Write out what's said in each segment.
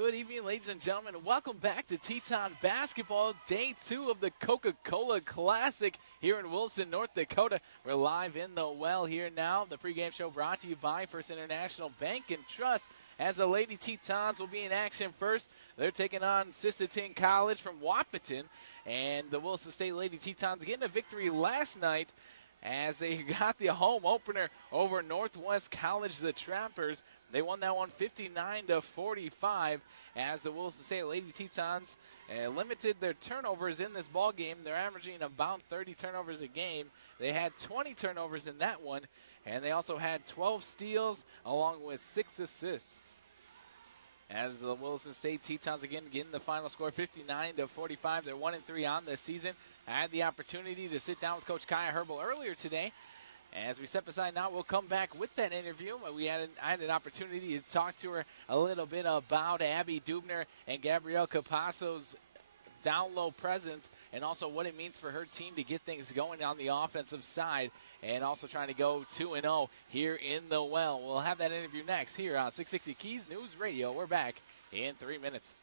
Good evening, ladies and gentlemen. Welcome back to Teton Basketball, Day 2 of the Coca-Cola Classic here in Wilson, North Dakota. We're live in the well here now. The pregame show brought to you by First International Bank and Trust. As the Lady Tetons will be in action first, they're taking on Sisseton College from Wahpeton. And the Wilson State Lady Tetons getting a victory last night as they got the home opener over Northwest College, the Trappers. They won that one 59-45 as the Wilson State Lady Tetons limited their turnovers in this ball game. They're averaging about 30 turnovers a game. They had 20 turnovers in that one, and they also had 12 steals along with 6 assists. As the Wilson State Tetons again getting the final score 59-45. They're 1-3 on this season. I had the opportunity to sit down with Coach Kaya Herbal earlier today. As we step aside now, we'll come back with that interview. I had an opportunity to talk to her a little bit about Abby Dubner and Gabrielle Capasso's down low presence, and also what it means for her team to get things going on the offensive side, and also trying to go 2-0 here in the well. We'll have that interview next here on 660 Keys News Radio. We're back in 3 minutes.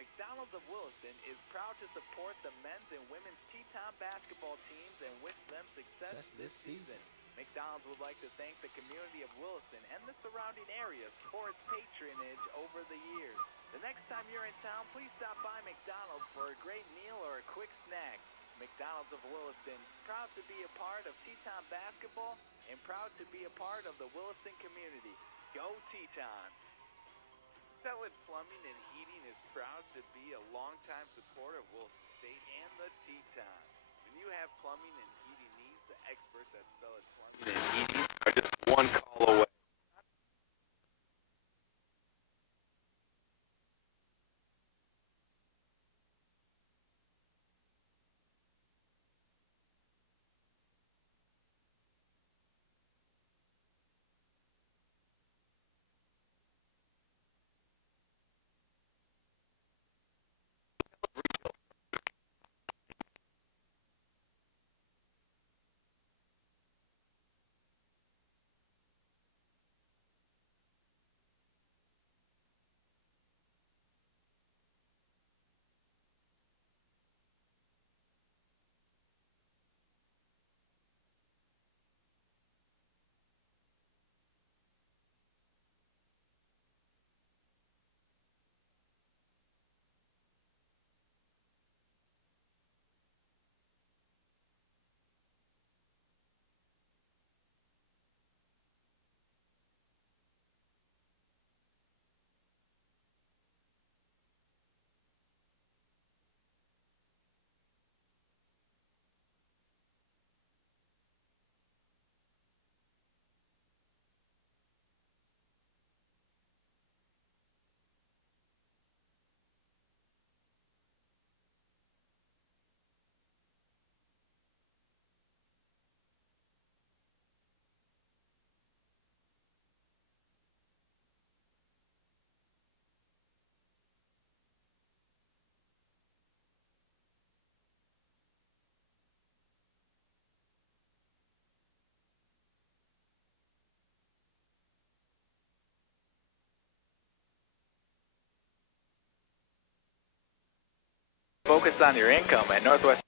McDonald's of Williston is proud to support the men's and women's Teton basketball teams and wish them success this season. McDonald's would like to thank the community of Williston and the surrounding areas for its patronage over the years. The next time you're in town, please stop by McDonald's for a great meal or a quick snack. McDonald's of Williston, proud to be a part of Teton basketball and proud to be a part of the Williston community. Go Teton! Teton Plumbing and Heating is proud to be a longtime supporter of Wilson State and the Tetons. When you have plumbing and heating needs, the experts at Teton Plumbing and Heating are just one call away. Focus on your income at Northwest.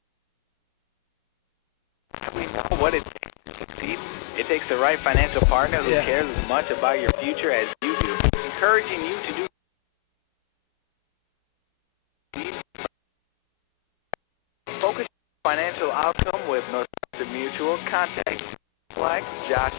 We know what it takes to succeed. It takes the right financial partner who cares as much about your future as you do, encouraging you to do. Focus on financial outcome with Northwestern Mutual. Contact like Josh.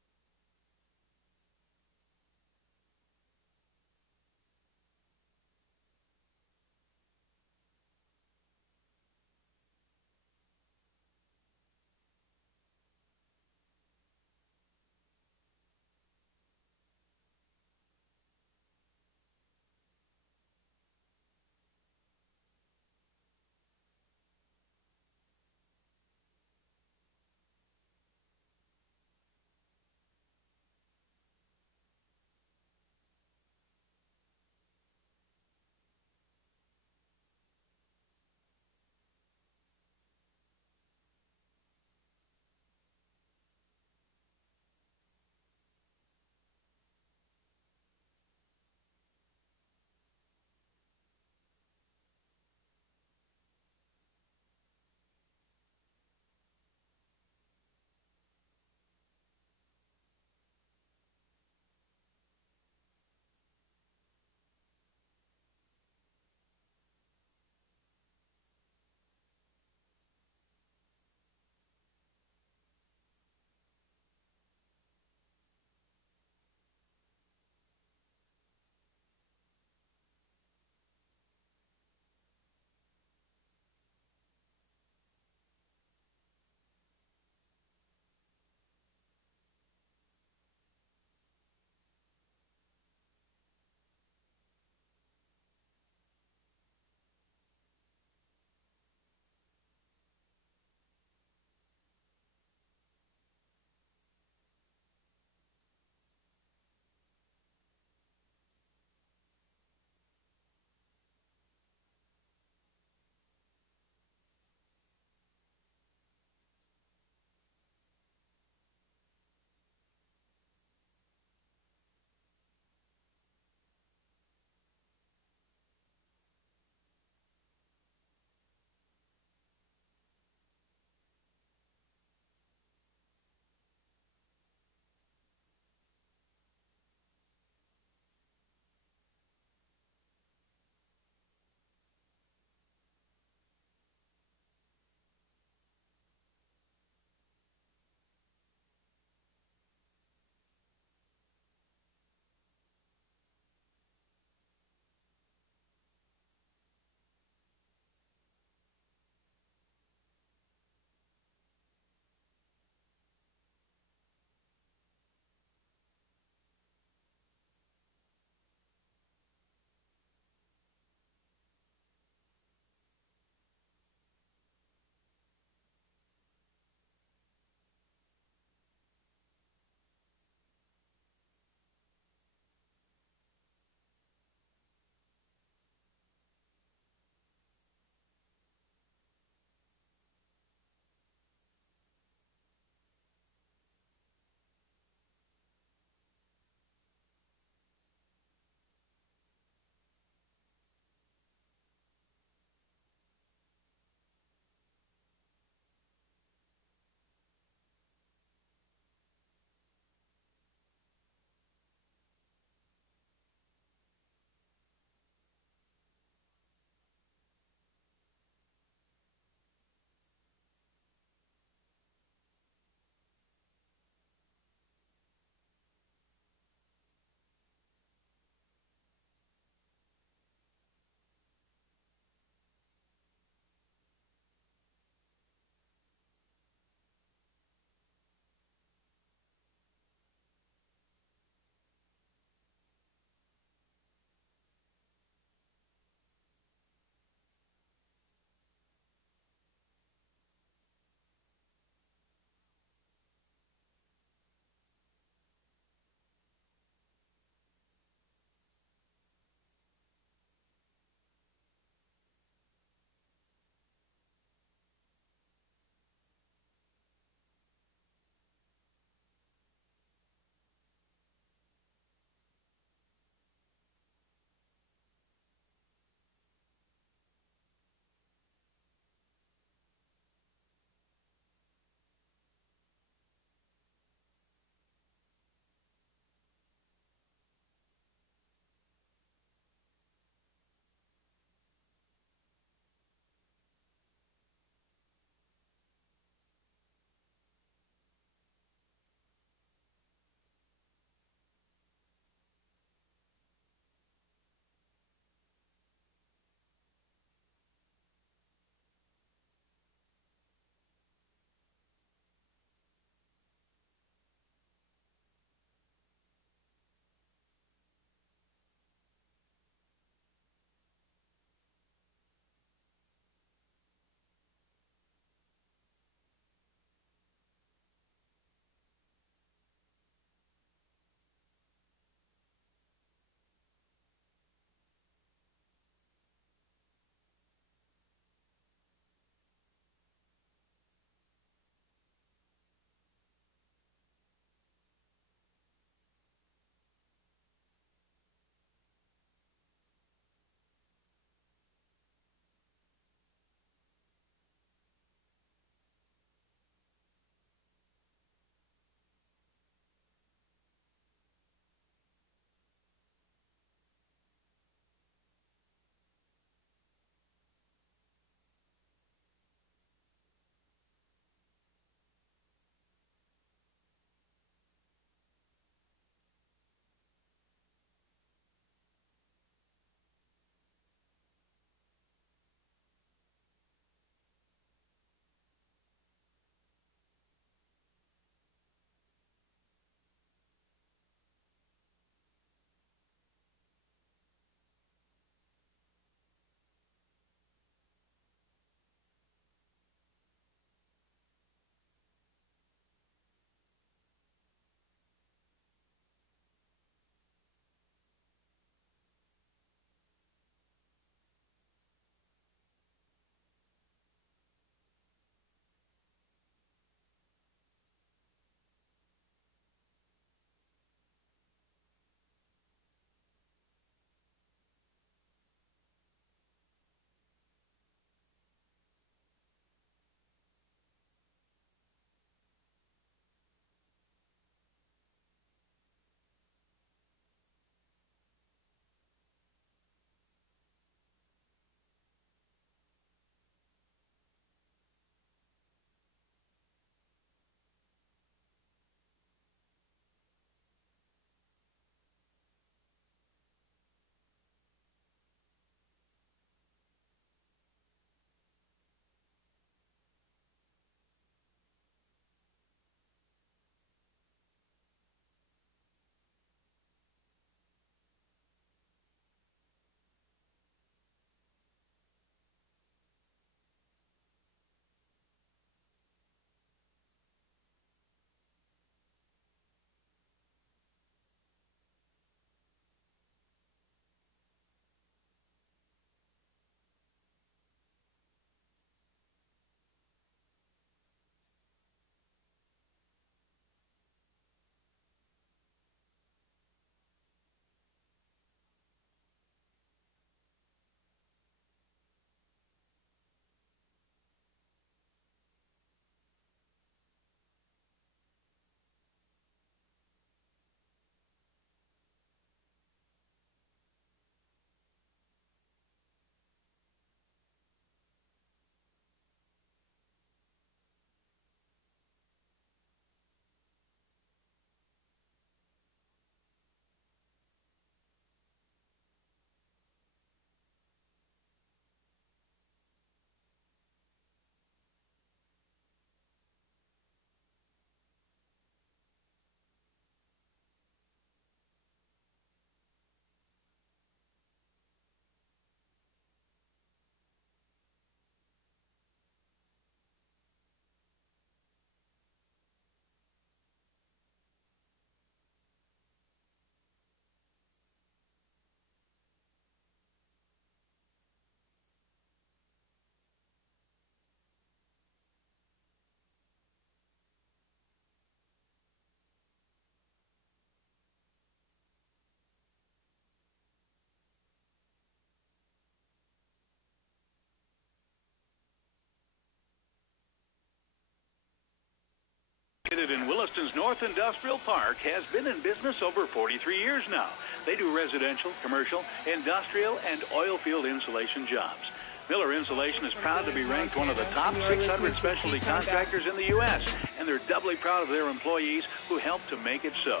Located in Williston's North Industrial Park, has been in business over 43 years now. They do residential, commercial, industrial, and oil field insulation jobs. Miller Insulation is proud to be ranked one of the top 600 specialty contractors in the U.S., and they're doubly proud of their employees who help to make it so.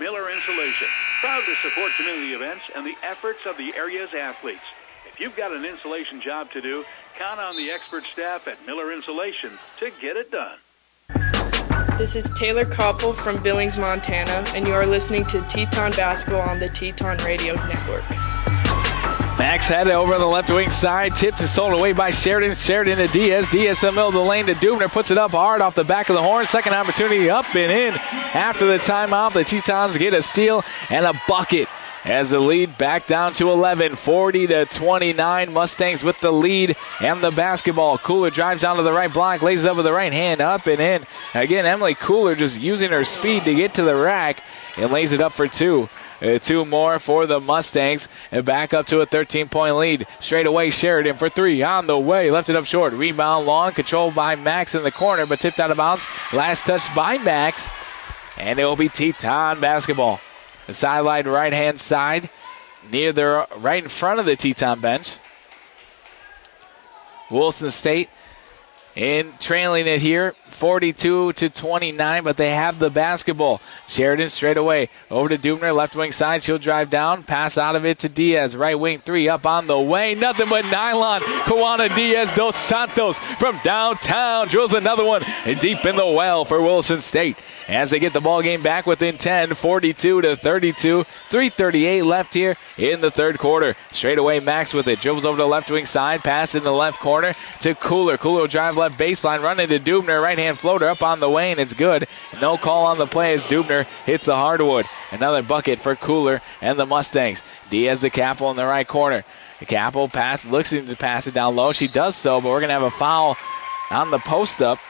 Miller Insulation, proud to support community events and the efforts of the area's athletes. If you've got an insulation job to do, count on the expert staff at Miller Insulation to get it done. This is Taylor Koppel from Billings, Montana, and you are listening to Teton Basketball on the Teton Radio Network. Max had it over on the left wing side. Tipped and sold away by Sheridan. Sheridan to Diaz. Diaz in the middle of the lane to Dubner. Puts it up hard off the back of the horn. Second opportunity up and in. After the timeout, the Tetons get a steal and a bucket as the lead back down to 11, 40-29. Mustangs with the lead and the basketball. Cooler drives down to the right block, lays it up with the right hand, up and in. Again, Emily Cooler just using her speed to get to the rack and lays it up for two. Two more for the Mustangs and back up to a 13-point lead. Straight away, Sheridan for three on the way. Left it up short. Rebound long, controlled by Max in the corner, but tipped out of bounds. Last touch by Max, and it will be Teton basketball. The sideline right-hand side, near the right in front of the Teton bench. Wilson State in trailing it here, 42-29, but they have the basketball. Sheridan straight away over to Dubner, left wing side. She'll drive down, pass out of it to Diaz. Right wing three up on the way. Nothing but nylon. Kawana Diaz dos Santos from downtown drills another one and deep in the well for Wilson State as they get the ball game back within 10, 42-32. 3:38 left here in the third quarter. Straight away, Max with it. Dribbles over to the left wing side. Pass in the left corner to Cooler. Cooler will drive left baseline, run into Dubner. Right-hand floater up on the way, and it's good. No call on the play as Dubner hits the hardwood. Another bucket for Cooler and the Mustangs. Diaz to Capel in the right corner. Capel looks to pass it down low. She does so, but we're going to have a foul on the post-up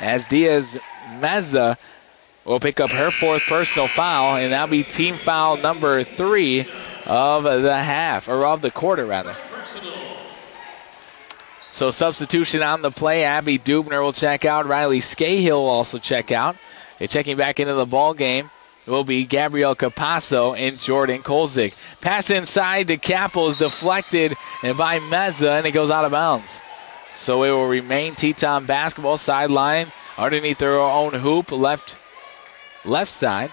as Diaz Meza will pick up her fourth personal foul, and that'll be team foul number 3 of the half, or of the quarter, rather. So substitution on the play. Abby Dubner will check out. Riley Scahill will also check out. And checking back into the ball game will be Gabrielle Capasso and Jordan Kolzik. Pass inside to Capel is deflected by Meza, and it goes out of bounds. So it will remain Teton basketball sideline underneath their own hoop, left side.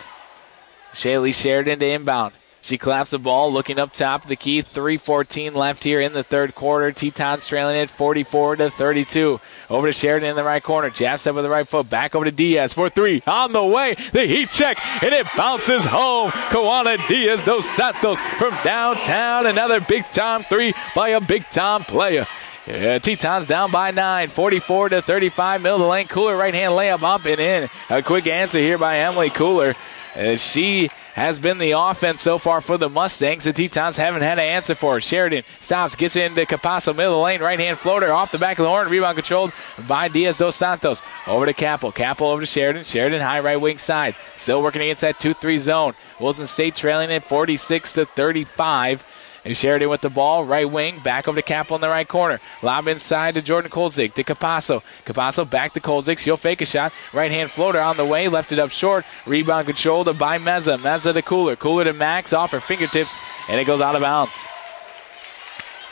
Shaylee Sheridan to inbound. She claps the ball, looking up top of the key. 3:14 left here in the third quarter. Tetons trailing it 44-32. Over to Sheridan in the right corner. Jab step with the right foot. Back over to Diaz for three. On the way. The heat check, and it bounces home. Kawana Diaz dos Santos from downtown. Another big-time three by a big-time player. Tetons down by 9, 44-35. Middle of the lane. Cooler right-hand layup up and in. A quick answer here by Emily Cooler. She has been the offense so far for the Mustangs. The Tetons haven't had an answer for her. Sheridan stops, gets into Capasso, middle of the lane, right-hand floater off the back of the horn. Rebound controlled by Diaz dos Santos. Over to Capel. Capel over to Sheridan. Sheridan high right wing side. Still working against that 2-3 zone. Wilson State trailing it 46-35. And Sheridan with the ball, right wing, back over to Capel in the right corner. Lob inside to Jordan Kolzik, to Capasso. Capasso back to Kolzik. She'll fake a shot. Right-hand floater on the way, left it up short. Rebound controlled by Meza. Meza to Cooler. Cooler to Max, off her fingertips, and it goes out of bounds.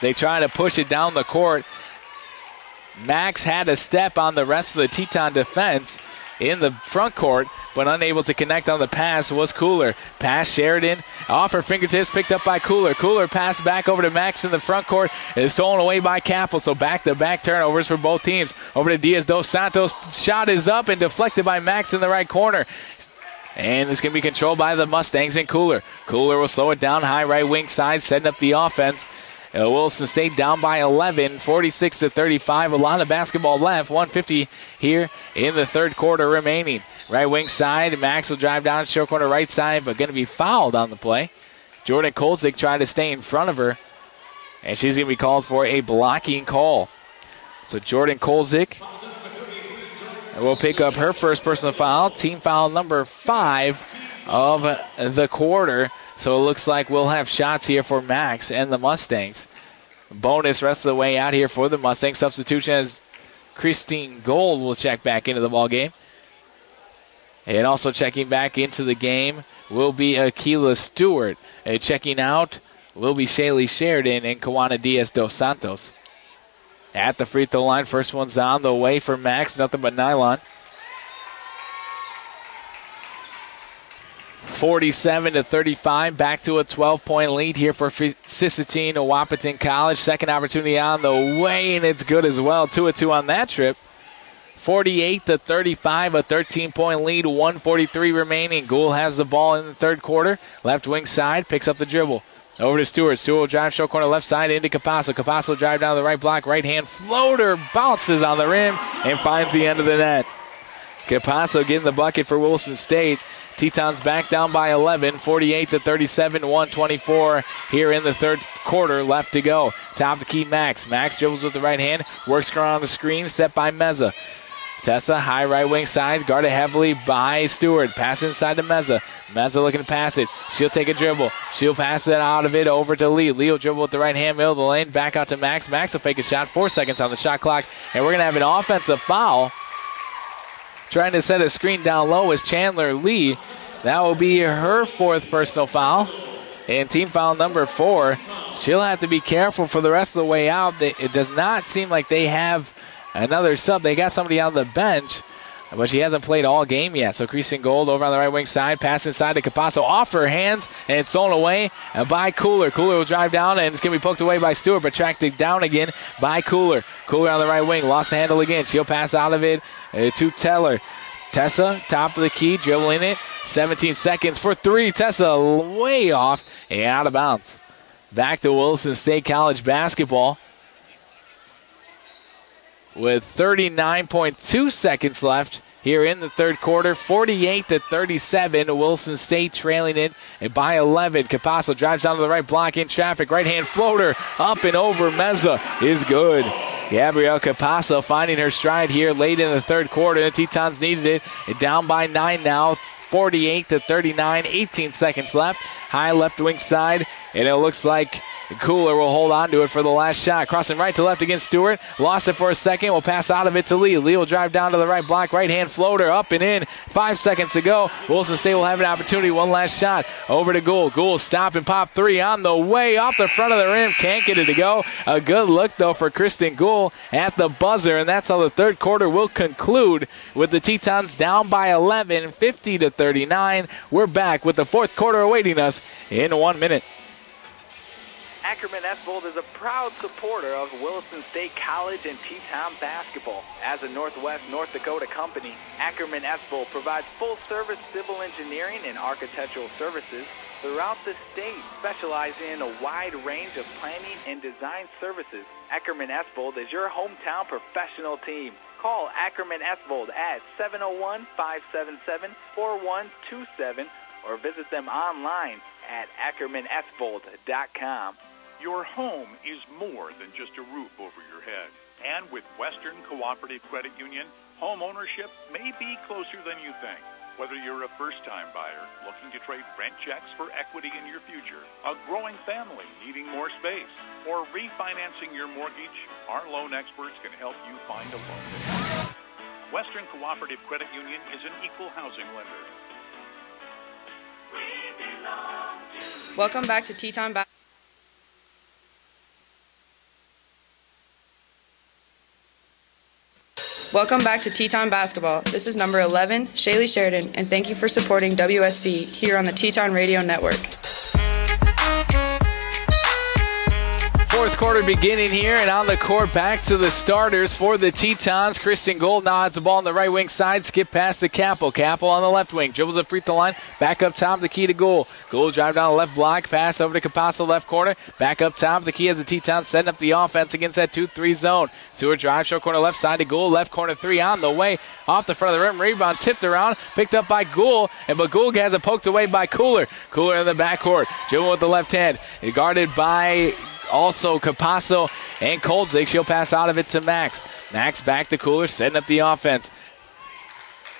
They try to push it down the court. Max had a step on the rest of the Teton defense in the front court, but unable to connect on the pass was Cooler. Pass Sheridan, off her fingertips, picked up by Cooler. Cooler pass back over to Max in the front court. It is stolen away by Capel, so back-to-back turnovers for both teams. Over to Diaz dos Santos. Shot is up and deflected by Max in the right corner. And it's going to be controlled by the Mustangs and Cooler. Cooler will slow it down, high right wing side, setting up the offense. Wilson State down by 11, 46-35. A lot of basketball left. 1:50 here in the third quarter remaining. Right wing side, Max will drive down short corner right side, but going to be fouled on the play. Jordan Kolzik tried to stay in front of her, and she's going to be called for a blocking call. So Jordan Kolzik will pick up her first personal foul, team foul number 5 of the quarter. So it looks like we'll have shots here for Max and the Mustangs. Bonus rest of the way out here for the Mustangs. Substitution as Christine Gold will check back into the ball game. And also checking back into the game will be Akila Stewart. Checking out will be Shaylee Sheridan and Kawana Diaz dos Santos. At the free throw line, first one's on the way for Max, nothing but nylon. 47-35, back to a 12-point lead here for Sisseton Wahpeton College. Second opportunity on the way, and it's good as well. 2-2 on that trip. 48-35, a 13-point lead, 1:43 remaining. Gould has the ball in the third quarter. Left wing side, picks up the dribble. Over to Stewart. Stewart will drive short corner left side into Capasso. Capasso drive down the right block, right hand floater, bounces on the rim, and finds the end of the net. Capasso getting the bucket for Wilson State. Tetons back down by 11, 48-37, 1:24 here in the third quarter left to go. Top of the key, Max. Max dribbles with the right hand, works around the screen, set by Meza. Tessa, high right wing side, guarded heavily by Stewart. Pass inside to Meza. Meza looking to pass it. She'll take a dribble. She'll pass it out of it over to Lee. Lee will dribble with the right hand, middle of the lane, back out to Max. Max will fake a shot, 4 seconds on the shot clock, and we're going to have an offensive foul. Trying to set a screen down low is Chandler Lee. That will be her fourth personal foul. And team foul number 4. She'll have to be careful for the rest of the way out. It does not seem like they have another sub. They got somebody on the bench, but she hasn't played all game yet. So Kristen Gold over on the right wing side. Pass inside to Capasso. Off her hands, and it's stolen away by Cooler. Cooler will drive down, and it's going to be poked away by Stewart, but tracked it down again by Cooler. Cooler on the right wing. Lost the handle again. She'll pass out of it to Teller. Tessa, top of the key, dribbling it. 17 seconds for 3. Tessa way off and out of bounds. Back to Wilson State College basketball with 39.2 seconds left here in the third quarter. 48-37, Wilson State trailing it by 11. Capasso drives down to the right block in traffic. Right hand floater up and over Meza is good. Gabrielle Capasso finding her stride here late in the third quarter. The Tetons needed it. Down by 9 now. 48-39, 18 seconds left. High left wing side, and it looks like Cooler will hold on to it for the last shot. Crossing right to left against Stewart. Lost it for a second. Will pass out of it to Lee. Lee will drive down to the right block. Right hand floater up and in. 5 seconds to go. Wilson State will have an opportunity. One last shot. Over to Gould. Gould stop and pop 3 on the way. Off the front of the rim. Can't get it to go. A good look, though, for Kristen Gould at the buzzer. And that's how the third quarter will conclude with the Tetons down by 11, 50-39. We're back with the fourth quarter awaiting us in 1 minute. Ackerman-Esbold is a proud supporter of Wilson State College and Teton basketball. As a Northwest North Dakota company, Ackerman-Esbold provides full-service civil engineering and architectural services throughout the state, specializing in a wide range of planning and design services. Ackerman-Esbold is your hometown professional team. Call Ackerman-Esbold at 701-577-4127 or visit them online at ackermanesbold.com. Your home is more than just a roof over your head. And with Western Cooperative Credit Union, home ownership may be closer than you think. Whether you're a first-time buyer looking to trade rent checks for equity in your future, a growing family needing more space, or refinancing your mortgage, our loan experts can help you find a loan. Western Cooperative Credit Union is an equal housing lender. Welcome back to Teton Basketball. Welcome back to Teton Basketball. This is number 11, Shaylee Sheridan, and thank you for supporting WSC here on the Teton Radio Network. Fourth quarter beginning here, and on the court, back to the starters for the Tetons. Kristen Gould now has the ball on the right wing side, skip past the Capel. Capel on the left wing, dribbles the free throw line, back up top, the key to Gould. Gould drive down the left block, pass over to Capasso, left corner, back up top, the key has the Tetons setting up the offense against that 2-3 zone. Stewart drive, short corner left side to Gould, left corner 3 on the way, off the front of the rim, rebound tipped around, picked up by Gould, but Gould has it poked away by Cooler. Cooler in the backcourt, dribble with the left hand, guarded by also Capasso and Koldzig. She'll pass out of it to Max. Max back to Cooler, setting up the offense.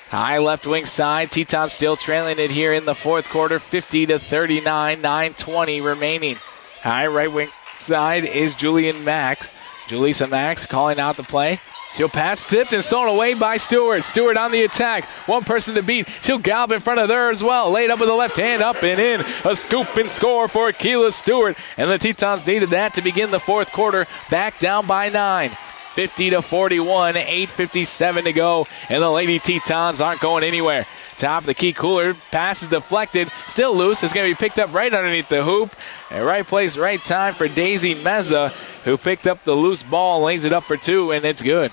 High left wing side. Teton still trailing it here in the fourth quarter, 50-39, 9:20 remaining. High right wing side is Julian Max. Julissa Max calling out the play. She'll pass, tipped and stolen away by Stewart. Stewart on the attack. One person to beat. She'll gallop in front of her as well. Laid up with the left hand, up and in. A scoop and score for Keila Stewart. And the Tetons needed that to begin the fourth quarter. Back down by 9. 50-41, 8:57 to go. And the Lady Tetons aren't going anywhere. Top of the key, Cooler. Pass is deflected. Still loose. It's going to be picked up right underneath the hoop. And right place, right time for Daisy Meza, who picked up the loose ball and lays it up for 2, and it's good.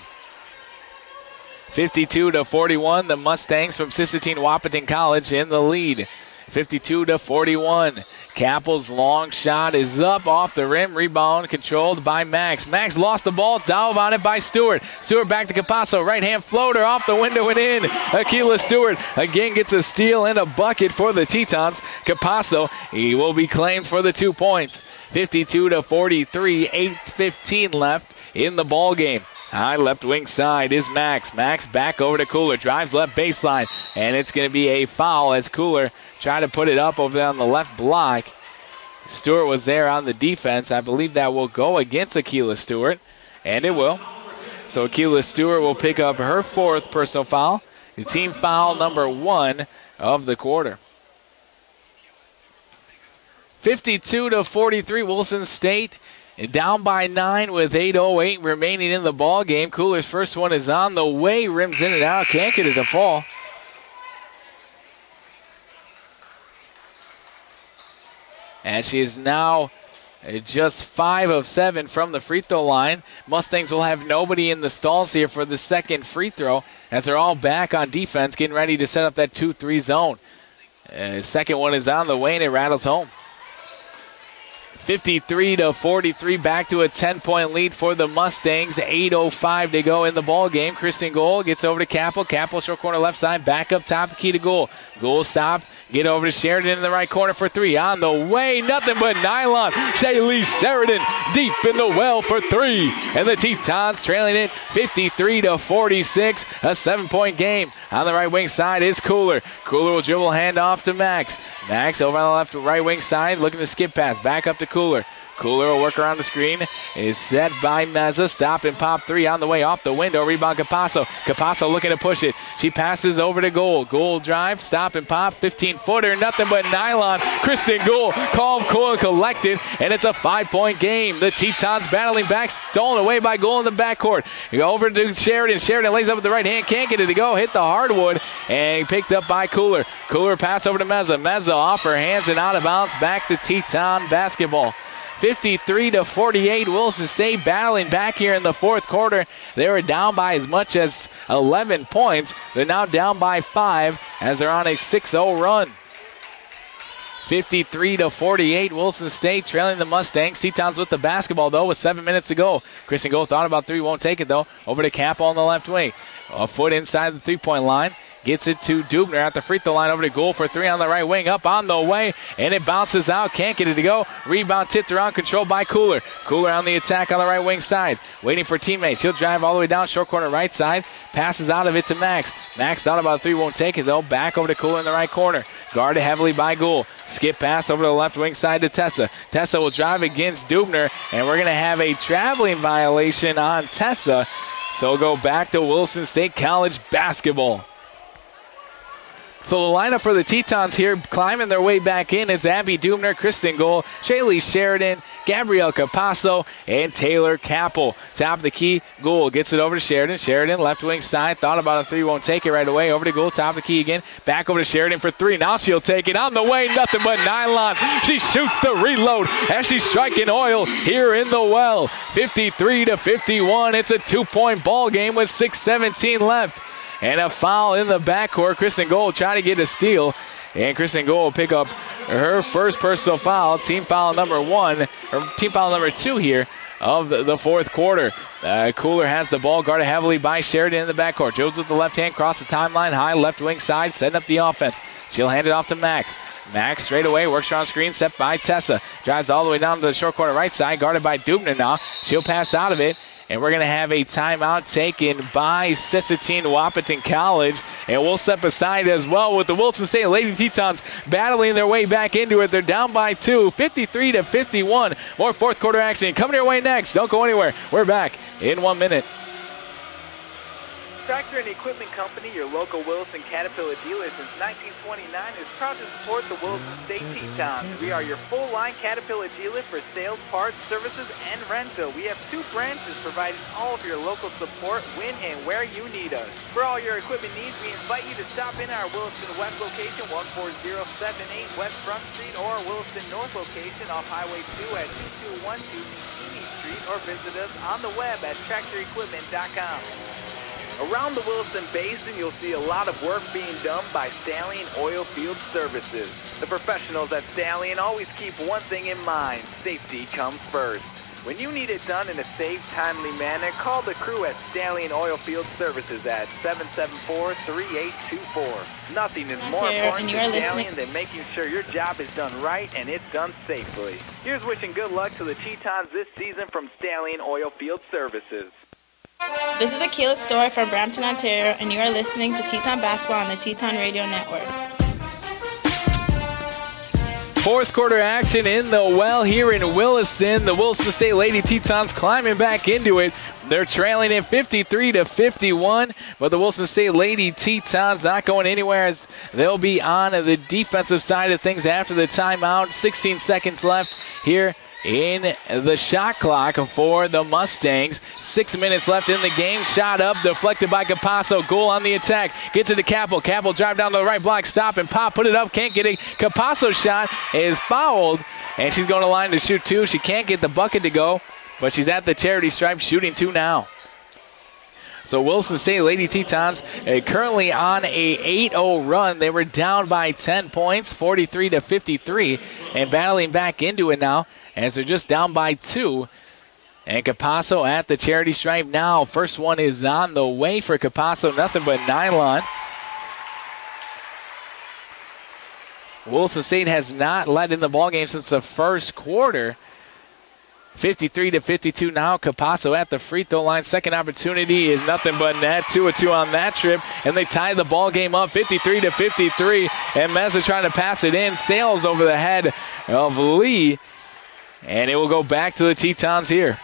52-41, the Mustangs from Sisseton Wahpeton College in the lead. 52-41. Kappel's long shot is up off the rim. Rebound controlled by Max. Max lost the ball. Dove on it by Stewart. Stewart back to Capasso. Right hand floater off the window and in. Keila Stewart again gets a steal and a bucket for the Tetons. Capasso, he will be claimed for the 2 points. 52-43, 8:15 left in the ball game. High left wing side is Max. Max back over to Cooler. Drives left baseline. And it's going to be a foul as Cooler tried to put it up over on the left block. Stewart was there on the defense. I believe that will go against Keila Stewart. And it will. So Keila Stewart will pick up her 4th personal foul. The team foul number 1 of the quarter. 52-43, Wilson State down by 9 with 8:08 remaining in the ball game. Cooler's first one is on the way. Rims in and out. Can't get it to fall. And she is now just 5 of 7 from the free throw line. Mustangs will have nobody in the stalls here for the second free throw as they're all back on defense, getting ready to set up that 2-3 zone. Second one is on the way and it rattles home. 53-43, back to a 10-point lead for the Mustangs. 8:05 to go in the ball game. Kristen Goal gets over to Kappel. Kappel short corner left side, back up top, key to Goal. Goal stop, get over to Sheridan in the right corner for 3. On the way, nothing but nylon. Shaylee Sheridan deep in the well for 3. And the Tetons trailing it 53-46, a 7-point game. On the right wing side is Cooler. Cooler will dribble handoff to Max. Max over on the left right wing side, looking to skip pass. Back up to Cooler. Cooler will work around the screen. Is set by Meza. Stop and pop 3 on the way off the window. Rebound Capasso. Capasso looking to push it. She passes over to Goal. Goal drive. Stop and pop. 15-footer. Nothing but nylon. Kristen Goal. Calm, cool, and collected. And it's a 5-point game. The Tetons battling back. Stolen away by Goal in the backcourt. You go over to Sheridan. Sheridan lays up with the right hand. Can't get it to go. Hit the hardwood. And picked up by Cooler. Cooler pass over to Meza. Meza off her hands and out of bounds. Back to Teton basketball. 53-48, Wilson State battling back here in the fourth quarter. They were down by as much as 11 points. They're now down by 5 as they're on a 6-0 run. 53-48, Wilson State trailing the Mustangs. Tetons with the basketball, though, with 7 minutes to go. Kristen Gold thought about 3, won't take it, though. Over to Kappel on the left wing. A foot inside the three-point line. Gets it to Dubner at the free throw line, over to Goal for 3 on the right wing. Up on the way, and it bounces out. Can't get it to go. Rebound tipped around, controlled by Cooler. Cooler on the attack on the right wing side. Waiting for teammates. He'll drive all the way down, short corner right side. Passes out of it to Max. Max thought about 3, won't take it, though. Back over to Cooler in the right corner. Guarded heavily by Goal. Skip pass over to the left wing side to Tessa. Tessa will drive against Dubner, and we're going to have a traveling violation on Tessa. So we'll go back to Wilson State College basketball. So the lineup for the Tetons here, climbing their way back in, it's Abby Dubner, Kristen Goal, Shaylee Sheridan, Gabrielle Capasso, and Taylor Kappel. Top of the key, Goal gets it over to Sheridan. Sheridan, left wing side, thought about a 3, won't take it right away. Over to Goal, top of the key again. Back over to Sheridan for 3. Now she'll take it. On the way, nothing but nylon. She shoots the reload as she's striking oil here in the well. 53-51. It's a 2-point ball game with 6:17 left. And a foul in the backcourt. Kristen Goal trying to get a steal. And Kristen Goal will pick up her first personal foul. Team foul number 1, or team foul number 2 here of the fourth quarter. Cooler has the ball, guarded heavily by Sheridan in the backcourt. Jones with the left hand, cross the timeline, high left wing side, setting up the offense. She'll hand it off to Max. Max straight away, works around screen, set by Tessa. Drives all the way down to the short corner right side, guarded by Dubner now. She'll pass out of it. And we're going to have a timeout taken by Sisseton Wahpeton College. And we'll step aside as well with the Wilson State Lady Tetons battling their way back into it. They're down by 2, 53-51. More fourth quarter action coming your way next. Don't go anywhere. We're back in 1 minute. Tractor and Equipment Company, your local Wilson Caterpillar dealer since 1929, is proud to support the Wilson State Tetons. We are your full-line Caterpillar dealer for sales, parts, services, and rental. We have 2 branches providing all of your local support when and where you need us. For all your equipment needs, we invite you to stop in our Wilson West location, 14078 West Front Street, or Wilson North location off Highway 2 at 2212 East Street, or visit us on the web at tractorequipment.com. Around the Wilson Basin, you'll see a lot of work being done by Stallion Oilfield Services. The professionals at Stallion always keep one thing in mind: safety comes first. When you need it done in a safe, timely manner, call the crew at Stallion Oilfield Services at 774-3824. Nothing is more important to Stallion than making sure your job is done right and it's done safely. Here's wishing good luck to the Tetons this season from Stallion Oilfield Services. This is Akila's story from Brampton, Ontario, and you are listening to Teton Basketball on the Teton Radio Network. Fourth quarter action in the well here in Williston. The Wilson State Lady Tetons climbing back into it. They're trailing it 53-51, but the Wilson State Lady Tetons not going anywhere as they'll be on the defensive side of things after the timeout. 16 seconds left here in the shot clock for the Mustangs. 6 minutes left in the game. Shot up, deflected by Capasso. Goal on the attack. Gets it to Capel. Capel drive down to the right block. Stop and pop. Put it up. Can't get it. Capasso shot is fouled, and she's going to line to shoot 2. She can't get the bucket to go, but she's at the charity stripe shooting 2 now. So Wilson State Lady Tetons currently on a 8-0 run. They were down by 10 points, 43-53, and battling back into it now as they're just down by 2. And Capasso at the charity stripe now. First one is on the way for Capasso. Nothing but nylon. Wilson State has not led in the ballgame since the first quarter. 53-52 now. Capasso at the free throw line. Second opportunity is nothing but net. 2-2 on that trip, and they tie the ball game up 53-53. And Meza trying to pass it in. Sails over the head of Lee, and it will go back to the Tetons here.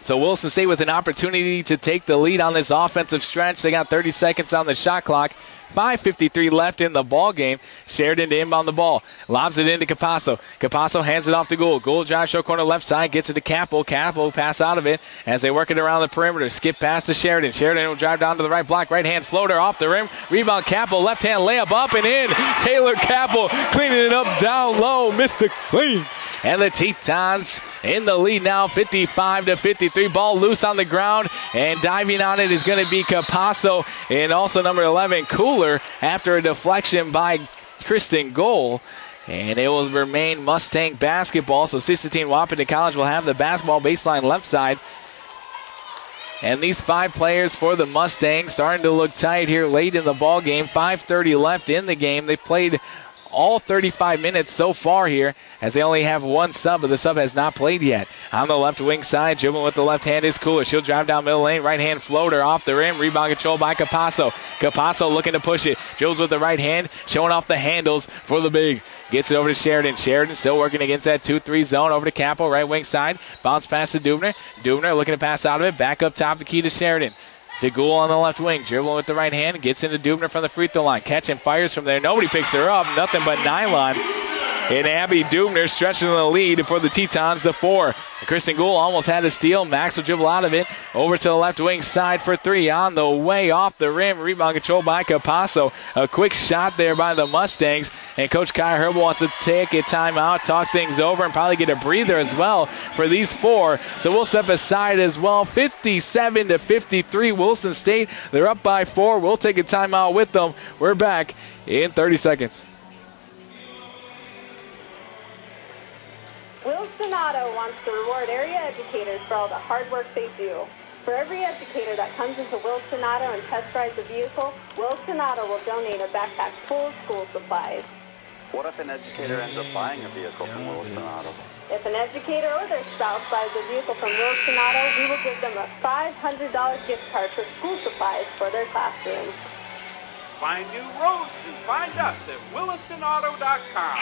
So Wilson State with an opportunity to take the lead on this offensive stretch. They got 30 seconds on the shot clock. 5:53 left in the ball game. Sheridan to inbound the ball. Lobs it into Capasso. Capasso hands it off to Gould. Gould drive short corner left side. Gets it to Capel. Capel pass out of it as they work it around the perimeter. Skip pass to Sheridan. Sheridan will drive down to the right block. Right hand floater off the rim. Rebound Capel. Left hand layup up and in. Taylor Capel cleaning it up down low. Missed the clean. And the Tetons in the lead now, 55-53. Ball loose on the ground, and diving on it is going to be Capasso and also number 11, Cooler, after a deflection by Kristen Goal. And it will remain Mustang basketball. So Sisseton Wahpeton College will have the basketball baseline left side. And these 5 players for the Mustangs starting to look tight here late in the ball game. 5:30 left in the game. They played all 35 minutes so far here, as they only have 1 sub, but the sub has not played yet. On the left wing side, dribbling with the left hand is Cooler. She'll drive down middle lane, right hand floater off the rim, rebound control by Capasso. Capasso looking to push it, dribbles with the right hand, showing off the handles for the big. Gets it over to Sheridan. Sheridan still working against that 2-3 zone, over to Capel, right wing side, bounce pass to Dubner. Dubner looking to pass out of it, back up top, the key to Sheridan. DeGoul on the left wing, dribbling with the right hand, gets into Dubner from the free throw line, catching fires from there. Nobody picks her up, nothing but nylon. And Abby Dubner stretching the lead for the Tetons to 4. Kristen Gould almost had a steal. Max will dribble out of it. Over to the left wing side for 3. On the way off the rim. Rebound control by Capasso. A quick shot there by the Mustangs. And Coach Kai Herbal wants to take a timeout, talk things over, and probably get a breather as well for these 4. So we'll step aside as well. 57-53 Wilson State. They're up by 4. We'll take a timeout with them. We're back in 30 seconds. Wilson Auto wants to reward area educators for all the hard work they do. For every educator that comes into Wilson Auto and test drives a vehicle, Wilson Auto will donate a backpack full of school supplies. What if an educator ends up buying a vehicle from Wilson Auto? If If an educator or their spouse buys a vehicle from Wilson Auto, we will give them a $500 gift card for school supplies for their classrooms. Find new roads and find us at willistonauto.com.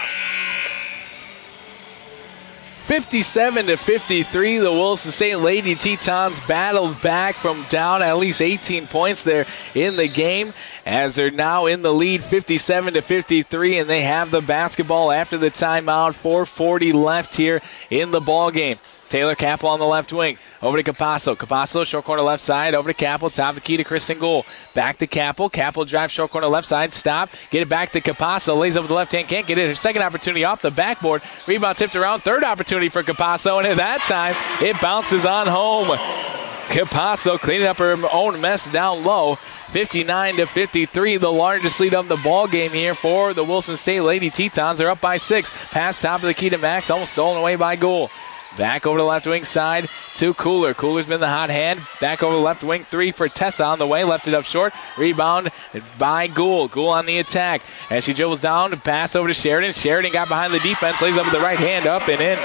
57-53, the Wilson St. Lady Tetons battled back from down at least 18 points there in the game, as they're now in the lead 57-53, and they have the basketball after the timeout. 4:40 left here in the ball game. Taylor Capel on the left wing. Over to Capasso. Capasso, short corner left side. Over to Capel. Top of the key to Kristen Gould. Back to Capel. Capel drives short corner left side. Stop. Get it back to Capasso. Lays up with the left hand. Can't get it. Her second opportunity off the backboard. Rebound tipped around. Third opportunity for Capasso. And at that time, it bounces on home. Capasso cleaning up her own mess down low. 59-53, the largest lead of the ball game here for the Wilson State Lady Tetons. They're up by 6. Pass top of the key to Max. Almost stolen away by Gould. Back over the left wing side to Cooler. Cooler's been the hot hand. Back over the left wing, 3 for Tessa on the way. Left it up short. Rebound by Gould. Gould on the attack. As she dribbles down, pass over to Sheridan. Sheridan got behind the defense. Lays up with the right hand, up and in.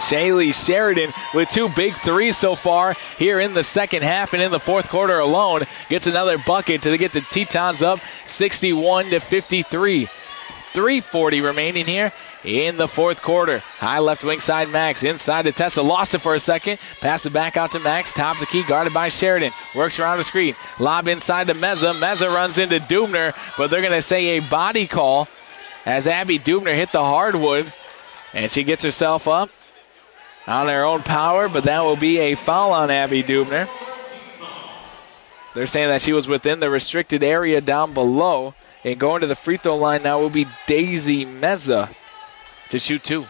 Shaylee Sheridan with 2 big threes so far here in the second half, and in the fourth quarter alone gets another bucket to get the Tetons up 61-53. 3:40 remaining here in the fourth quarter. High left wing side Max. Inside to Tessa. Lost it for a second. Pass it back out to Max. Top of the key guarded by Sheridan. Works around the screen. Lob inside to Meza. Meza runs into Dubner, but they're going to say a body call as Abby Dubner hit the hardwood. And she gets herself up on her own power, but that will be a foul on Abby Dubner. They're saying that she was within the restricted area down below. And going to the free throw line now will be Daisy Meza to shoot 2.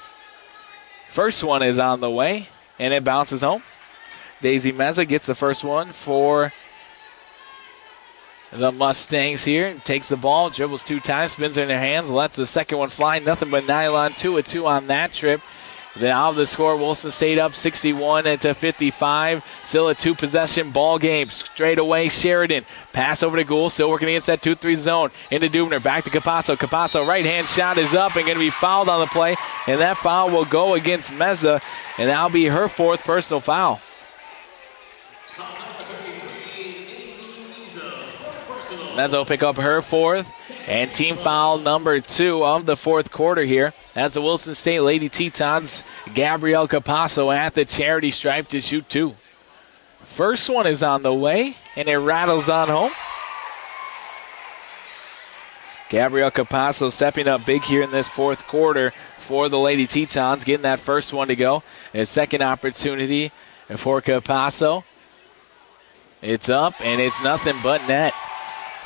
First one is on the way, and it bounces home. Daisy Meza gets the first one for the Mustangs here. Takes the ball, dribbles 2 times, spins it in their hands, lets the second one fly. Nothing but nylon. 2-2 on that trip. Then out of the score, Wilson State up 61-55. Still a 2-possession ball game. Straight away, Sheridan. Pass over to Gould. Still working against that 2-3 zone. Into Dubner. Back to Capasso. Capasso, right-hand shot is up and going to be fouled on the play. And that foul will go against Meza. And that'll be her 4th personal foul. Meza will pick up her 4th. And team foul number 2 of the fourth quarter here. That's the Wilson State Lady Tetons. Gabrielle Capasso at the charity stripe to shoot 2. First one is on the way, and it rattles on home. Gabrielle Capasso stepping up big here in this fourth quarter for the Lady Tetons, getting that first one to go. A second opportunity for Capasso. It's up, and it's nothing but net.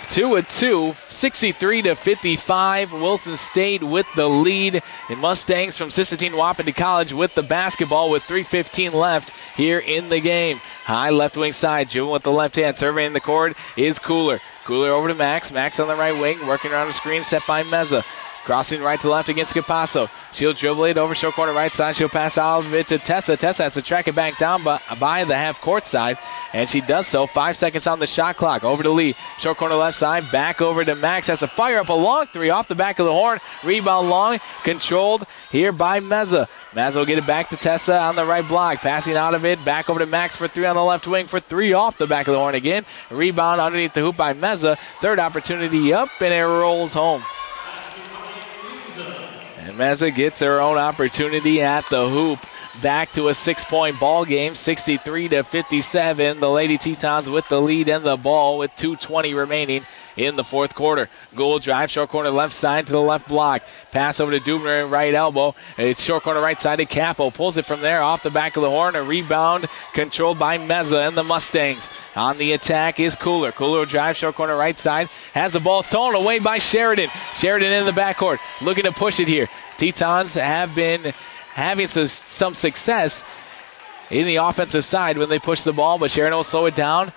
2-2, 63-55. Wilson State with the lead. And Mustangs from Sisseton Wahpeton College with the basketball with 3:15 left here in the game. High left wing side. Jewel with the left hand. Surveying the court is Cooler. Cooler over to Max. Max on the right wing. Working around the screen. Set by Meza. Crossing right to left against Capasso. She'll dribble it over short corner right side. She'll pass out of it to Tessa. Tessa has to track it back down by the half court side, and she does so. 5 seconds on the shot clock. Over to Lee. Short corner left side. Back over to Max. Has to fire up a long 3 off the back of the horn. Rebound long. Controlled here by Meza. Meza will get it back to Tessa on the right block. Passing out of it. Back over to Max for 3 on the left wing for 3 off the back of the horn again. Rebound underneath the hoop by Meza. Third opportunity up, and it rolls home. And Meza gets her own opportunity at the hoop. Back to a 6-point ball game, 63-57. The Lady Tetons with the lead and the ball with 2:20 remaining in the fourth quarter. Gould drive, short corner left side to the left block. Pass over to Dubner, right elbow. It's short corner right side to Capo. Pulls it from there off the back of the horn. A rebound controlled by Meza and the Mustangs. On the attack is Cooler. Cooler will drive, short corner right side. Has the ball thrown away by Sheridan. Sheridan in the backcourt, looking to push it here. Tetons have been having some success in the offensive side when they push the ball, but Sheridan will slow it down.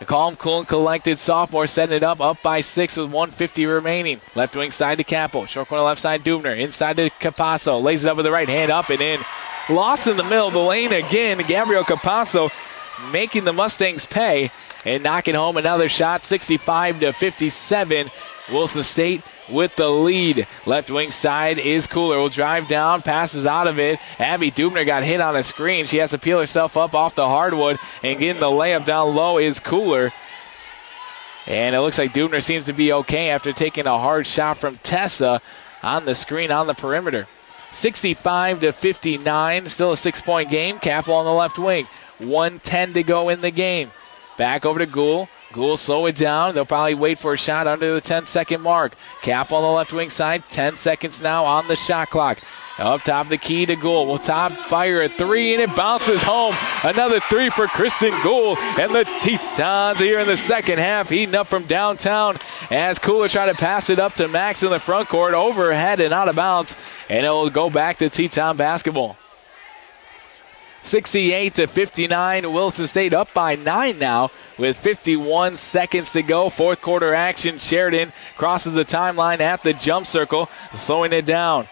A calm, cool, and collected sophomore setting it up by 6 with 1:50 remaining. Left wing side to Capo. Short corner left side, Dubner. Inside to Capasso. Lays it up with the right hand, up and in. Lost in the middle of the lane again. Gabrielle Capasso making the Mustangs pay and knocking home another shot, 65-57. Wilson State with the lead. Left wing side is Cooler. Will drive down, passes out of it. Abby Dubner got hit on a screen. She has to peel herself up off the hardwood, and getting the layup down low is Cooler. And it looks like Dubner seems to be okay after taking a hard shot from Tessa on the screen on the perimeter. 65-59, still a 6-point game. Capel on the left wing. 1:10 to go in the game. Back over to Gould. Gould slow it down. They'll probably wait for a shot under the 10-second mark. Capel on the left wing side. 10 seconds now on the shot clock. Up top the key to Gould. Will top fire a three, and it bounces home. Another three for Kristen Gould. And the Tetons here in the second half, heating up from downtown as Cooler try to pass it up to Max in the front court. Overhead and out of bounds. And it will go back to Teton basketball. 68-59. Wilson State up by 9 now with 51 seconds to go. Fourth quarter action. Sheridan crosses the timeline at the jump circle, slowing it down.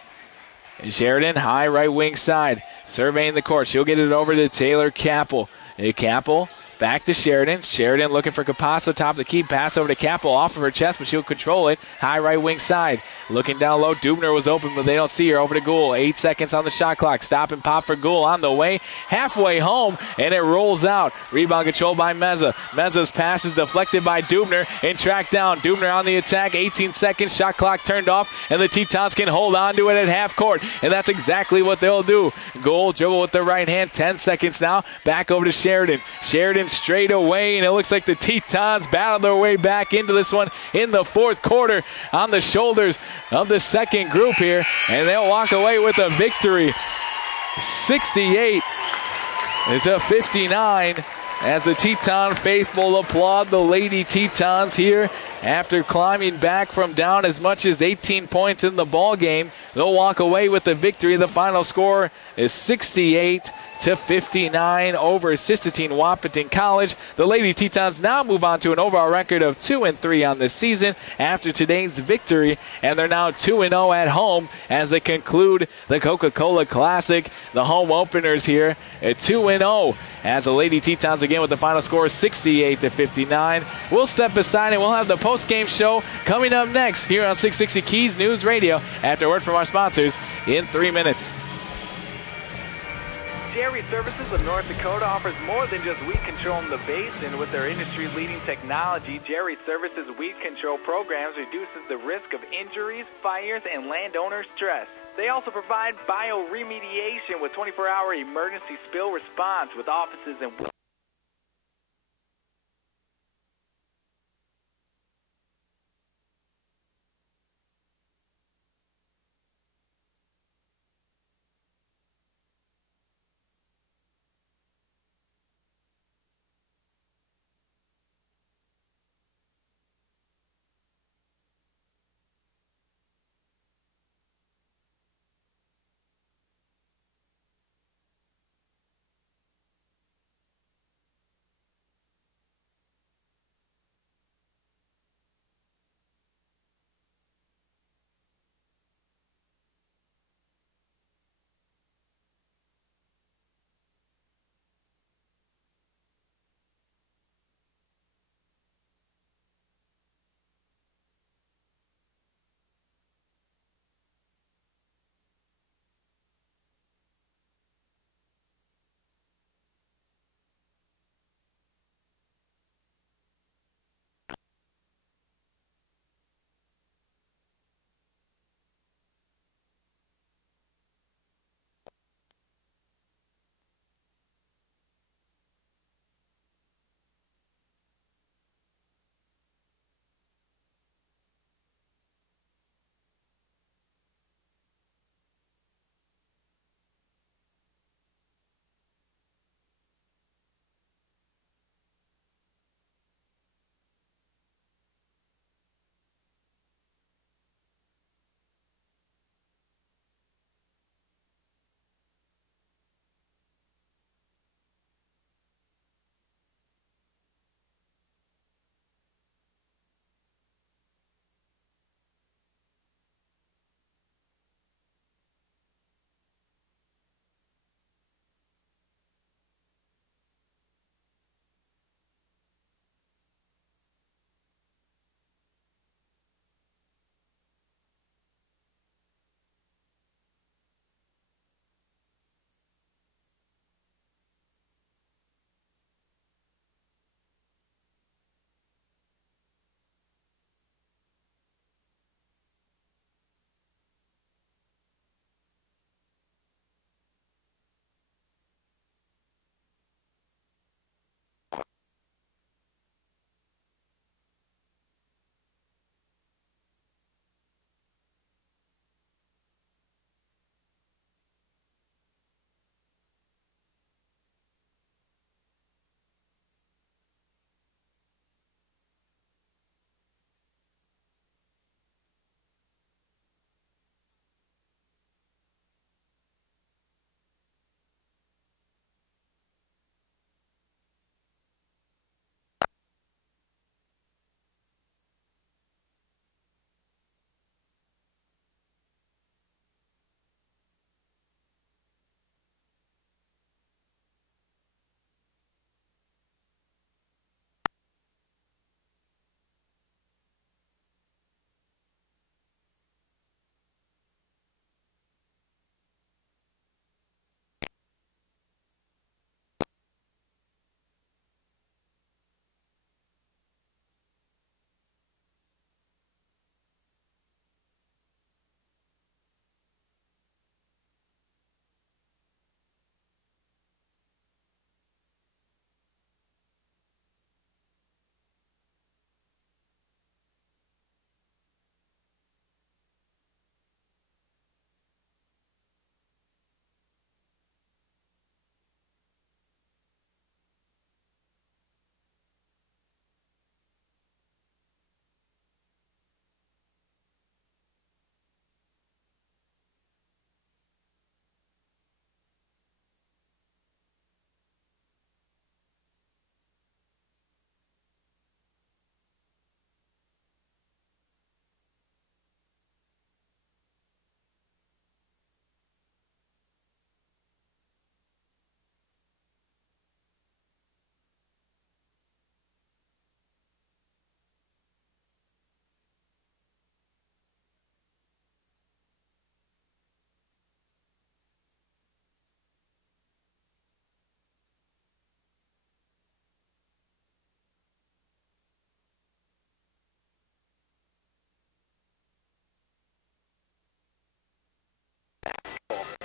Sheridan, high right wing side, surveying the court. She'll get it over to Taylor Capel. Capel back to Sheridan. Sheridan looking for Capasso, top of the key. Pass over to Capel, off of her chest, but she'll control it. High right wing side. Looking down low. Dubner was open, but they don't see her. Over to Gould. 8 seconds on the shot clock. Stop and pop for Gould on the way. Halfway home, and it rolls out. Rebound controlled by Meza. Meza's pass is deflected by Dubner and tracked down. Dubner on the attack. 18 seconds. Shot clock turned off, and the Tetons can hold on to it at half court, and that's exactly what they'll do. Gould dribble with the right hand. 10 seconds now. Back over to Sheridan. Sheridan straight away, and it looks like the Tetons battle their way back into this one in the fourth quarter on the shoulders of the second group here, and they'll walk away with a victory. 68-59 as the Teton faithful applaud the Lady Tetons here after climbing back from down as much as 18 points in the ball game. They'll walk away with the victory. The final score is 68-59 over Sisseton Wahpeton College. The Lady Tetons now move on to an overall record of 2-3 on the season after today's victory, and they're now 2-0 at home as they conclude the Coca-Cola Classic. The home openers here at 2-0 as the Lady Tetons again with the final score 68-59. We'll step aside and we'll have the post-game show coming up next here on 660 Keys News Radio after a word from our sponsors in 3 minutes. Jerry Services of North Dakota offers more than just weed control in the basin. With their industry-leading technology, Jerry Services weed control programs reduces the risk of injuries, fires, and landowner stress. They also provide bioremediation with 24-hour emergency spill response with offices in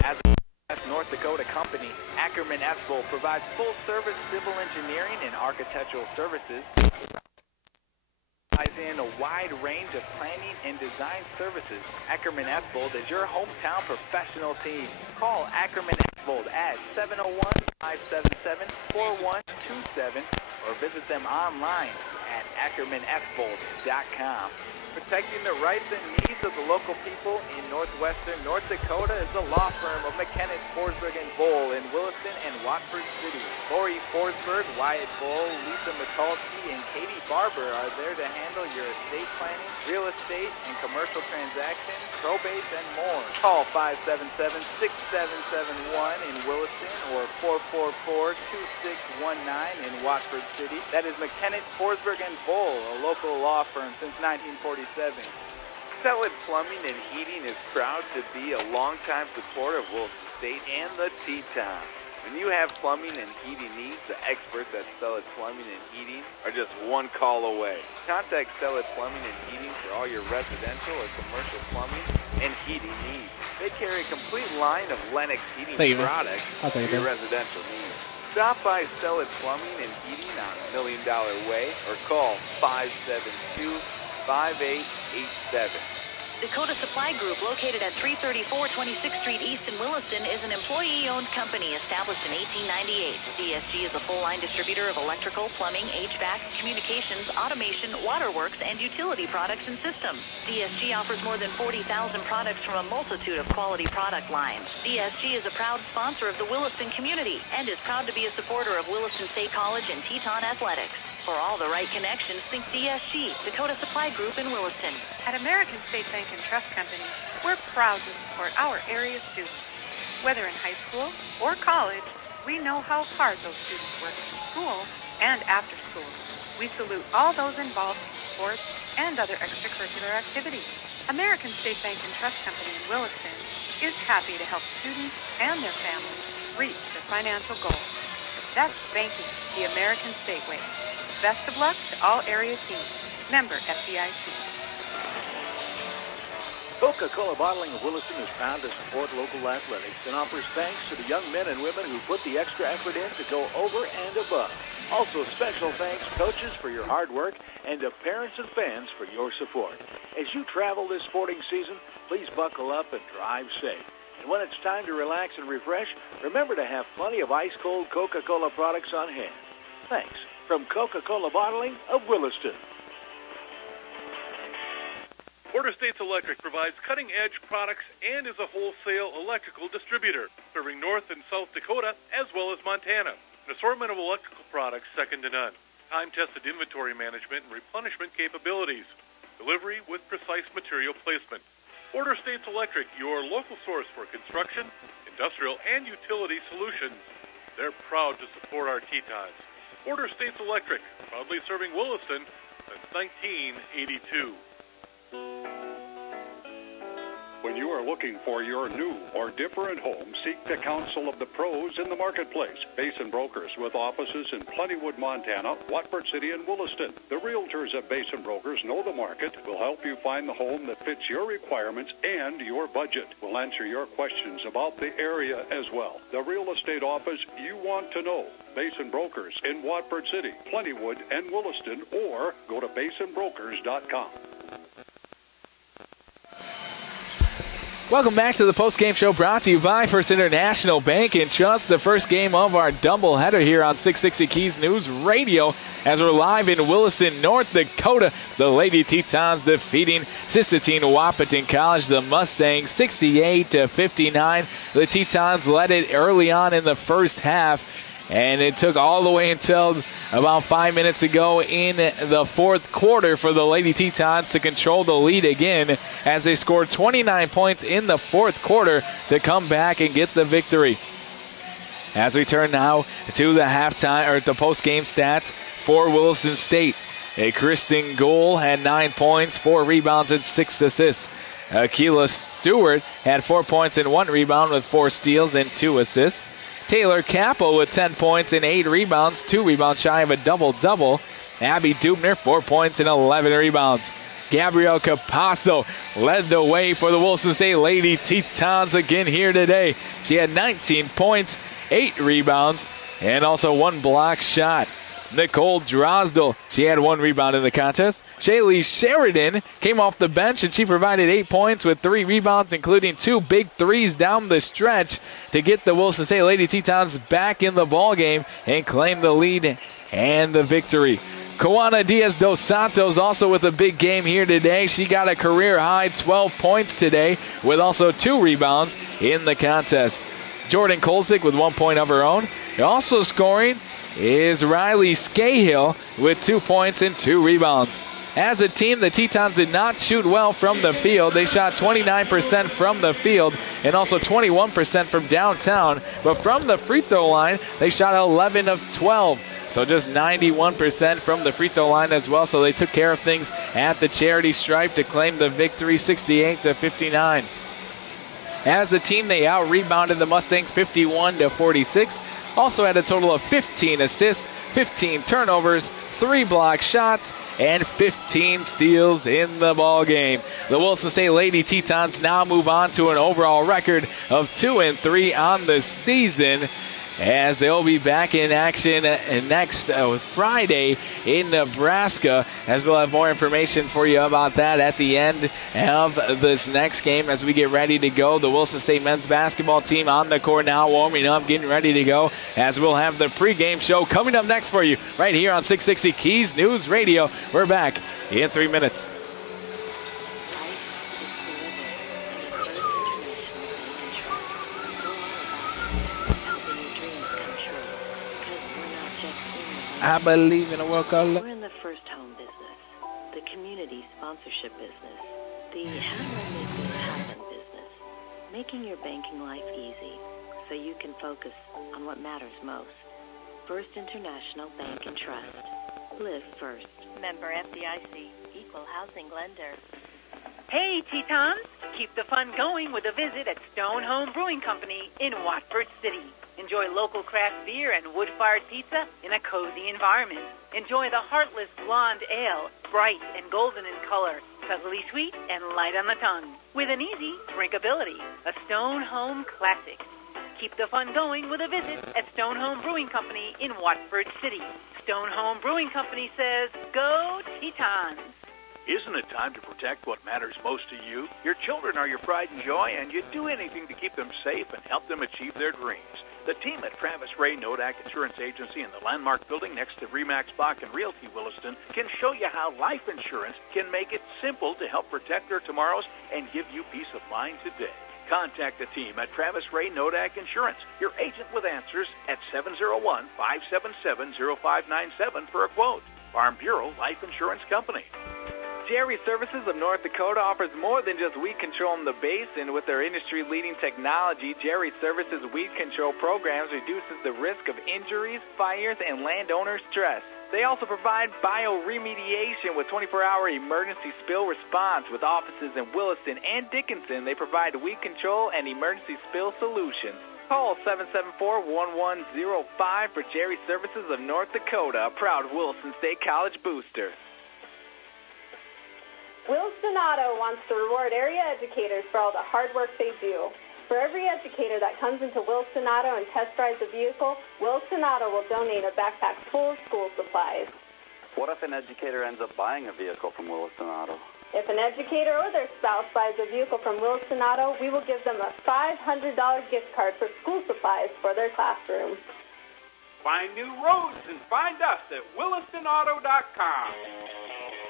As a North Dakota company, Ackerman Esvold provides full-service civil engineering and architectural services. In a wide range of planning and design services. Ackerman Esvold is your hometown professional team. Call Ackerman Esvold at 701-577-4127 or visit them online at ackermanesvold.com. Protecting the rights and needs of the local people in northwestern North Dakota is the law firm of McKenna, Forsberg & Bowl in Williston and Watford City. Lori Forsberg, Wyatt Bowl, Lisa Mikulski, and Katie Barber are there to handle your estate planning, real estate, and commercial transactions, probates, and more. Call 577-6771 in Williston or 444-2619 in Watford City. That is McKenna, Forsberg & Bowl, a local law firm since 1947. Sisseton Plumbing and Heating is proud to be a longtime supporter of Wilson State and the Tetons. When you have plumbing and heating needs, the experts at Sisseton Plumbing and Heating are just one call away. Contact Sisseton Plumbing and Heating for all your residential or commercial plumbing and heating needs. They carry a complete line of Lennox heating products for your residential needs. Stop by Sisseton Plumbing and Heating on $1 Million Way or call 572-5887. Dakota Supply Group, located at 334 26th Street East in Williston, is an employee-owned company established in 1898. DSG is a full-line distributor of electrical, plumbing, HVAC, communications, automation, waterworks, and utility products and systems. DSG offers more than 40,000 products from a multitude of quality product lines. DSG is a proud sponsor of the Williston community and is proud to be a supporter of Williston State College and Teton athletics. For all the right connections, think DSG, Dakota Supply Group in Williston. At American State Bank and Trust Company, we're proud to support our area students. Whether in high school or college, we know how hard those students work in school and after school. We salute all those involved in sports and other extracurricular activities. American State Bank and Trust Company in Williston is happy to help students and their families reach their financial goals. That's banking the American State way. Best of luck to all area teams. Member FDIC. Coca-Cola Bottling of Williston is proud to support local athletics and offers thanks to the young men and women who put the extra effort in to go over and above. Also, special thanks, coaches, for your hard work, and to parents and fans for your support. As you travel this sporting season, please buckle up and drive safe. And when it's time to relax and refresh, remember to have plenty of ice-cold Coca-Cola products on hand. Thanks. From Coca-Cola Bottling of Williston. Border States Electric provides cutting-edge products and is a wholesale electrical distributor, serving North and South Dakota as well as Montana. An assortment of electrical products second to none. Time-tested inventory management and replenishment capabilities. Delivery with precise material placement. Border States Electric, your local source for construction, industrial, and utility solutions. They're proud to support our Tetons. Border States Electric, proudly serving Williston since 1982. When you are looking for your new or different home, seek the counsel of the pros in the marketplace. Basin Brokers, with offices in Plentywood, Montana, Watford City, and Williston. The realtors at Basin Brokers know the market, will help you find the home that fits your requirements and your budget. We'll answer your questions about the area as well. The real estate office you want to know. Basin Brokers in Watford City, Plentywood, and Williston, or go to basinbrokers.com. Welcome back to the post-game show brought to you by First International Bank and Trust, the first game of our doubleheader here on 660 Keys News Radio as we're live in Williston, North Dakota. The Lady Tetons defeating Sisseton Wahpeton College, the Mustangs, 68-59. The Tetons led it early on in the first half, and it took all the way until about 5 minutes ago in the fourth quarter for the Lady Tetons to control the lead again as they scored 29 points in the fourth quarter to come back and get the victory. As we turn now to the halftime or the post-game stats for Williston State. Kristen Gould had 9 points, 4 rebounds, and 6 assists. Akila Stewart had 4 points and 1 rebound with 4 steals and 2 assists. Taylor Capel with 10 points and 8 rebounds, 2 rebounds shy of a double-double. Abby Dubner, 4 points and 11 rebounds. Gabrielle Capasso led the way for the Wilson State Lady Tetons again here today. She had 19 points, 8 rebounds, and also 1 block shot. Nicole Drosdel, she had 1 rebound in the contest. Shaylee Sheridan came off the bench, and she provided 8 points with 3 rebounds, including 2 big threes down the stretch to get the Wilson State Lady Tetons back in the ball game and claim the lead and the victory. Kawana Diaz dos Santos also with a big game here today. She got a career-high 12 points today with also 2 rebounds in the contest. Jordan Kolsick with 1 point of her own. Also scoring is Riley Scahill with 2 points and 2 rebounds. As a team, the Tetons did not shoot well from the field. They shot 29% from the field and also 21% from downtown. But from the free throw line, they shot 11 of 12. So just 91% from the free throw line as well. So they took care of things at the charity stripe to claim the victory, 68-59. As a team, they out-rebounded the Mustangs 51-46. Also had a total of 15 assists, 15 turnovers, 3 block shots, and 15 steals in the ball game. The Wilson State Lady Tetons now move on to an overall record of 2-3 on the season, as they'll be back in action next Friday in Nebraska, as we'll have more information for you about that at the end of this next game as we get ready to go. The Wilson State men's basketball team on the court now, warming up, getting ready to go, as we'll have the pregame show coming up next for you right here on 660 Keys News Radio. We're back in 3 minutes. I believe in a world called love. We're in the first home business, the community sponsorship business, the how do I make this happen business, making your banking life easy so you can focus on what matters most. First International Bank and Trust. Live first. Member FDIC, Equal Housing Lender. Hey, Tetons! Keep the fun going with a visit at Stone Home Brewing Company in Watford City. Enjoy local craft beer and wood-fired pizza in a cozy environment. Enjoy the Heartless Blonde Ale, bright and golden in color, subtly sweet and light on the tongue, with an easy drinkability. A Stone Home classic. Keep the fun going with a visit at Stone Home Brewing Company in Watford City. Stone Home Brewing Company says, go Tetons! Isn't it time to protect what matters most to you? Your children are your pride and joy, and you'd do anything to keep them safe and help them achieve their dreams. The team at Travis Ray Nodak Insurance Agency in the Landmark Building next to Remax Bach and Realty Williston can show you how life insurance can make it simple to help protect their tomorrows and give you peace of mind today. Contact the team at Travis Ray Nodak Insurance, your agent with answers, at 701-577-0597 for a quote. Farm Bureau Life Insurance Company. Jerry Services of North Dakota offers more than just weed control in the basin. With their industry-leading technology, Jerry Services weed control programs reduces the risk of injuries, fires, and landowner stress. They also provide bioremediation with 24-hour emergency spill response. With offices in Williston and Dickinson, they provide weed control and emergency spill solutions. Call 774-1105 for Jerry Services of North Dakota, a proud Wilson State College booster. Wilson Auto wants to reward area educators for all the hard work they do. For every educator that comes into Wilson Auto and test drives a vehicle, Wilson Auto will donate a backpack full of school supplies. What if an educator ends up buying a vehicle from Wilson Auto? If an educator or their spouse buys a vehicle from Wilson Auto, we will give them a $500 gift card for school supplies for their classroom. Find new roads and find us at WillistonAuto.com.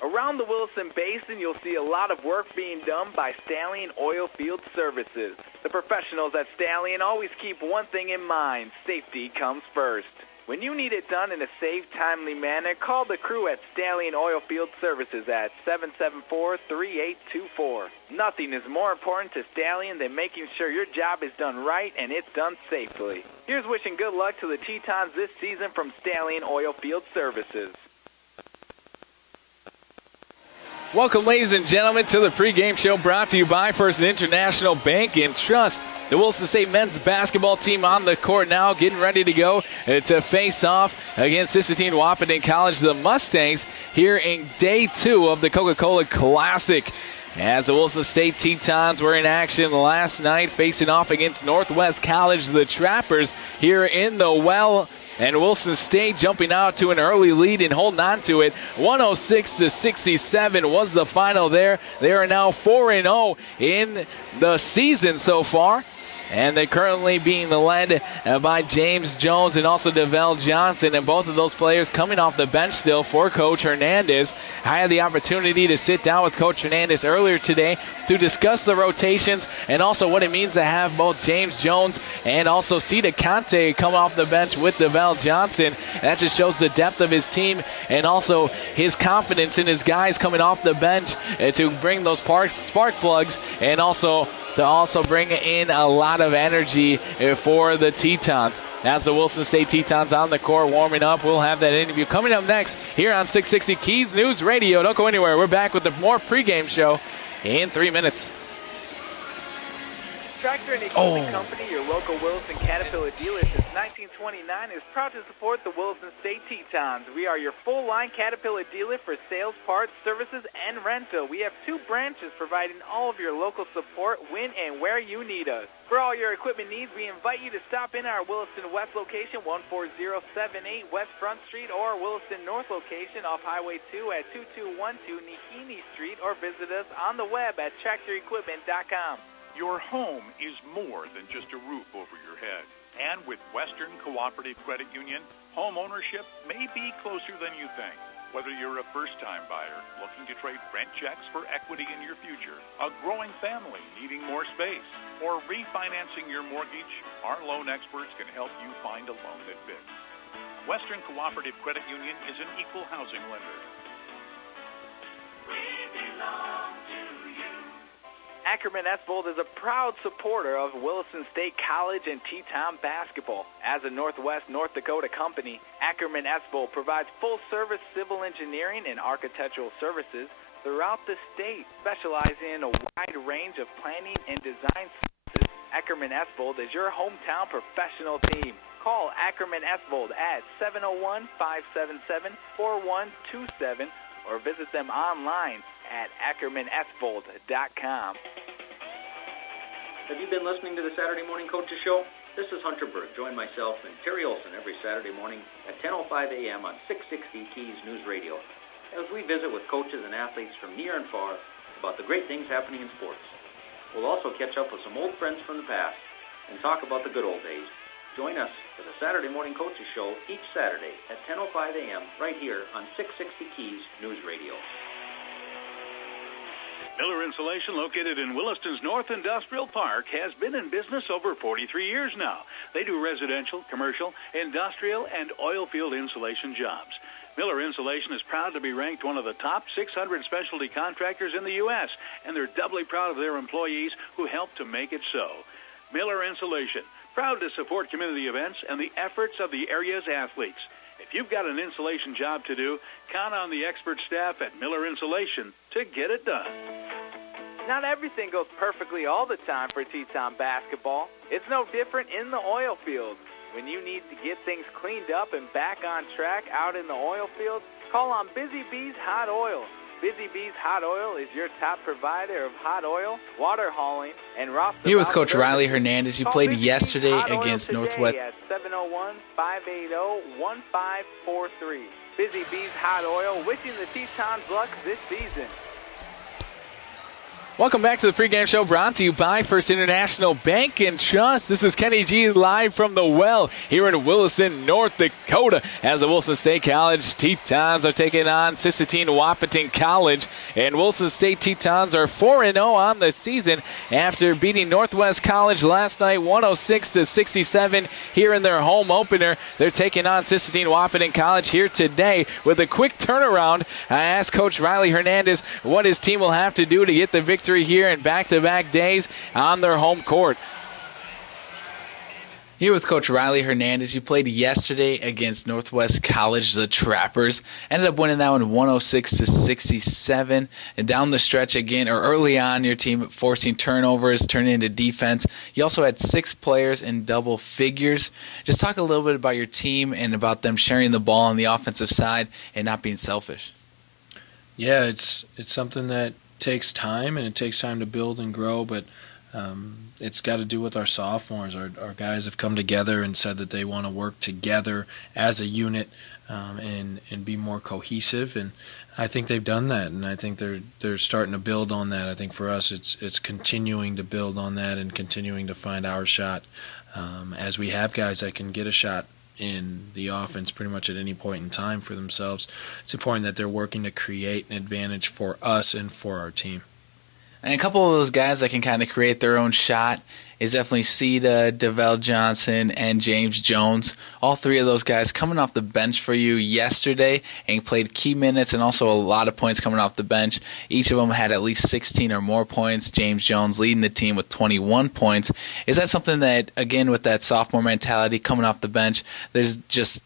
Around the Wilson Basin, you'll see a lot of work being done by Stallion Oilfield Services. The professionals at Stallion always keep one thing in mind: safety comes first. When you need it done in a safe, timely manner, call the crew at Stallion Oilfield Services at 774-3824. Nothing is more important to Stallion than making sure your job is done right and it's done safely. Here's wishing good luck to the Tetons this season from Stallion Oilfield Services. Welcome, ladies and gentlemen, to the pregame show brought to you by First International Bank and Trust. The Wilson State men's basketball team on the court now, getting ready to go to face off against Sisseton Wahpeton College, the Mustangs, here in day 2 of the Coca-Cola Classic. As the Wilson State Tetons were in action last night, facing off against Northwest College, the Trappers, here in the well. And Wilson State jumping out to an early lead and holding on to it. 106-67 was the final there. They are now 4-0 in the season so far. And they're currently being led by James Jones and also DeVell Johnson. And both of those players coming off the bench still for Coach Hernandez. I had the opportunity to sit down with Coach Hernandez earlier today to discuss the rotations and also what it means to have both James Jones and also Cita Conte come off the bench with DeVell Johnson. That just shows the depth of his team and also his confidence in his guys coming off the bench to bring those spark plugs and also to bring in a lot of energy for the Tetons. As the Wilson State Tetons on the court warming up, we'll have that interview coming up next here on 660 Keys News Radio. Don't go anywhere. We're back with the more pregame show in 3 minutes. Tractor and Equipment Company, your local Wilson Caterpillar dealer since 1929, is proud to support the Wilson State Tetons. We are your full-line Caterpillar dealer for sales, parts, services, and rental. We have 2 branches providing all of your local support when and where you need us. For all your equipment needs, we invite you to stop in our Williston West location, 14078 West Front Street, or Williston North location off Highway 2 at 2212 Nihini Street, or visit us on the web at tractorequipment.com. Your home is more than just a roof over your head. And with Western Cooperative Credit Union, home ownership may be closer than you think. Whether you're a first-time buyer looking to trade rent checks for equity in your future, a growing family needing more space, or refinancing your mortgage, our loan experts can help you find a loan that fits. Western Cooperative Credit Union is an equal housing lender. We belong to you. Ackerman-Esbold is a proud supporter of Wilson State College and Teton basketball. As a Northwest North Dakota company, Ackerman-Esbold provides full-service civil engineering and architectural services throughout the state, specializing in a wide range of planning and design services. Ackerman-Esbold is your hometown professional team. Call Ackerman-Esbold at 701-577-4127 or visit them online at ackermanesbold.com. Have you been listening to the Saturday Morning Coaches Show? This is Hunter Berg. Join myself and Terry Olson every Saturday morning at 10:05 a.m. on 660 Keys News Radio as we visit with coaches and athletes from near and far about the great things happening in sports. We'll also catch up with some old friends from the past and talk about the good old days. Join us for the Saturday Morning Coaches Show each Saturday at 10:05 a.m. right here on 660 Keys News Radio. Miller Insulation, located in Williston's North Industrial Park, has been in business over 43 years now. They do residential, commercial, industrial, and oil field insulation jobs. Miller Insulation is proud to be ranked one of the top 600 specialty contractors in the U.S., and they're doubly proud of their employees who help to make it so. Miller Insulation, proud to support community events and the efforts of the area's athletes. If you've got an insulation job to do, count on the expert staff at Miller Insulation to get it done. Not everything goes perfectly all the time for Teton basketball. It's no different in the oil field. When you need to get things cleaned up and back on track out in the oil field, call on Busy Bees Hot Oil. Busy Bees Hot Oil is your top provider of hot oil, water hauling, and roster. Here with Coach Riley Hernandez, who played yesterday against Northwest. At 701-580-1543. Busy Bees Hot Oil, wishing the Tetons luck this season. Welcome back to the pregame show brought to you by First International Bank and Trust. This is Kenny G live from the well here in Williston, North Dakota, as the Wilson State College Tetons are taking on Sisseton Wahpeton College. And Wilson State Tetons are 4-0 on the season after beating Northwest College last night 106-67 here in their home opener. They're taking on Sisseton Wahpeton College here today with a quick turnaround. I asked Coach Riley Hernandez what his team will have to do to get the victory here in back-to-back days on their home court. Here with Coach Riley Hernandez. You played yesterday against Northwest College, the Trappers. Ended up winning that one 106-67. And down the stretch again, or early on, your team forcing turnovers, turning into defense. You also had 6 players in double figures. Just talk a little bit about your team and about them sharing the ball on the offensive side and not being selfish. Yeah, it's something that takes time, and it takes time to build and grow, but it's got to do with our sophomores. Our guys have come together and said that they want to work together as a unit and be more cohesive, and I think they've done that, and I think they're starting to build on that. I think for us it's continuing to build on that and continuing to find our shot as we have guys that can get a shot in the offense pretty much at any point in time for themselves. It's important that they're working to create an advantage for us and for our team. And a couple of those guys that can kind of create their own shot is definitely Ceda, DeVell Johnson, and James Jones. All 3 of those guys coming off the bench for you yesterday and played key minutes and also a lot of points coming off the bench. Each of them had at least 16 or more points. James Jones leading the team with 21 points. Is that something that, again, with that sophomore mentality coming off the bench, there's just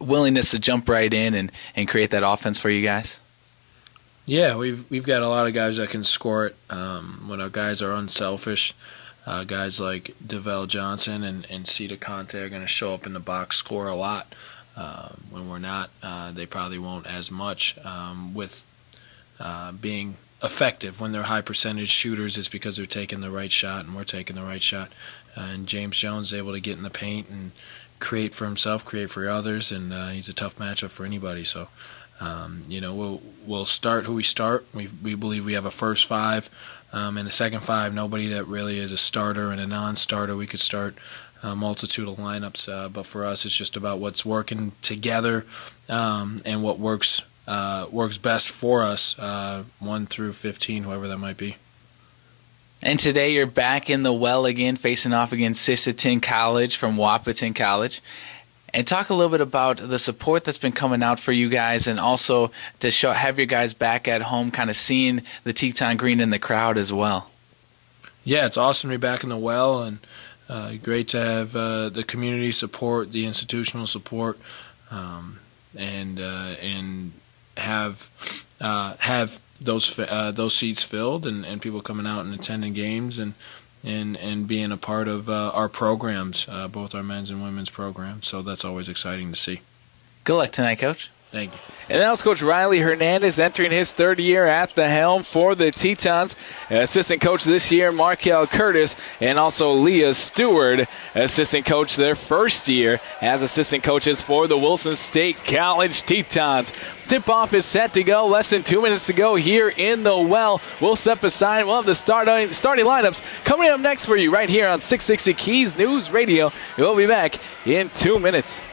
willingness to jump right in and create that offense for you guys? Yeah, we've got a lot of guys that can score it when our guys are unselfish. Guys like DeVell Johnson and Ceda Conte are going to show up in the box, score a lot. When we're not, they probably won't as much. With being effective, when they're high percentage shooters, it's because they're taking the right shot and we're taking the right shot. And James Jones is able to get in the paint and create for himself, create for others, and he's a tough matchup for anybody. So. We'll start who we start. We believe we have a first 5 and a second 5. Nobody that really is a starter and a non-starter. We could start a multitude of lineups, but for us, it's just about what's working together and what works best for us, 1 through 15, whoever that might be. And today you're back in the well again, facing off against Sisseton College from Wahpeton College. And talk a little bit about the support that's been coming out for you guys, and also to have your guys back at home, kind of seeing the Teton green in the crowd as well. Yeah, it's awesome to be back in the well, and great to have the community support, the institutional support, and have those seats filled and people coming out and attending games and being a part of our programs, both our men's and women's programs. So that's always exciting to see. Good luck tonight, Coach. Thank you. And that was Coach Riley Hernandez entering his 3rd year at the helm for the Tetons. Assistant coach this year, Markel Curtis, and also Leah Stewart, assistant coach their 1st year as assistant coaches for the Wilson State College Tetons. Tip-off is set to go. Less than 2 minutes to go here in the well. We'll step aside. We'll have the starting lineups coming up next for you right here on 660 Keys News Radio. We'll be back in 2 minutes.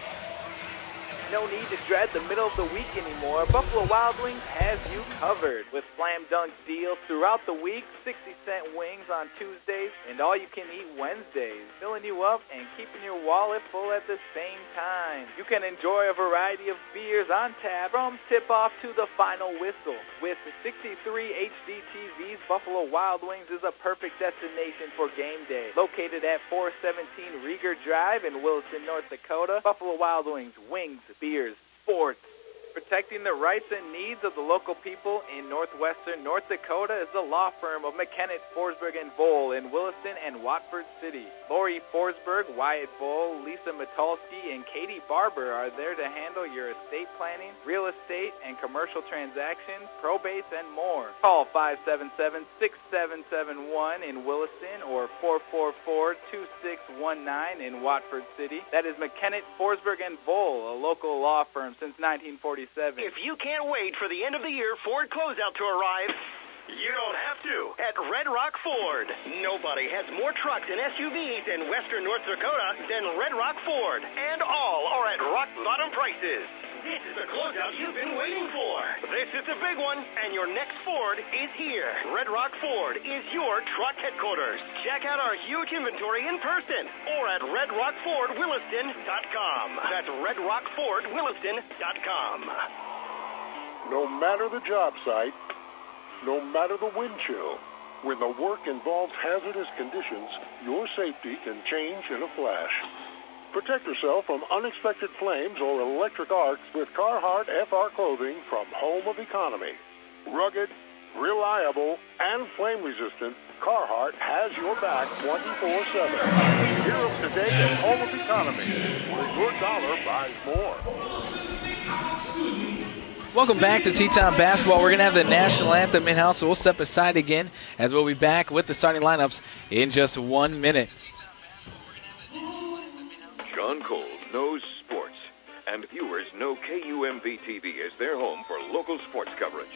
No need to dread the middle of the week anymore. Buffalo Wild Wings has you covered with slam dunk deals throughout the week, 60-cent wings on Tuesdays, and all-you-can-eat Wednesdays, filling you up and keeping your wallet full at the same time. You can enjoy a variety of beers on tap from tip-off to the final whistle. With 63 HD TVs, Buffalo Wild Wings is a perfect destination for game day. Located at 417 Rieger Drive in Williston, North Dakota, Buffalo Wild Wings, wings, beers, sports. Protecting the rights and needs of the local people in northwestern North Dakota is the law firm of McKennett, Forsberg & Bowl in Williston and Watford City. Lori Forsberg, Wyatt Bowl, Lisa Mitalski, and Katie Barber are there to handle your estate planning, real estate, and commercial transactions, probates, and more. Call 577-6771 in Williston or 444-2619 in Watford City. That is McKennett, Forsberg & Bowl, a local law firm since 1947. If you can't wait for the end of the year Ford closeout to arrive, you don't have to at Red Rock Ford. Nobody has more trucks and SUVs in western North Dakota than Red Rock Ford, and all are at rock bottom prices. This is the closeout you've been waiting for. This is the big one, and your next Ford is here. Red Rock Ford is your truck headquarters. Check out our huge inventory in person or at redrockfordwilliston.com. That's redrockfordwilliston.com. No matter the job site, no matter the wind chill, when the work involves hazardous conditions, your safety can change in a flash. Protect yourself from unexpected flames or electric arcs with Carhartt FR clothing from Home of Economy. Rugged, reliable, and flame-resistant, Carhartt has your back 24/7. Hear us today at Home of Economy, where your dollar buys more. Welcome back to Teton Basketball. We're going to have the national anthem in-house, so we'll step aside again as we'll be back with the starting lineups in just 1 minute. John Cole knows sports, and viewers know KUMV-TV is their home for local sports coverage.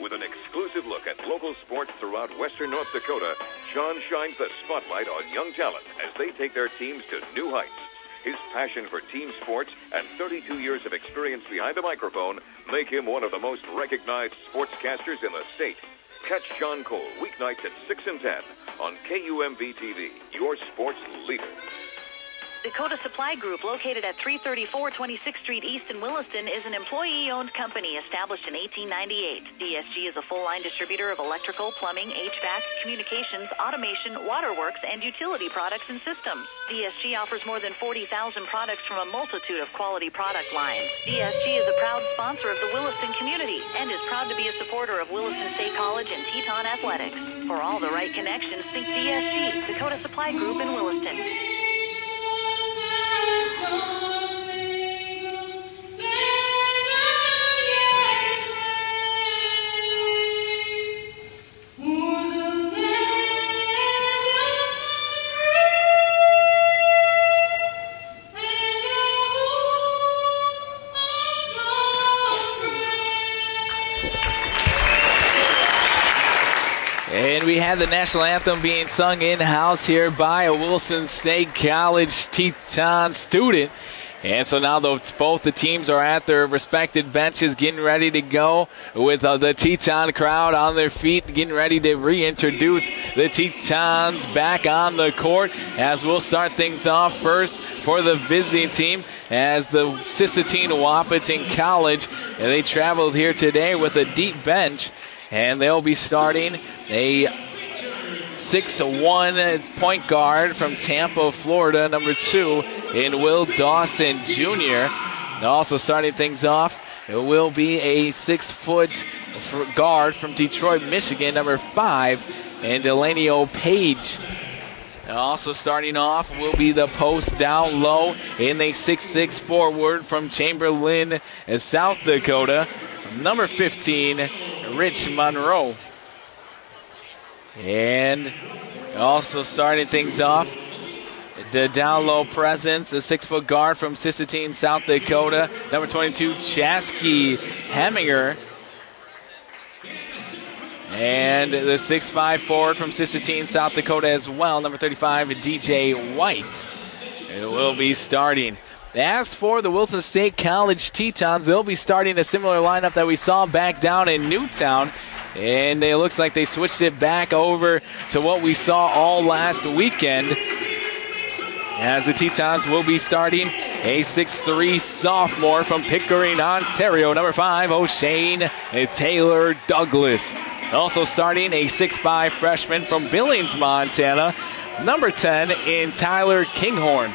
With an exclusive look at local sports throughout western North Dakota, John shines the spotlight on young talent as they take their teams to new heights. His passion for team sports and 32 years of experience behind the microphone make him one of the most recognized sportscasters in the state. Catch John Cole weeknights at 6 and 10 on KUMV-TV, your sports leader. Dakota Supply Group, located at 334 26th Street East in Williston, is an employee-owned company established in 1898. DSG is a full-line distributor of electrical, plumbing, HVAC, communications, automation, waterworks, and utility products and systems. DSG offers more than 40,000 products from a multitude of quality product lines. DSG is a proud sponsor of the Williston community and is proud to be a supporter of Williston State College and Teton athletics. For all the right connections, think DSG, Dakota Supply Group in Williston. And we had the national anthem being sung in-house here by a Wilson State College Teton student. And so now both the teams are at their respected benches getting ready to go with the Teton crowd on their feet, getting ready to reintroduce the Tetons back on the court as we'll start things off first for the visiting team as the Sisseton Wahpeton College. And they traveled here today with a deep bench. And they'll be starting a 6'1" point guard from Tampa, Florida, number 2 in Will Dawson Jr. Also starting things off, it will be a 6-foot guard from Detroit, Michigan, number 5, and Delaney Page. Also starting off will be the post down low in a 6'6" forward from Chamberlain, South Dakota, number 15, Rich Monroe. And also starting things off, the down low presence, a 6-foot guard from Sisseton, South Dakota, number 22, Chasky Heminger. And the 6'5" forward from Sisseton, South Dakota as well, number 35, DJ White. It will be starting. As for the Wilson State College Tetons, they'll be starting a similar lineup that we saw back down in Newtown. And it looks like they switched it back over to what we saw all last weekend. As the Tetons will be starting a 6'3" sophomore from Pickering, Ontario, number 5, O'Shane Taylor Douglas. Also starting a 6'5" freshman from Billings, Montana, number 10 in Tyler Kinghorn.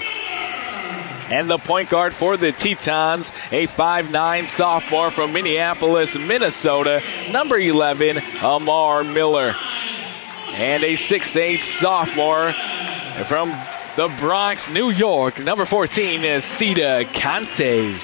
And the point guard for the Tetons, a 5'9" sophomore from Minneapolis, Minnesota, number 11, Amar Miller. And a 6'8" sophomore from the Bronx, New York, number 14 is Sita Conte.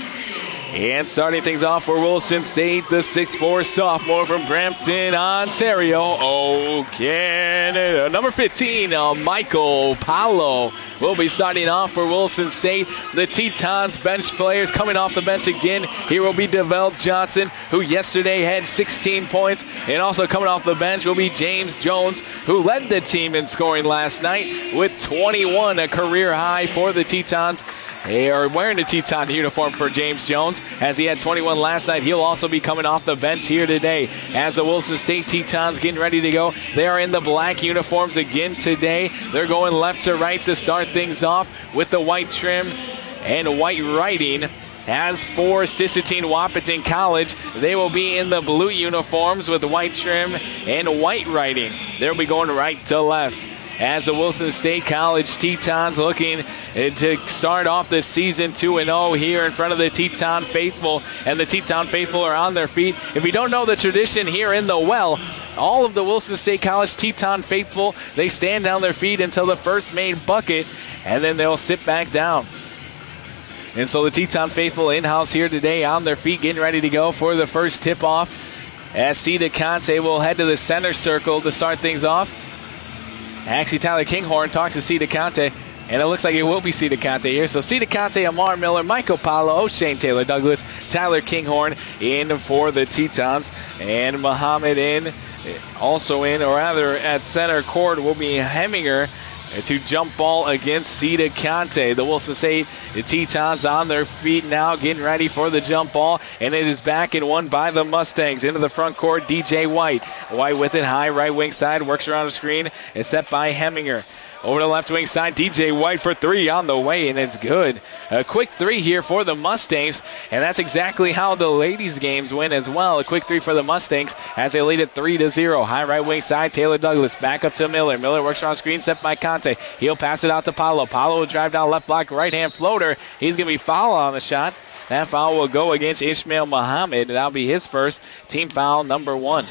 And starting things off for Wilson State, the 6'4" sophomore from Brampton, Ontario, Canada, number 15, Michael Paulo. Will be starting off for Wilson State. The Tetons bench players coming off the bench again. Here will be DeVell Johnson, who yesterday had 16 points. And also coming off the bench will be James Jones, who led the team in scoring last night with 21, a career high for the Tetons. They are wearing the Teton uniform for James Jones, as he had 21 last night. He'll also be coming off the bench here today. As the Wilson State Tetons getting ready to go, they are in the black uniforms again today. They're going left to right to start things off with the white trim and white writing. As for Sisseton Wahpeton College, they will be in the blue uniforms with white trim and white writing. They'll be going right to left. as the Wilson State College Tetons looking to start off the season 2-0 here in front of the Teton faithful. And the Teton faithful are on their feet. If you don't know the tradition here in the well, all of the Wilson State College Teton faithful, they stand on their feet until the first made bucket, and then they'll sit back down. And so the Teton faithful in-house here today on their feet, getting ready to go for the first tip-off. As Sita Conte will head to the center circle to start things off. Actually, Tyler Kinghorn talks to Sita Conte, and it looks like it will be Sita Conte here. So Sita Conte, Amar Miller, Michael Paulo, O'Shane Taylor Douglas, Tyler Kinghorn in for the Tetons. And Muhammad also in, or rather at center court will be Heminger to jump ball against Sita Conte. The Wilson State Tetons on their feet now, getting ready for the jump ball, and it is back and won by the Mustangs. Into the front court, DJ White. White with it high, right wing side, works around the screen, is set by Heminger. Over the left wing side, DJ White for three on the way, and it's good. A quick three here for the Mustangs, and that's exactly how the ladies' games win as well. A quick three for the Mustangs as they lead it 3-0. High right wing side, Taylor Douglas back up to Miller. Miller works around screen, set by Conte. He'll pass it out to Paulo. Paulo will drive down left block, right-hand floater. He's going to be fouled on the shot. That foul will go against Ishmael Muhammad, and that'll be his first, team foul number 1.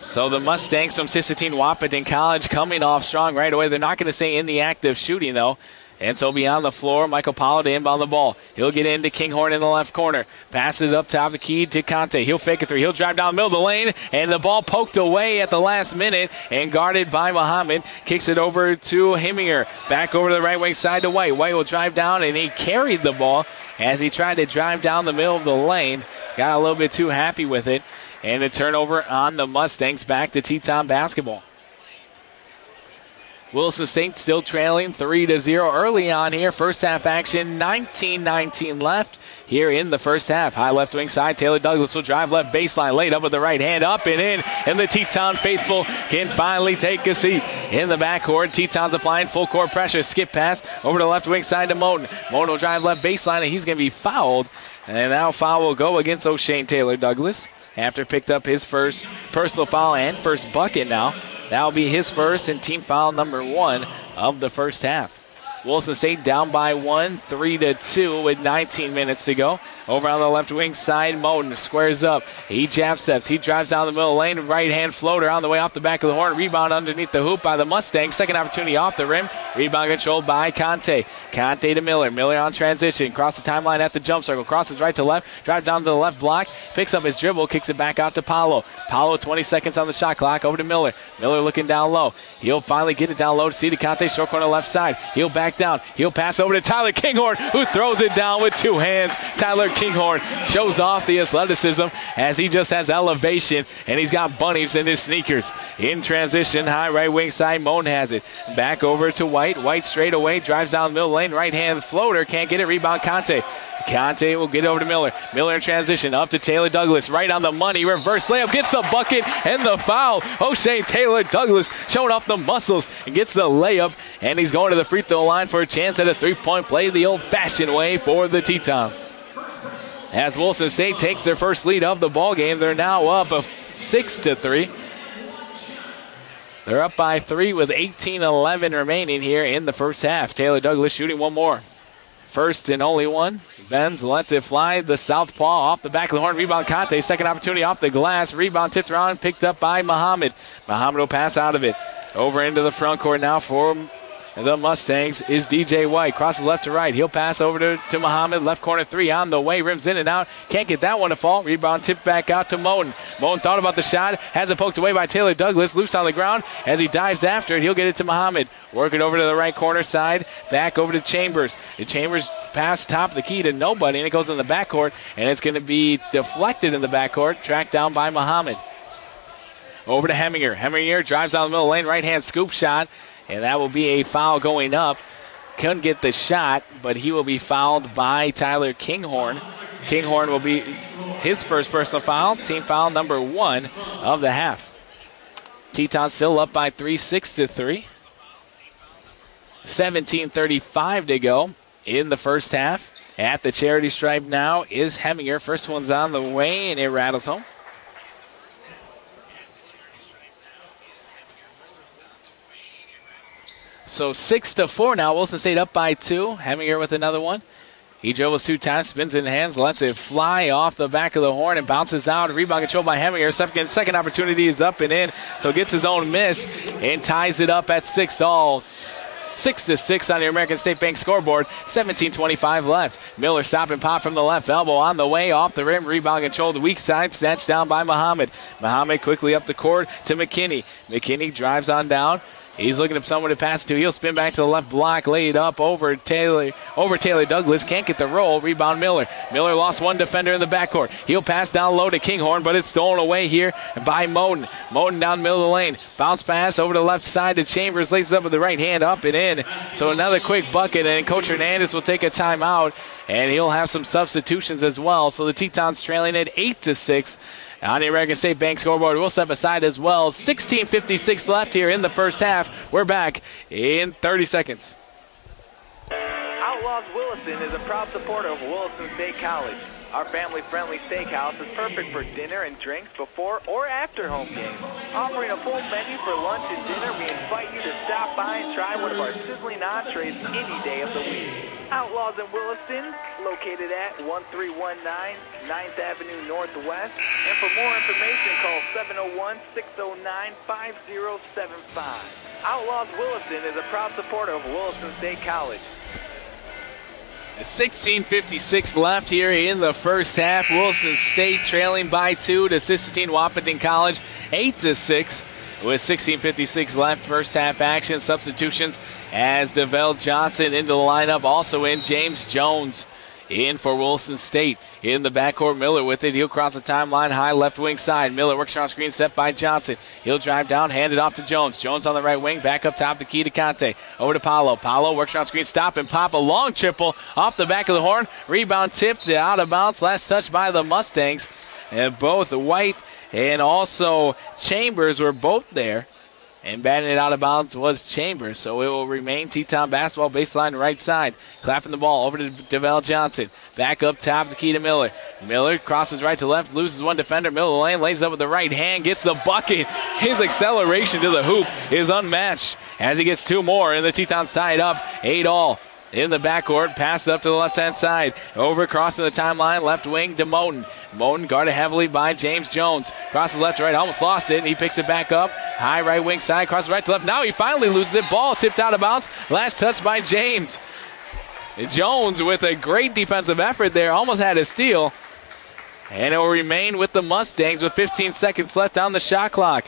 So the Mustangs from Sisseton Wahpeton College coming off strong right away. They're not going to stay in the act of shooting, though. And so beyond the floor, Michael Paulo to inbound the ball. He'll get into Kinghorn in the left corner. Pass it up top of the key to Conte. He'll fake a three. He'll drive down the middle of the lane. And the ball poked away at the last minute and guarded by Muhammad. Kicks it over to Heminger. Back over to the right wing side to White. White will drive down, and he carried the ball as he tried to drive down the middle of the lane. Got a little bit too happy with it. And a turnover on the Mustangs, back to Teton basketball. Wilson State still trailing 3-0 early on here. First half action, 19-19 left here in the first half. High left wing side, Taylor Douglas will drive left baseline, laid up with the right hand, up and in. And the Teton faithful can finally take a seat in the backcourt. Teton's applying full court pressure. Skip pass over the left wing side to Moten. Moten will drive left baseline, and he's going to be fouled. And now foul will go against O'Shane Taylor Douglas after picked up his first personal foul and first bucket now. That'll be his first and team foul number 1 of the first half. Wilson State down by 1, 3-2 with 19 minutes to go. Over on the left wing side, Moten squares up. He jab steps. He drives down the middle lane. Right-hand floater on the way off the back of the horn. Rebound underneath the hoop by the Mustangs. Second opportunity off the rim. Rebound controlled by Conte. Conte to Miller. Miller on transition. Cross the timeline at the jump circle. Crosses right to left. Drives down to the left block. Picks up his dribble. Kicks it back out to Paulo. Paulo 20 seconds on the shot clock. Over to Miller. Miller looking down low. He'll finally get it down low to Sita Conte. Short corner left side. He'll back down. He'll pass over to Tyler Kinghorn, who throws it down with 2 hands. Tyler Kinghorn shows off the athleticism as he just has elevation, and he's got bunnies in his sneakers. In transition, high right wing side, Moten has it. Back over to White. White straight away, drives down the middle lane. Right hand floater, can't get it. Rebound Conte. Conte will get over to Miller. Miller in transition, up to Taylor Douglas. Right on the money, reverse layup, gets the bucket and the foul. O'Shane Taylor Douglas showing off the muscles and gets the layup. And he's going to the free throw line for a chance at a three-point play the old-fashioned way for the Tetons. As Wilson State takes their first lead of the ball game, they're now up 6-3. They're up by 3 with 18-11 remaining here in the first half. Taylor Douglas shooting one more. First and only one. Benz lets it fly. The southpaw off the back of the horn. Rebound Conte. Second opportunity off the glass. Rebound tipped around. Picked up by Muhammad. Muhammad will pass out of it. Over into the front court now for the Mustangs is DJ White. Crosses left to right. He'll pass over to Muhammad. Left corner three on the way. Rims in and out. Can't get that one to fall. Rebound tipped back out to Moten. Moten thought about the shot. Has it poked away by Taylor Douglas. Loose on the ground. As he dives after it, he'll get it to Muhammad. Work it over to the right corner side. Back over to Chambers. And Chambers pass top of the key to nobody. And it goes in the backcourt. And it's going to be deflected in the backcourt. Tracked down by Muhammad. Over to Heminger. Heminger drives down the middle lane. Right hand scoop shot. And that will be a foul going up. Couldn't get the shot, but he will be fouled by Tyler Kinghorn. Kinghorn will be his first personal foul, team foul number 1 of the half. Teton still up by 3, 6-3. 17:35 to go in the first half. At the charity stripe now is Heminger. First one's on the way, and it rattles home. So 6-4 now. Wilson State up by 2. Heminger with another one. He dribbles 2 times, spins it in hands, lets it fly off the back of the horn and bounces out. Rebound controlled by Heminger. Second opportunity is up and in, so gets his own miss and ties it up at 6-all. 6-6 on the American State Bank scoreboard. 17:25 left. Miller stop and pop from the left elbow on the way off the rim. Rebound controlled weak side, snatched down by Muhammad. Muhammad quickly up the court to McKinney. McKinney drives on down. He's looking for someone to pass it to. He'll spin back to the left block, lay it up over Taylor Douglas. Can't get the roll. Rebound Miller. Miller lost one defender in the backcourt. He'll pass down low to Kinghorn, but it's stolen away here by Moten. Moten down the middle of the lane. Bounce pass over the left side to Chambers. Laces up with the right hand, up and in. So another quick bucket, and Coach Hernandez will take a timeout, and he'll have some substitutions as well. So the Tetons trailing it 8-6. On the American State Bank scoreboard, we'll step aside as well. 16:56 left here in the first half. We're back in 30 seconds. Outlaws Williston is a proud supporter of Williston State College. Our family-friendly steakhouse is perfect for dinner and drinks before or after home games. Offering a full menu for lunch and dinner, we invite you to stop by and try one of our sizzling entrees any day of the week. Outlaws in Williston, located at 1319 9th Avenue Northwest. And for more information, call 701-609-5075. Outlaws Williston is a proud supporter of Williston State College. 16:56 left here in the first half. Wilson State trailing by 2 to Sisseton Wahpeton College, 8-6. With 16:56 left, first half action. Substitutions as DeVell Johnson into the lineup. Also in James Jones in for Wilson State. In the backcourt, Miller with it. He'll cross the timeline high left wing side. Miller works on screen set by Johnson. He'll drive down, hand it off to Jones. Jones on the right wing, back up top to key to Conte. Over to Paulo. Paulo works on screen, stop and pop. A long triple off the back of the horn. Rebound tipped out of bounds. Last touch by the Mustangs. And both White and also Chambers were both there. And batting it out of bounds was Chambers. So it will remain Teton basketball, baseline right side. Clapping the ball over to DeVell Johnson. Back up top, the key to Miller. Miller crosses right to left, loses one defender. Middle of the lane, lays up with the right hand, gets the bucket. His acceleration to the hoop is unmatched as he gets 2 more. And the Teton side up, 8-all. In the backcourt, pass up to the left-hand side. Over, crossing the timeline, left wing to Moten. Moten guarded heavily by James Jones. Crosses left to right, almost lost it, and he picks it back up. High right wing side, crosses right to left. Now he finally loses it. Ball tipped out of bounds. Last touch by James. Jones with a great defensive effort there. Almost had a steal. And it will remain with the Mustangs with 15 seconds left on the shot clock.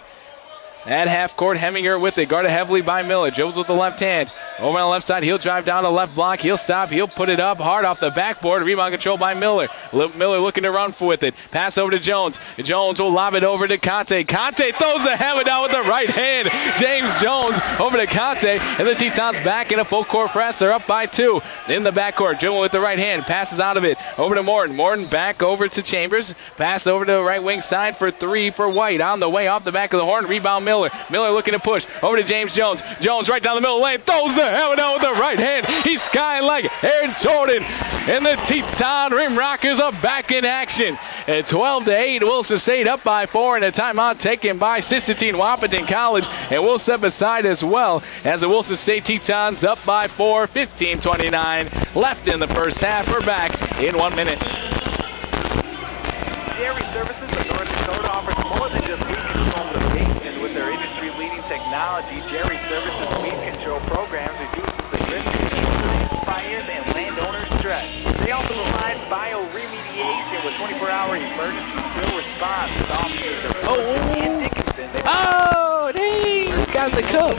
At half court, Heminger with it, guarded heavily by Miller. Dribbles with the left hand. Over on the left side, he'll drive down the left block. He'll stop. He'll put it up hard off the backboard. Rebound control by Miller. Miller looking to run with it. Pass over to Jones. Jones will lob it over to Conte. Conte throws the hammer down with the right hand. James Jones over to Conte. And the Tetons back in a full court press. They're up by 2 in the backcourt. Dribbling with the right hand. Passes out of it. Over to Morton. Morton back over to Chambers. Pass over to the right wing side for 3 for White. On the way off the back of the horn. Rebound Miller. Miller looking to push. Over to James Jones. Jones right down the middle of the lane. Throws the hammer down with the right hand. He's skying like Aaron Jordan. And the Teton Rim Rockers are back in action. At 12-8, Wilson State up by 4, and a timeout taken by Sisseton Wahpeton College. And we'll step aside as well as the Wilson State Tetons up by 4, 15:29 left in the first half. We're back in 1 minute. Dairy Services of North Dakota offers more than just weed control medication. With their industry-leading technology, Dairy Services weed control programs reduces the risk of injuries, fires, and landowner stress. They also provide bioremediation with 24-hour emergency spill response. With officers of and Dickinson. Oh, dang! Got the cup.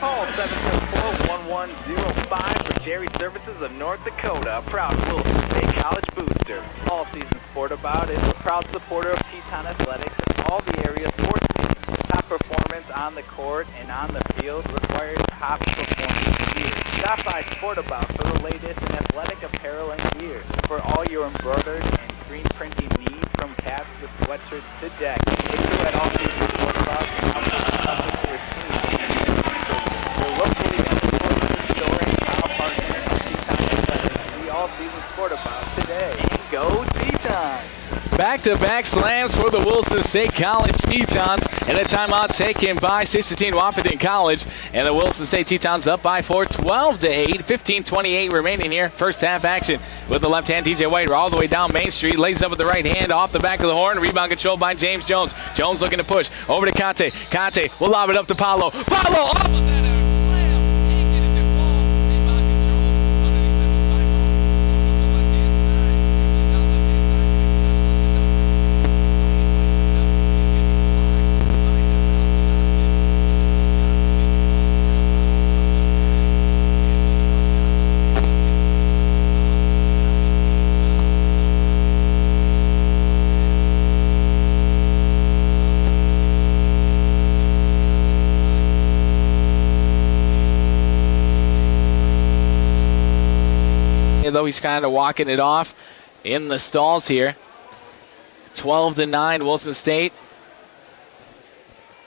Call 774-1105 for Dairy Services of North Dakota, a proud Wilson State College booster. All Season Sport About is a proud supporter of Teton Athletics and all the area sports teams. Top performance on the court and on the field requires top performance gear. Stop by Sport About for the latest in athletic apparel and gear. For all your embroidered and screen printing needs, from caps to sweatshirts to decks. Look through at All Season Sport About and help your team. Your locally owned store and proud partner of Teton Athletics. See All Season Sport About today. Go Tetons! Back-to-back slams for the Wilson State College Tetons, and a timeout taken by Sisseton Wahpeton College. And the Wilson State Tetons up by 4, 12-8, 15:28 remaining here. First half action with the left hand. DJ White all the way down Main Street, lays up with the right hand off the back of the horn. Rebound controlled by James Jones. Jones looking to push over to Conte. Conte will lob it up to Paulo. Paulo almost had a slam. Can't get it to fall. Rebound controlled underneath the hoop by Mo. Over the left-hand side. Down left-hand though he's kind of walking it off in the stalls here. 12-9, Wilson State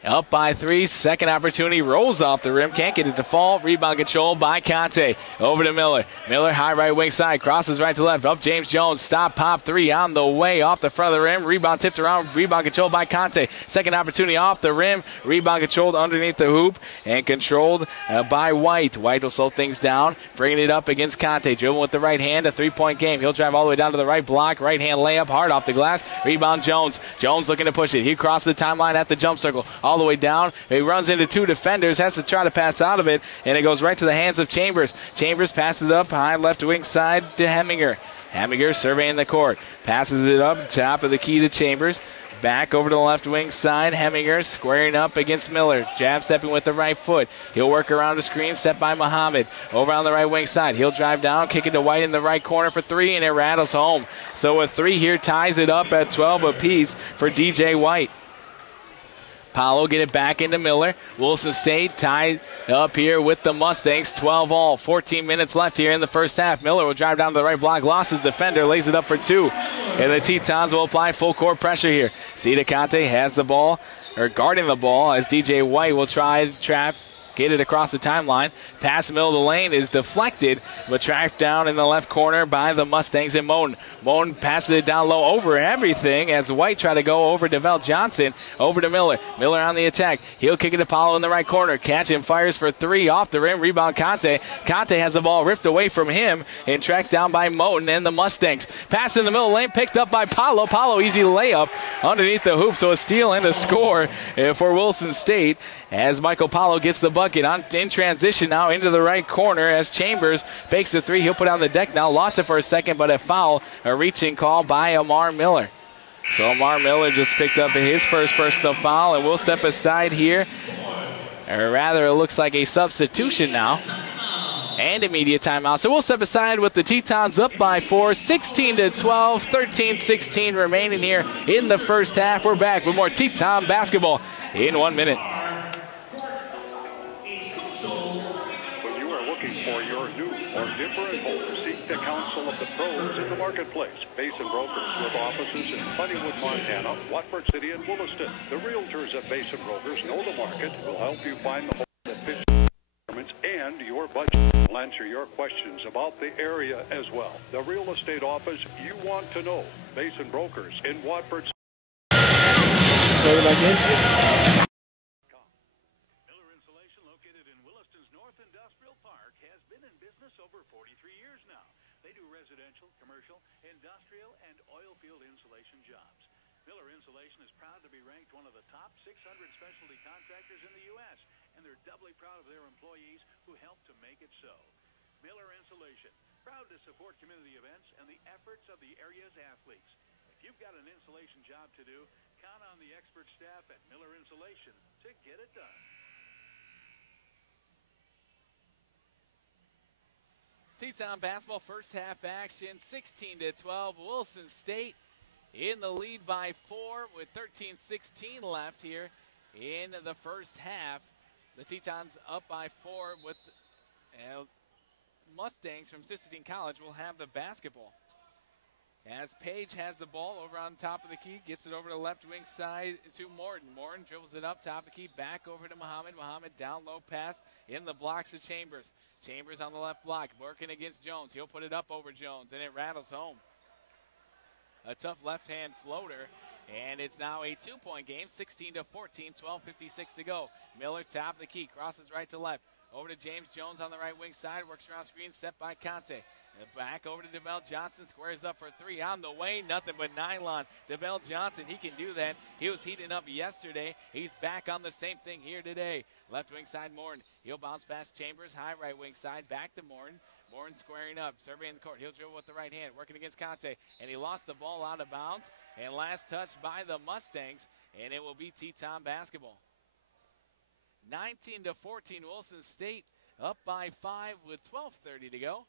up by 3. Second opportunity, rolls off the rim, can't get it to fall. Rebound controlled by Conte. Over to Miller. Miller, high right wing side, crosses right to left. Up James Jones, stop, pop 3 on the way, off the front of the rim. Rebound tipped around, rebound controlled by Conte. Second opportunity off the rim, rebound controlled underneath the hoop and controlled by White. White will slow things down, bringing it up against Conte. Dribbling with the right hand, a 3-point game. He'll drive all the way down to the right block, right hand layup, hard off the glass. Rebound Jones. Jones looking to push it. He crosses the timeline at the jump circle, all the way down. He runs into 2 defenders, has to try to pass out of it, and it goes right to the hands of Chambers. Chambers passes up high left wing side to Heminger. Heminger surveying the court, passes it up top of the key to Chambers. Back over to the left wing side. Heminger squaring up against Miller. Jab stepping with the right foot. He'll work around the screen set by Muhammad. Over on the right wing side. He'll drive down, kick it to White in the right corner for 3, and it rattles home. So a 3 here ties it up at 12 apiece for DJ White. Paulo get it back into Miller. Wilson State tied up here with the Mustangs. 12 all. 14 minutes left here in the first half. Miller will drive down to the right block. Lost his defender. Lays it up for 2. And the Tetons will apply full court pressure here. Sita Conte has the ball, or guarding the ball, as DJ White will try to trap. Get it across the timeline. Pass the middle of the lane is deflected, but tracked down in the left corner by the Mustangs and Moten. Moten passes it down low over everything as White try to go over DeVell Johnson. Over to Miller. Miller on the attack. He'll kick it to Paulo in the right corner. Catch and fires for 3 off the rim. Rebound Conte. Conte has the ball ripped away from him and tracked down by Moten and the Mustangs. Pass in the middle lane, picked up by Paulo. Paulo, easy layup underneath the hoop. So a steal and a score for Wilson State as Michael Paulo gets the bucket in transition now into the right corner as Chambers fakes the 3. He'll put on the deck now. Lost it for a second, but a foul, a reaching call by Amar Miller. So Amar Miller just picked up his first personal foul, and we'll step aside here. Or rather, it looks like a substitution now. And immediate timeout. So we'll step aside with the Tetons up by 4, 16-12, 13-16 remaining here in the first half. We're back with more Teton basketball in 1 minute. When you are looking for your new or different home, seek the counsel of the pros in the marketplace. Basin Brokers with offices in Plentywood, Montana, Watford City, and Williston. The realtors at Basin Brokers know the market, will help you find the home that fits and your budget. Will answer your questions about the area as well. The real estate office you want to know. Basin Brokers in Watford. Miller Insulation, located in Williston's North Industrial Park, has been in business over 43 years now. They do residential, commercial, industrial, and oil field insulation jobs. Miller Insulation is proud to be ranked one of the top 600 specialty contractors in the U.S., and they're doubly proud of their employees who help to make it so. Miller Insulation, proud to support community events and the efforts of the area's athletes. If you've got an insulation job to do, count on the expert staff at Miller Insulation to get it done. Teton basketball first half action, 16-12. Wilson State in the lead by 4 with 13-16 left here in the first half. The Tetons up by 4 with Mustangs from Sisseton College will have the basketball. As Page has the ball over on top of the key, gets it over to the left wing side to Morton. Morton dribbles it up top of the key, back over to Muhammad. Muhammad down low pass in the blocks to Chambers. Chambers on the left block, working against Jones. He'll put it up over Jones, and it rattles home. a tough left-hand floater. And it's now a 2-point game, 16-14, 12:56 to go. Miller, top of the key, crosses right to left. Over to James Jones on the right wing side, works around screen, set by Conte. And back over to DeVell Johnson, squares up for three on the way, nothing but nylon. DeVell Johnson, he can do that. He was heating up yesterday. He's back on the same thing here today. Left wing side, Morton. He'll bounce past Chambers, high right wing side, back to Morton. Morton squaring up, surveying the court. He'll dribble with the right hand, working against Conte. And he lost the ball out of bounds. And last touch by the Mustangs, and it will be Teton basketball. 19-14, Wilson State up by 5 with 12:30 to go.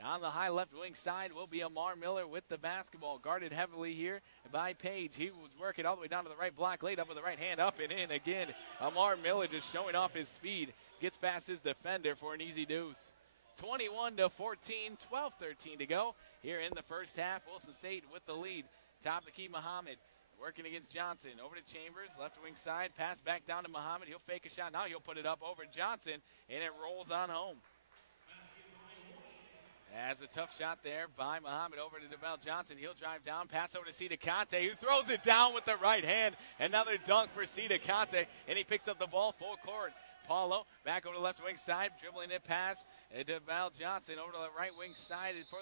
On the high left wing side will be Amar Miller with the basketball, guarded heavily here by Page. He was working all the way down to the right block, laid up with the right hand, up and in again. Amar Miller just showing off his speed, gets past his defender for an easy deuce. 21-14, 12:13 to go here in the first half. Wilson State with the lead. Top of the key, Muhammad working against Johnson. Over to Chambers, left wing side, pass back down to Muhammad. He'll fake a shot. Now he'll put it up over Johnson, and it rolls on home. As a tough shot there by Muhammad over to DeVell Johnson. He'll drive down, pass over to Cedar Conte, who throws it down with the right hand. Another dunk for Cedar Conte, and he picks up the ball full court. Paulo back over the left wing side, dribbling it past DeVell Johnson over to the right wing side for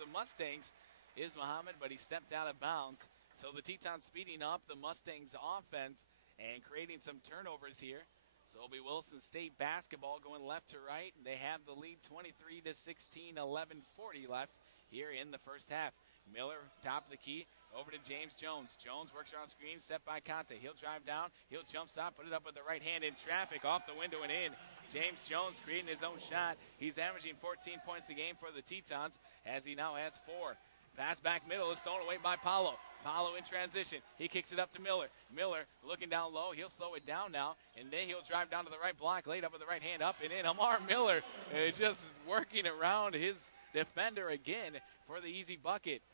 the Mustangs is Muhammad, but he stepped out of bounds. So the Tetons speeding up the Mustangs offense and creating some turnovers here. So it'll be Wilson State basketball going left to right. They have the lead 23-16, 11:40 left here in the first half. Miller, top of the key, over to James Jones. Jones works around screen, set by Conte. He'll drive down, he'll jump stop, put it up with the right hand in traffic, off the window and in. James Jones creating his own shot. He's averaging 14 points a game for the Tetons, as he now has 4. Pass back middle is thrown away by Paulo. Paulo in transition. He kicks it up to Miller. Miller looking down low. He'll slow it down now, and then he'll drive down to the right block, laid up with the right hand, up and in. Amar Miller just working around his defender again for the easy bucket.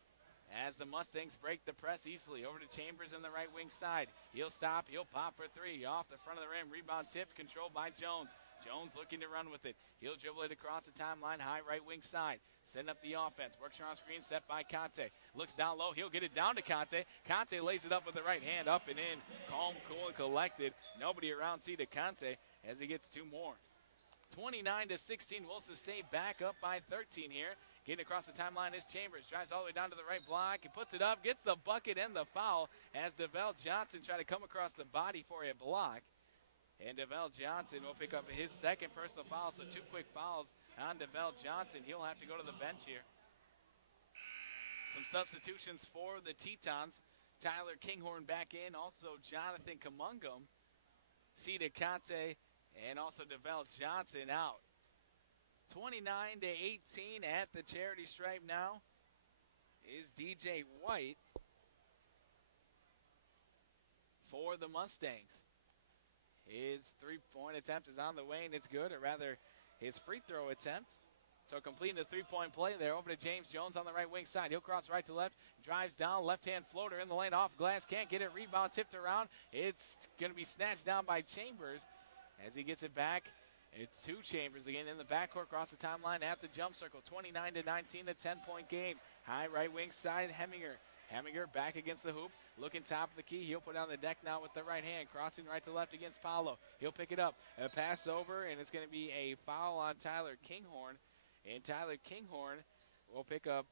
As the Mustangs break the press easily. Over to Chambers in the right wing side. He'll stop. He'll pop for 3. Off the front of the rim. Rebound tipped. Controlled by Jones. Jones looking to run with it. He'll dribble it across the timeline. High right wing side. Setting up the offense. Works around screen. Set by Conte. Looks down low. He'll get it down to Conte. Conte lays it up with the right hand. Up and in. Calm, cool, and collected. Nobody around Cedar Conte as he gets 2 more. 29-16. Wilson State back up by 13 here. Getting across the timeline is Chambers. Drives all the way down to the right block. He puts it up. Gets the bucket and the foul as DeVell Johnson try to come across the body for a block. And DeVell Johnson will pick up his second personal foul. So 2 quick fouls on DeVell Johnson. He'll have to go to the bench here. Some substitutions for the Tetons. Tyler Kinghorn back in. Also Jonathan Kamungum. Cedar Conte and also DeVell Johnson out. 29-18 at the charity stripe now is DJ White for the Mustangs. His 3-point attempt is on the way, and it's good, or rather his free throw attempt. So completing the 3-point play there. Over to James Jones on the right wing side. He'll cross right to left, drives down, left-hand floater in the lane, off glass, can't get it, rebound tipped around. It's going to be snatched down by Chambers as he gets it back. It's 2 Chambers again in the backcourt across the timeline at the jump circle. 29-19, a 10-point game. High right wing side, Heminger. Heminger back against the hoop, looking top of the key. He'll put on the deck now with the right hand, crossing right to left against Paulo. He'll pick it up, a pass over, and it's going to be a foul on Tyler Kinghorn. And Tyler Kinghorn will pick up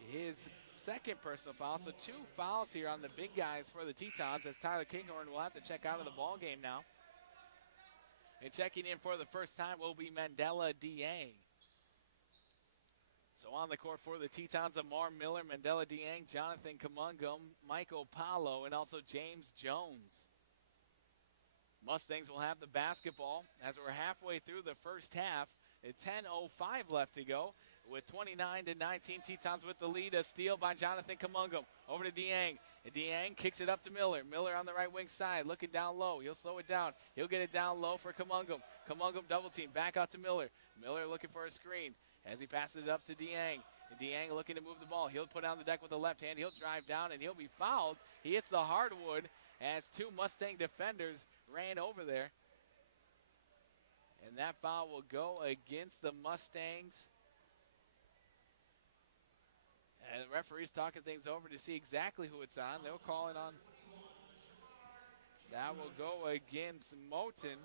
his second personal foul. So 2 fouls here on the big guys for the Tetons, as Tyler Kinghorn will have to check out of the ball game now. And checking in for the first time will be Mandela Dieng. So on the court for the Tetons, Amar Miller, Mandela Dieng, Jonathan Kamungum, Michael Paulo, and also James Jones. Mustangs will have the basketball as we're halfway through the first half. At 10:05 left to go. With 29-19, Tetons with the lead. A steal by Jonathan Kamungum. Over to Dieng. And Dieng kicks it up to Miller. Miller on the right wing side, looking down low. He'll slow it down. He'll get it down low for Kamungum. Kamungum double team. Back out to Miller. Miller looking for a screen as he passes it up to Dieng. And Dieng looking to move the ball. He'll put on the deck with the left hand. He'll drive down and he'll be fouled. He hits the hardwood as 2 Mustang defenders ran over there. And that foul will go against the Mustangs. And the referee's talking things over to see exactly who it's on. They'll call it on. That will go against Moten.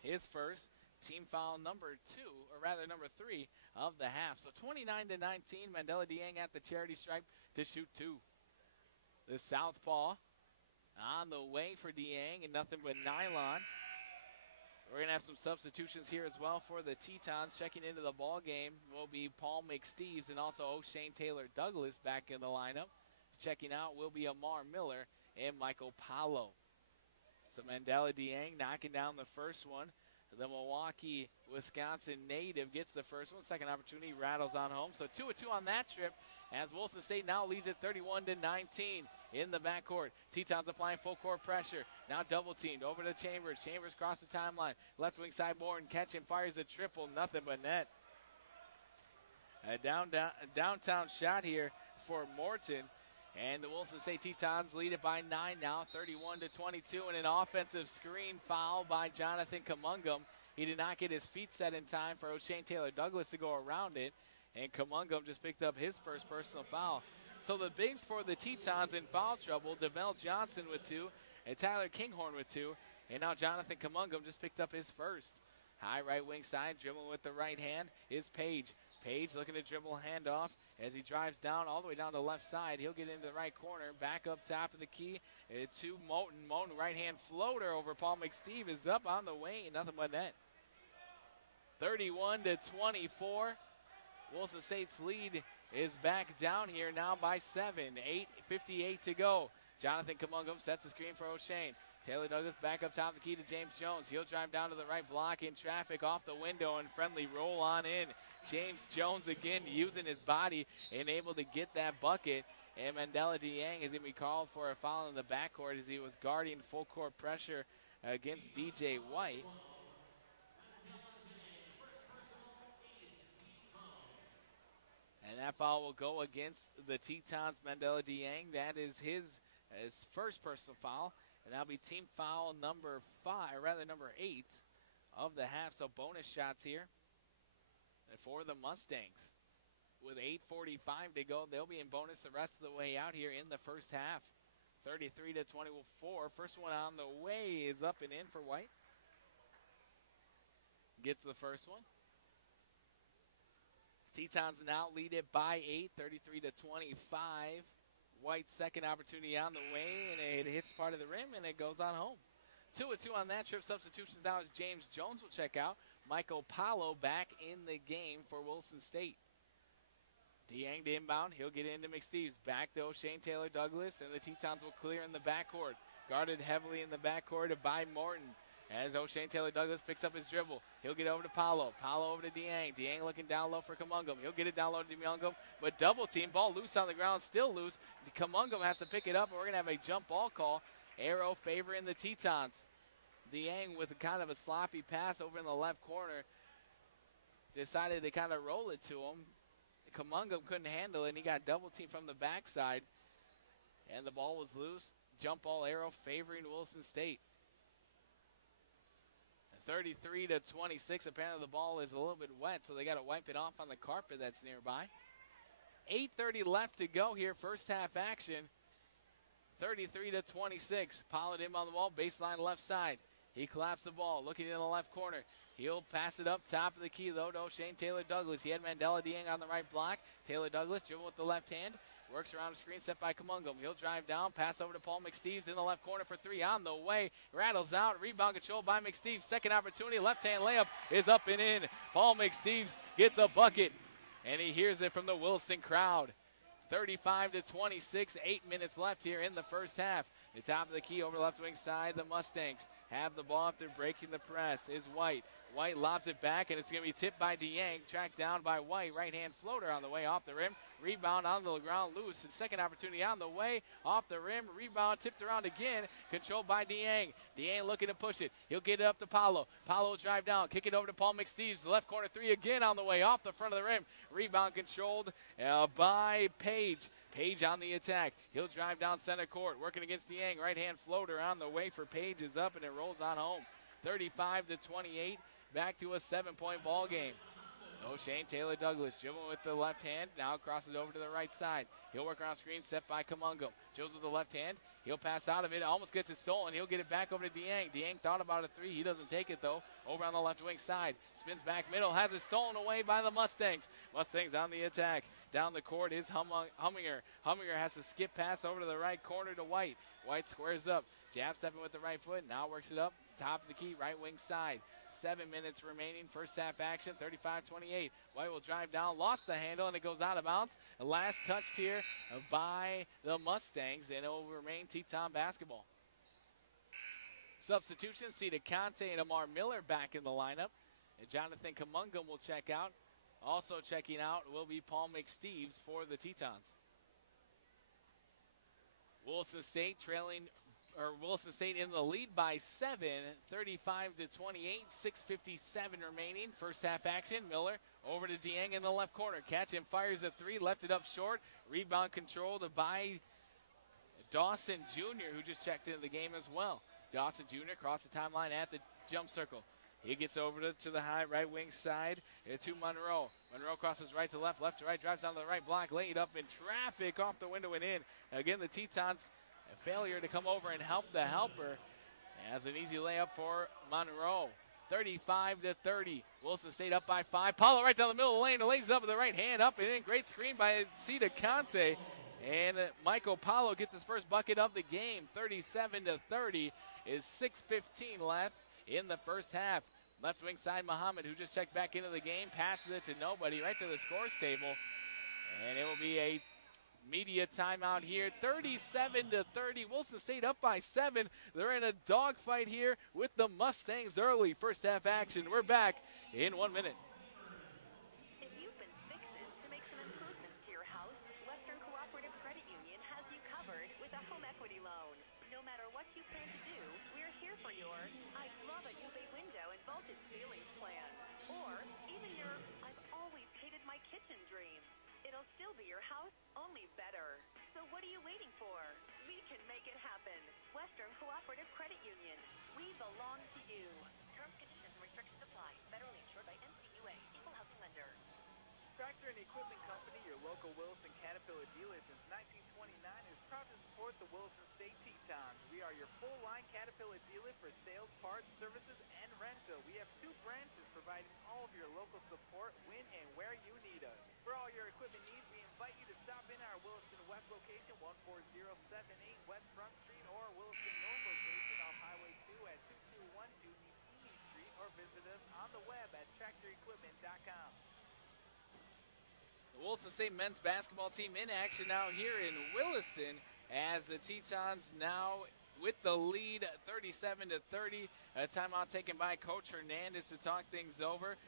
His first. Team foul number 2, or rather number 3 of the half. So 29-19, Mandela Dieng at the charity stripe to shoot 2. The southpaw on the way for Dieng, and nothing but nylon. We're going to have some substitutions here as well for the Tetons. Checking into the ball game will be Paul McSteeves and also O'Shane Taylor-Douglas back in the lineup. Checking out will be Amar Miller and Michael Paulo. So Mandela Dieng knocking down the first one. The Milwaukee, Wisconsin native gets the first one. Second opportunity, rattles on home. So 2-2 on that trip as Wilson State now leads it 31-19 in the backcourt. Tetons applying full court pressure. Now double teamed over to Chambers. Chambers cross the timeline. Left wing side, Morton catching, fires a triple. Nothing but net. A downtown shot here for Morton. And the Wilson State Tetons lead it by 9 now, 31-22, and an offensive screen foul by Jonathan Kamungum. He did not get his feet set in time for O'Shane Taylor-Douglas to go around it, and Kamungum just picked up his first personal foul. So the bigs for the Tetons in foul trouble, DeVell Johnson with 2, and Tyler Kinghorn with 2, and now Jonathan Kamungum just picked up his first. High right wing side, dribbling with the right hand is Page. Page looking to dribble handoff as he drives down all the way down to the left side. He'll get into the right corner. Back up top of the key to Moten. Moten right hand floater over Paul McSteve is up on the way. Nothing but net. 31-24. Wilson State's lead is back down here now by 7. 8:58 to go. Jonathan Kamungum sets the screen for O'Shane. Taylor-Douglas back up top of the key to James Jones. He'll drive down to the right block in traffic off the window and friendly roll on in. James Jones again using his body and able to get that bucket. And Mandela Dieng is going to be called for a foul in the backcourt as he was guarding full court pressure against DJ White. And that foul will go against the Tetons. Mandela Dieng, that is his first personal foul. And that'll be team foul number 8 of the half. So bonus shots here for the Mustangs. With 8:45 to go, they'll be in bonus the rest of the way out here in the first half. 33-24. First one on the way is up and in for White. Gets the first one. Tetons now lead it by 8, 33-25. White's second opportunity on the way, and it hits part of the rim, and it goes on home. 2-2 on that trip. Substitutions now as James Jones will check out. Michael Paulo back in the game for Wilson State. Dieng to inbound. He'll get into McSteeves. Back to O'Shane Taylor-Douglas, and the Tetons will clear in the backcourt. Guarded heavily in the backcourt by Morton. As O'Shane Taylor-Douglas picks up his dribble, he'll get over to Paulo. Paulo over to Dieng. Dieng looking down low for Kamungum. He'll get it down low to Kamungum, but double team. Ball loose on the ground, still loose. Kamungum has to pick it up, and we're going to have a jump ball call. Arrow favoring the Tetons. Dieng with a kind of a sloppy pass over in the left corner. Decided to kind of roll it to him. Kamungum couldn't handle it, and he got double team from the backside. And the ball was loose. Jump ball arrow favoring Wilson State. 33-26. Apparently the ball is a little bit wet, so they got to wipe it off on the carpet that's nearby. 8:30 left to go here. First half action. 33-26. Pollard in on the ball. Baseline left side. He collapsed the ball. Looking in the left corner. He'll pass it up top of the key, though, to O'Shane Taylor-Douglas. He had Mandela Dieng on the right block. Taylor-Douglas dribble with the left hand. Works around the screen set by Kamungum. He'll drive down, pass over to Paul McSteeves in the left corner for 3 on the way. Rattles out, rebound control by McSteeves. Second opportunity, left hand layup is up and in. Paul McSteeves gets a bucket, and he hears it from the Wilson crowd. 35-26, 8 minutes left here in the first half. The top of the key over the left wing side, the Mustangs have the ball after breaking the press is White. White lobs it back, and it's going to be tipped by Dieng, tracked down by White. Right-hand floater on the way off the rim. Rebound on the ground loose. And second opportunity on the way, off the rim. Rebound tipped around again, controlled by Dieng. Dieng looking to push it. He'll get it up to Paulo. Paulo will drive down, kick it over to Paul McSteeves. The left corner 3 again on the way, off the front of the rim. Rebound controlled by Page. Page on the attack. He'll drive down center court, working against Dieng. Right-hand floater on the way for Page is up, and it rolls on home. 35-28. Back to a 7-point ball game. O'Shane Taylor Douglas dribbling with the left hand. Now crosses over to the right side. He'll work around screen set by Kamungum. Dribbles with the left hand. He'll pass out of it. Almost gets it stolen. He'll get it back over to Dieng. Dieng thought about a three. He doesn't take it, though. Over on the left wing side. Spins back middle. Has it stolen away by the Mustangs. Mustangs on the attack. Down the court is Humminger. Humminger has to skip pass over to the right corner to White. White squares up. Jab stepping with the right foot. Now works it up. Top of the key, right wing side. 7 minutes remaining. First half action, 35-28. White will drive down, lost the handle, and it goes out of bounds. The last touched here by the Mustangs, and it will remain Teton basketball. Substitution, Sita Conte and Amar Miller back in the lineup. And Jonathan Kamungum will check out. Also checking out will be Paul McSteeves for the Tetons. Wilson State in the lead by 7, 35-28, 6:57 remaining. First half action. Miller over to Dieng in the left corner. Catch and fires a three, left it up short. Rebound controlled by Dawson Jr., who just checked into the game as well. Dawson Jr. across the timeline at the jump circle. He gets over to the high right wing side to Monroe. Monroe crosses right to left to right, drives down to the right block, laid up in traffic, off the window and in. Again, the Tetons, a failure to come over and help the helper. As an easy layup for Monroe. 35-30. Wilson State up by 5. Paulo right down the middle of the lane, lays up with the right hand, up and in. Great screen by Sita Conte. And Michael Paulo gets his first bucket of the game. 37-30 is 6:15 left in the first half. Left wing side, Muhammad, who just checked back into the game, passes it to nobody, right to the scores table. And it will be a media timeout here. 37-30. Wilson State up by 7. They're in a dogfight here with the Mustangs early. First half action. We're back in 1 minute. If you've been fixing to make some improvements to your house, Western Cooperative Credit Union has you covered with a home equity loan. No matter what you plan to do, we're here for your I love a new bay window and vaulted ceilings plan. Or even your I've always hated my kitchen dream. It'll still be your house, only better. So what are you waiting for? We can make it happen. Western Cooperative Credit Union. We belong to you. Terms, conditions, and restrictions apply. Federally insured by NCUA. Equal housing lender. Tractor and Equipment Company, your local Wilson Caterpillar dealer since 1929, is proud to support the Wilson State Tetons. We are your full-line Caterpillar dealer for sales, parts, services, and rental. We have 2 branches providing all of your local support when and where you need us. For all your equipment needs, we invite you to stop in our Williston West location, 14078 West Front Street, or Williston North location off Highway 2 at 2212 East Street, or visit us on the web at tractorequipment.com. The Wilson State men's basketball team in action now here in Williston as the Tetons now with the lead 37-30. A timeout taken by Coach Hernandez to talk things over.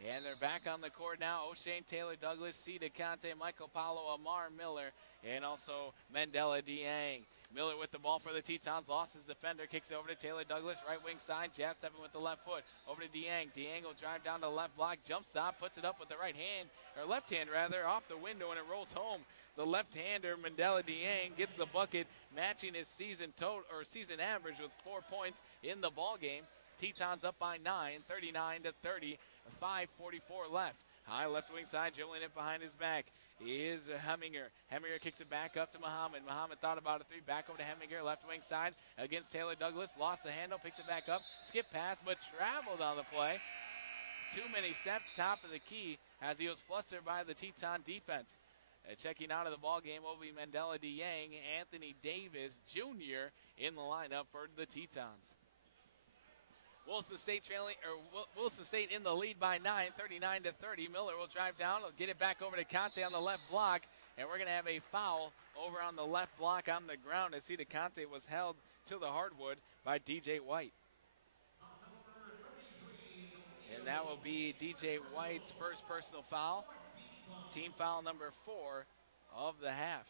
And they're back on the court now. O'Shane Taylor Douglas, Sita Conte, Michael Paulo, Amar Miller, and also Mandela Dieng. Miller with the ball for the Tetons, lost his defender, kicks it over to Taylor Douglas, right wing side, jab stepping with the left foot, over to Dieng. Dieng will drive down to the left block, jump stop, puts it up with the right hand, or left hand rather, off the window, and it rolls home. The left-hander, Mandela Dieng, gets the bucket, matching his season average with 4 points in the ball game. Tetons up by 9, 39-30, 5:44 left. High left wing side, dribbling it behind his back is Hemminger. Hemminger kicks it back up to Muhammad. Muhammad thought about a three, back over to Hemminger, left wing side against Taylor Douglas. Lost the handle, picks it back up, skip pass, but traveled on the play. Too many steps, top of the key, as he was flustered by the Teton defense. Checking out of the ball game will be Mandela Dieng, Anthony Davis Jr. in the lineup for the Tetons. Wilson State in the lead by 9, 39-30. Miller will drive down. He'll get it back over to Conte on the left block. And we're going to have a foul over on the left block on the ground. As Sita Conte was held to the hardwood by DJ White. And that will be DJ White's first personal foul. Team foul number 4 of the half.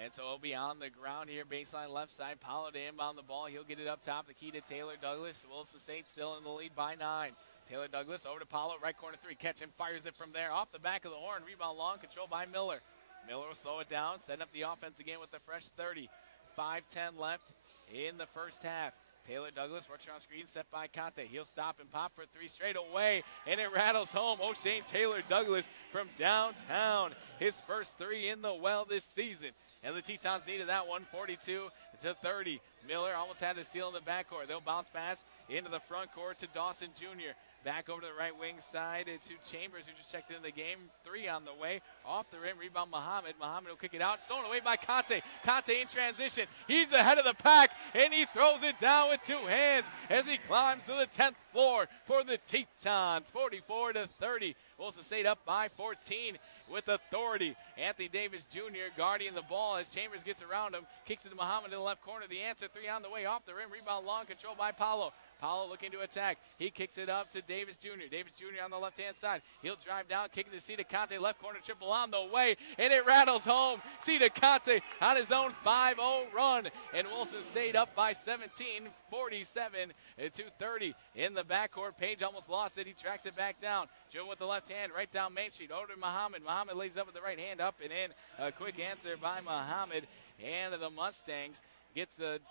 And so it'll be on the ground here, baseline left side. Paulo to inbound the ball. He'll get it up top. The key to Taylor Douglas. Wilson State still in the lead by 9. Taylor Douglas over to Paulo, right corner 3. Catch and fires it from there. Off the back of the horn. Rebound long, controlled by Miller. Miller will slow it down, setting up the offense again with the fresh 30. 5:10 left in the first half. Taylor Douglas works around screen, set by Conte. He'll stop and pop for three straight away, and it rattles home. O'Shane Taylor Douglas from downtown. His first three in the well this season. And the Tetons needed that one, 42-30. Miller almost had a steal in the backcourt. They'll bounce pass into the front court to Dawson Jr. Back over to the right wing side to Chambers, who just checked into the game. Three on the way. Off the rim, rebound Muhammad. Muhammad will kick it out. Stolen away by Conte. Conte in transition. He's ahead of the pack, and he throws it down with two hands as he climbs to the 10th floor for the Tetons. 44-30. Wilson State up by 14 with authority. Anthony Davis Jr. guarding the ball as Chambers gets around him. Kicks it to Muhammad in the left corner. The answer, three on the way. Off the rim, rebound long, controlled by Paulo. Paulo looking to attack. He kicks it up to Davis Jr. Davis Jr. on the left-hand side. He'll drive down, kicking to Sisseton Conte. Left corner triple on the way, and it rattles home. Sisseton Conte on his own 5-0 run, and Wilson State up by 17, 47-30 in the backcourt. Page almost lost it. He tracks it back down. Joe with the left hand, right down Main Street. Over to Muhammad. Muhammad lays up with the right hand, up and in. A quick answer by Muhammad, and the Mustangs gets the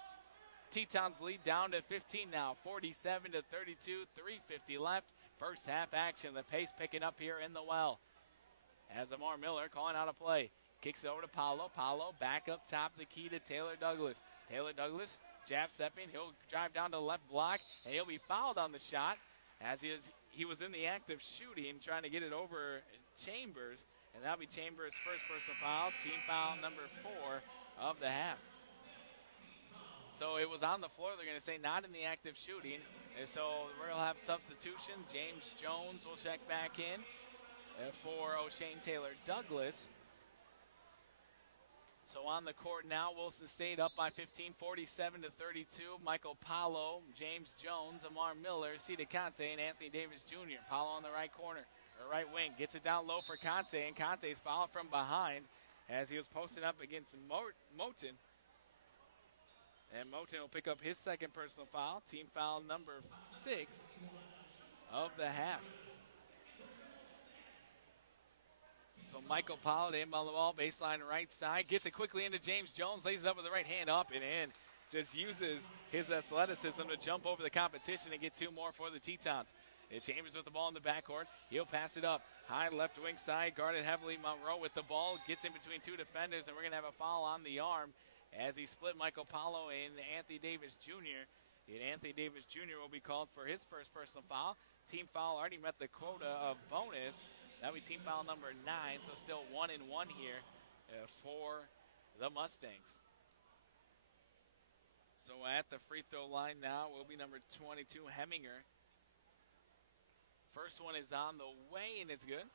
Tetons lead down to 15 now, 47-32, 3:50 left. First half action. The pace picking up here in the well. As Amar Miller calling out a play. Kicks it over to Paulo. Paulo back up top, the key to Taylor Douglas. Taylor Douglas, jab stepping. He'll drive down to the left block, and he'll be fouled on the shot as he was in the act of shooting, trying to get it over Chambers. And that'll be Chambers' first personal foul, team foul number 4 of the half. So it was on the floor. They're going to say not in the act of shooting. And so we'll have substitution. James Jones will check back in for O'Shane Taylor Douglas. So on the court now, Wilson State up by 15, 47-32. Michael Paulo, James Jones, Amar Miller, Sisseton Conte, and Anthony Davis Jr. Paulo on the right corner, or right wing, gets it down low for Conte, and Conte's fouled from behind as he was posting up against Moten. And Moten will pick up his second personal foul, team foul number 6 of the half. So Michael Powell to inbound the ball, baseline right side, gets it quickly into James Jones, lays it up with the right hand up and in. Just uses his athleticism to jump over the competition and get 2 more for the Tetons. And Chambers with the ball in the backcourt. He'll pass it up. High left wing side, guarded heavily. Monroe with the ball, gets in between 2 defenders, and we're going to have a foul on the arm as he split Michael Paulo and Anthony Davis Jr. And Anthony Davis Jr. will be called for his first personal foul. Team foul already met the quota of bonus. That'll be team foul number 9, so still 1-1 here for the Mustangs. So at the free throw line now will be number 22, Heminger. First one is on the way, and it's good.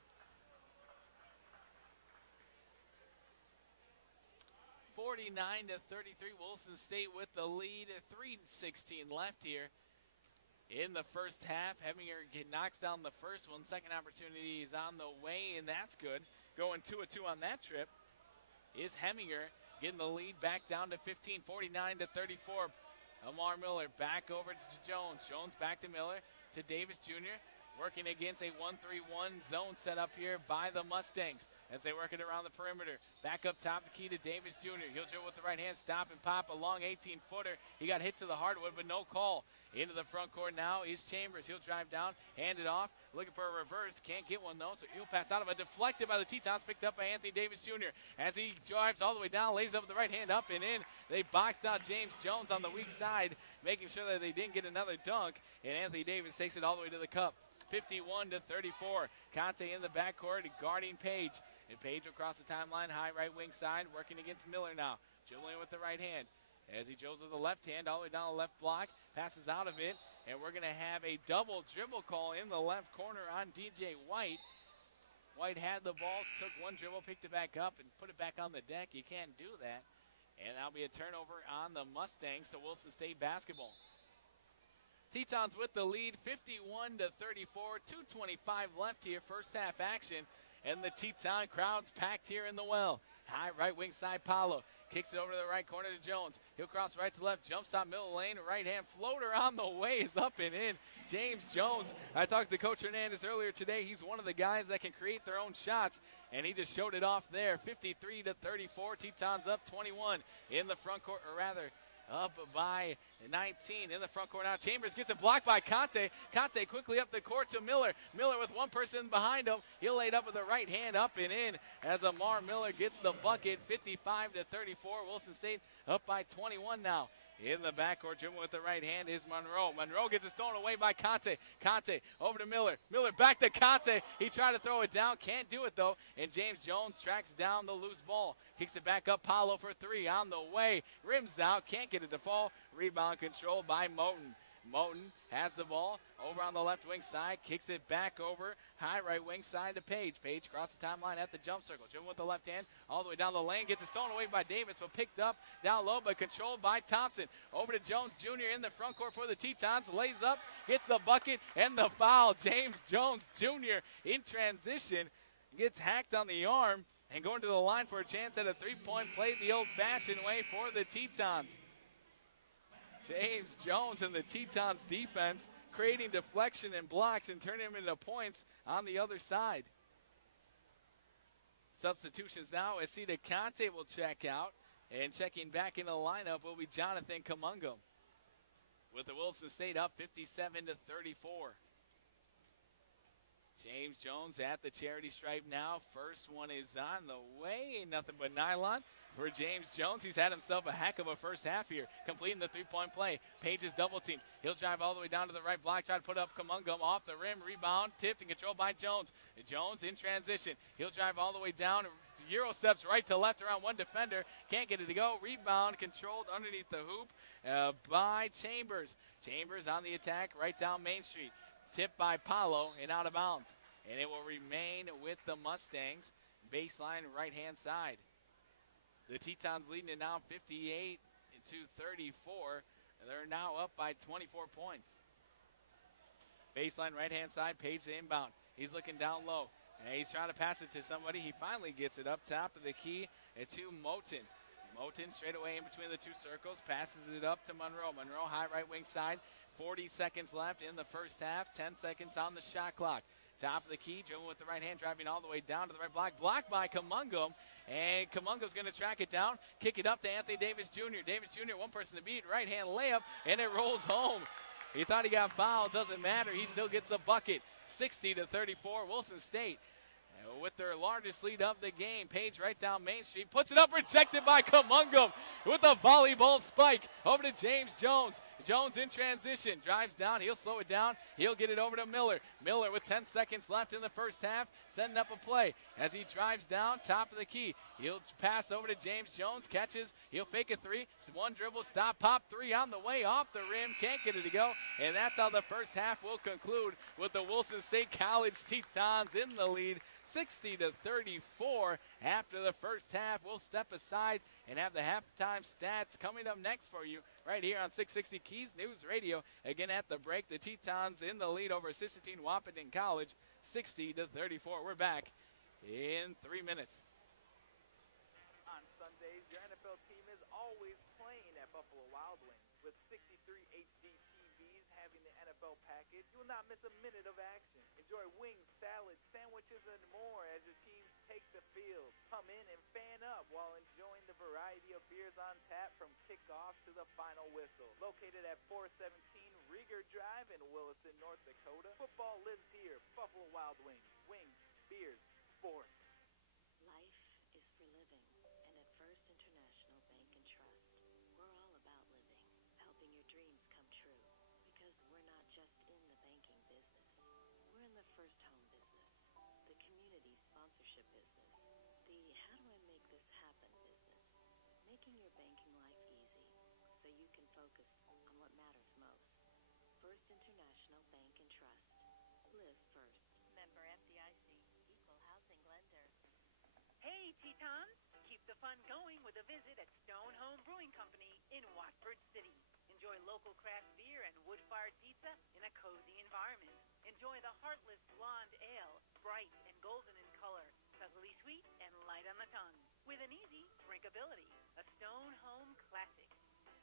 (49-33), Wilson State with the lead. 3:16 left here in the first half. Heminger knocks down the first one. Second opportunity is on the way, and that's good. Going 2-2 on that trip is Heminger, getting the lead back down to 15, 49-34. Amar Miller back over to Jones. Jones back to Miller, to Davis Jr., working against a 1-3-1 zone set up here by the Mustangs as they work it around the perimeter. Back up top, the key to Davis Jr. He'll dribble with the right hand, stop and pop a long 18-footer. He got hit to the hardwood, but no call. Into the front court now is Chambers. He'll drive down, hand it off, looking for a reverse. Can't get one, though, so he'll pass out of it. Deflected by the Tetons, picked up by Anthony Davis Jr. As he drives all the way down, lays up with the right hand, up and in. They boxed out James Jones on the weak side, making sure that they didn't get another dunk, and Anthony Davis takes it all the way to the cup. 51-34. Conte in the backcourt, guarding Page. And Page across the timeline, high right wing side, working against Miller now. Dribbling with the right hand. As he drills with the left hand, all the way down the left block, passes out of it, and we're going to have a double dribble call in the left corner on DJ White. White had the ball, took one dribble, picked it back up, and put it back on the deck. You can't do that. And that'll be a turnover on the Mustangs, so Wilson State basketball. Tetons with the lead, 51-34, 2:25 left here, first half action, and the Teton crowd's packed here in the well. High right wing side, Paulo kicks it over to the right corner to Jones. He'll cross right to left, jumps on middle lane, right hand floater on the way is up and in. James Jones, I talked to Coach Hernandez earlier today. He's one of the guys that can create their own shots, and he just showed it off there. 53-34, Tetons up 21 in the front court, or rather up by 19 in the front court now. Chambers gets it blocked by Conte. Conte quickly up the court to Miller. Miller with one person behind him. He'll lay it up with the right hand up and in as Amar Miller gets the bucket. 55-34. Wilson State up by 21 now. In the backcourt, dribbling with the right hand is Monroe. Monroe gets it stolen away by Conte. Conte over to Miller. Miller back to Conte. He tried to throw it down. Can't do it, though. And James Jones tracks down the loose ball. Kicks it back up. Paulo for three on the way. Rims out. Can't get it to fall. Rebound controlled by Moten. Moten has the ball over on the left wing side, kicks it back over high right wing side to Page. Page across the timeline at the jump circle. Dribbling with the left hand all the way down the lane. Gets it stolen away by Davis, but picked up down low, but controlled by Thompson. Over to Jones Jr. in the front court for the Tetons. Lays up, gets the bucket, and the foul. James Jones Jr. in transition gets hacked on the arm and going to the line for a chance at a three-point play the old-fashioned way for the Tetons. James Jones and the Tetons defense creating deflection and blocks and turning them into points on the other side. Substitutions now as Sita Conte will check out, and checking back in the lineup will be Jonathan Kamungum. With the Wilson State up 57-34. James Jones at the charity stripe now. First one is on the way. Nothing but nylon for James Jones. He's had himself a heck of a first half here, completing the three-point play. Page is double teamed. He'll drive all the way down to the right block, try to put up Kamungum off the rim. Rebound, tipped and controlled by Jones. Jones in transition. He'll drive all the way down. Euro steps right to left around one defender. Can't get it to go. Rebound controlled underneath the hoop by Chambers. Chambers on the attack right down Main Street. Tipped by Paulo and out of bounds. And it will remain with the Mustangs. Baseline right-hand side. The Tetons leading it now 58-34. They're now up by 24 points. Baseline right-hand side, Page to inbound. He's looking down low. And he's trying to pass it to somebody. He finally gets it up top of the key to Moten. Moten straight away in between the two circles, passes it up to Monroe. Monroe high right wing side. 40 seconds left in the first half. 10 seconds on the shot clock. Top of the key, dribbling with the right hand, driving all the way down to the right block. Blocked by Kamungum, and Kamungum's going to track it down, kick it up to Anthony Davis Jr. Davis Jr., one person to beat, right hand layup, and it rolls home. He thought he got fouled, doesn't matter. He still gets the bucket. 60-34, Wilson State with their largest lead of the game. Page right down Main Street, puts it up, rejected by Kamungum with a volleyball spike over to James Jones. Jones in transition, drives down, he'll slow it down, he'll get it over to Miller. Miller with 10 seconds left in the first half, setting up a play. As he drives down, top of the key, he'll pass over to James Jones, catches, he'll fake a three, one dribble, stop, pop, three on the way, off the rim, can't get it to go, and that's how the first half will conclude with the Wilson State College Tetons in the lead, 60-34 after the first half. We'll step aside and have the halftime stats coming up next for you right here on 660 Keys News Radio. Again at the break, the Tetons in the lead over Sisseton Wahpeton College, 60-34. We're back in 3 minutes. On Sundays, your NFL team is always playing at Buffalo Wild Wings. With 63 HD TVs having the NFL package, you will not miss a minute of action. Enjoy wings, salads, sandwiches, and more as your teams take the field. Come in and fan up while enjoying the variety of beers on tap from kickoff to the final whistle. Located at 417 Rieger Drive in Williston, North Dakota, football lives here. Buffalo Wild Wings. Wings, beers, sports. Life is for living, and at First International Bank and Trust, we're all about living, helping your dreams come true, because we're not just in the banking business. We're in the first home business, the community sponsorship business, the how do I make this happen business, making your banking life easy so you can focus on what matters most. First International Bank and Trust. Live first. Member FDIC, Equal Housing Lender. Hey, Tetons! Keep the fun going with a visit at Stone Home Brewing Company in Watford City. Enjoy local craft beer and wood-fired pizza in a cozy environment. Enjoy the Heartless Blonde Ale, bright and golden in color, subtly sweet and light on the tongue, with an easy drinkability. A Stone Home classic.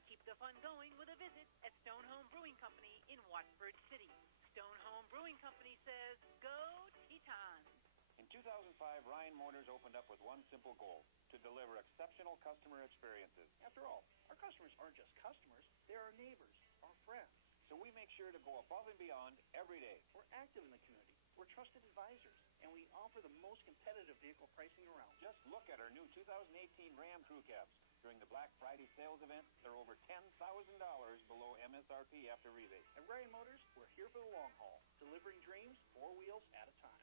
Keep the fun going with a visit at Stone Home Brewing Company in Watford City. Stone Home Brewing Company says, go Tetons! In 2005, Ryan Motors opened up with one simple goal: to deliver exceptional customer experiences. After all, our customers aren't just customers, they're our neighbors, our friends. So we make sure to go above and beyond every day. We're active in the community. We're trusted advisors, and we offer the most competitive vehicle pricing around. Just look at our new 2018 Ram Crew Cabs. During the Black Friday sales event, they're over $10,000 below MSRP after rebate. At Ryan Motors, we're here for the long haul, delivering dreams 4 wheels at a time.